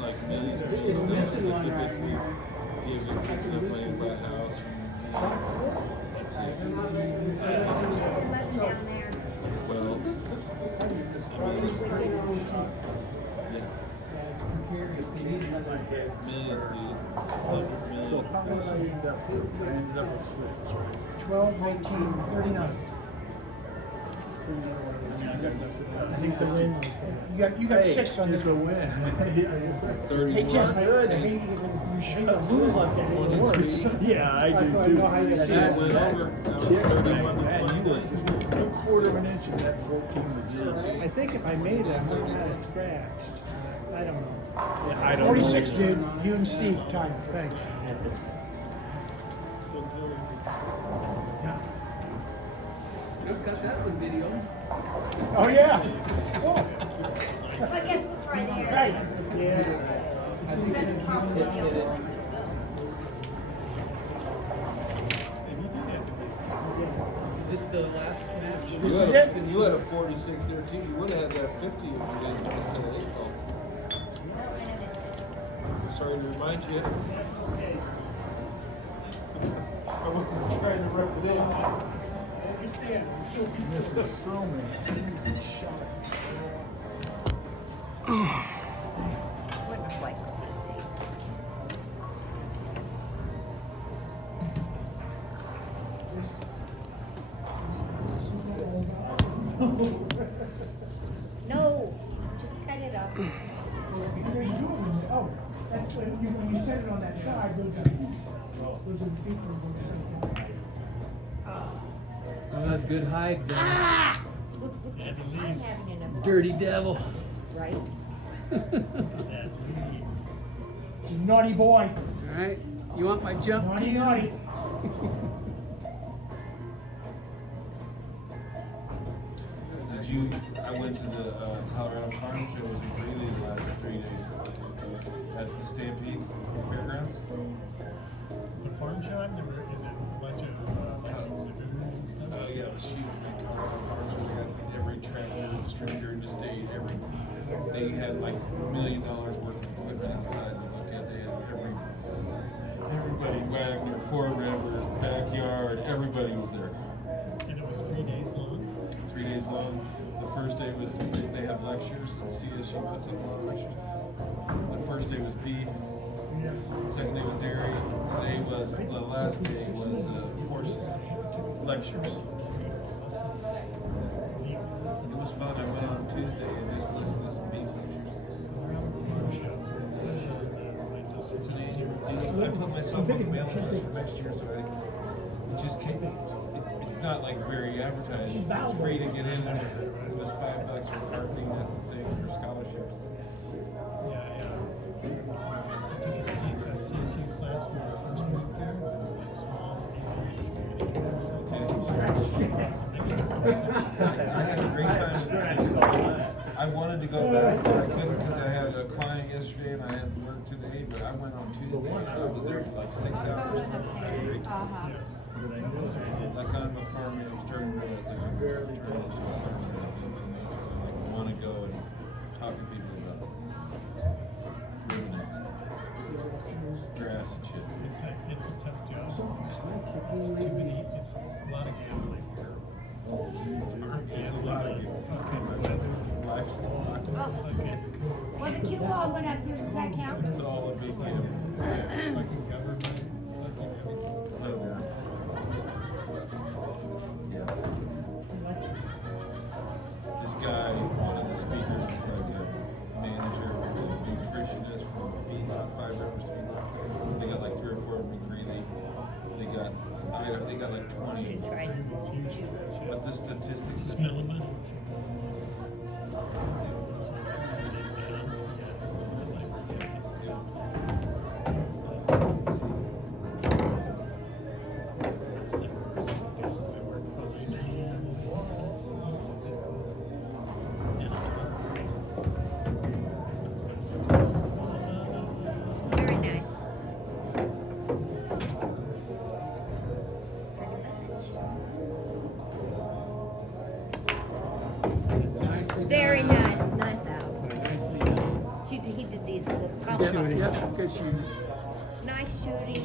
like millions or millions. They basically give your kids enough money to buy a house and that's it. Well, I mean, yeah. It's precarious. They need another Millions, dude. $100 So million. how much I ended up with? I ended up with 6, right? 12, 19, 39. I mean, I got I think the win. You got 6 on It's this. a win. 31. Hey, Tim, I hate you should lose like that anymore. Yeah, I do I too. know how you That feel. went over. That was Kick, 31 man, to you 29. were a quarter of an inch and that 14 to 0. I think if I made it, I might have had it scratched. I don't know. Yeah, I don't 46, know. dude. You and Steve, time. Thanks. I've got that one video. Oh, yeah. Well, I guess we'll try there. Right. That's probably the only place to go. Is this the last match? You This is had, it? you had a 46-13. You would have had that 50 if you didn't miss that 8 ball. No, and I missed it. Sorry to remind you. I wasn't trying to rep it in. This is so many easy shots. Wouldn't quite go. No, just cut it off. Oh, that's when you set it on that side, those are the feet for the Oh, that's good hide. Ah! I'm having enough. Dirty devil. Right? naughty boy. All right. You want my jump? Naughty, cue? naughty. Did you? I went to the Colorado Farm Show. Was in Greeley the last 3 days at the Stampede Fairgrounds. The farm show, I've never, is it a bunch of exhibitors and stuff? Oh yeah, it was huge. Big Colorado Farm Show. They had every tractor, distributor in the state. They had like $1 million worth of equipment outside to look at. They had everybody, Wagner, Four Rivers, Backyard. Everybody was there. And it was 3 days long? 3 days long. The first day was they have lectures, and CSU puts up a lot of lectures. The first day was beef. Second day was dairy. Today was the last day was horses lectures. It was fun. I went on Tuesday and just listened to some beef lectures. I put myself on the mailing list for next year, so it just came. It's not like very advertised. It's free to get in there. It was $5 for parking at the thing for scholarships. Yeah. I took a CSU class when I first moved there. It was like small I had a great time. I wanted to go back, but I couldn't because I had a client yesterday and I had to work today. But I went on Tuesday and I was there for like 6 hours. I had a great time. Like I'm a farmer, I'm starting to realize like I'm turning into a farmer. So like I want to go and talk to people about ruminants, grass and shit. It's a tough job. It's too many, it's a lot of gambling. It's a lot of livestock. Well, the cue ball went up there, does that count? It's all a big game. Fucking government, fucking everything. This guy, one of the speakers, was like a manager, a nutritionist from a feedlot, 5 Rivers feedlot. They got like 3 or 4 of them in Greeley. They got like 20. But the statistics. Smell of money. Very nice. Very nice, nice out. Nicely done. He did these little Yep, colors. yep, good shooting. Nice shooting.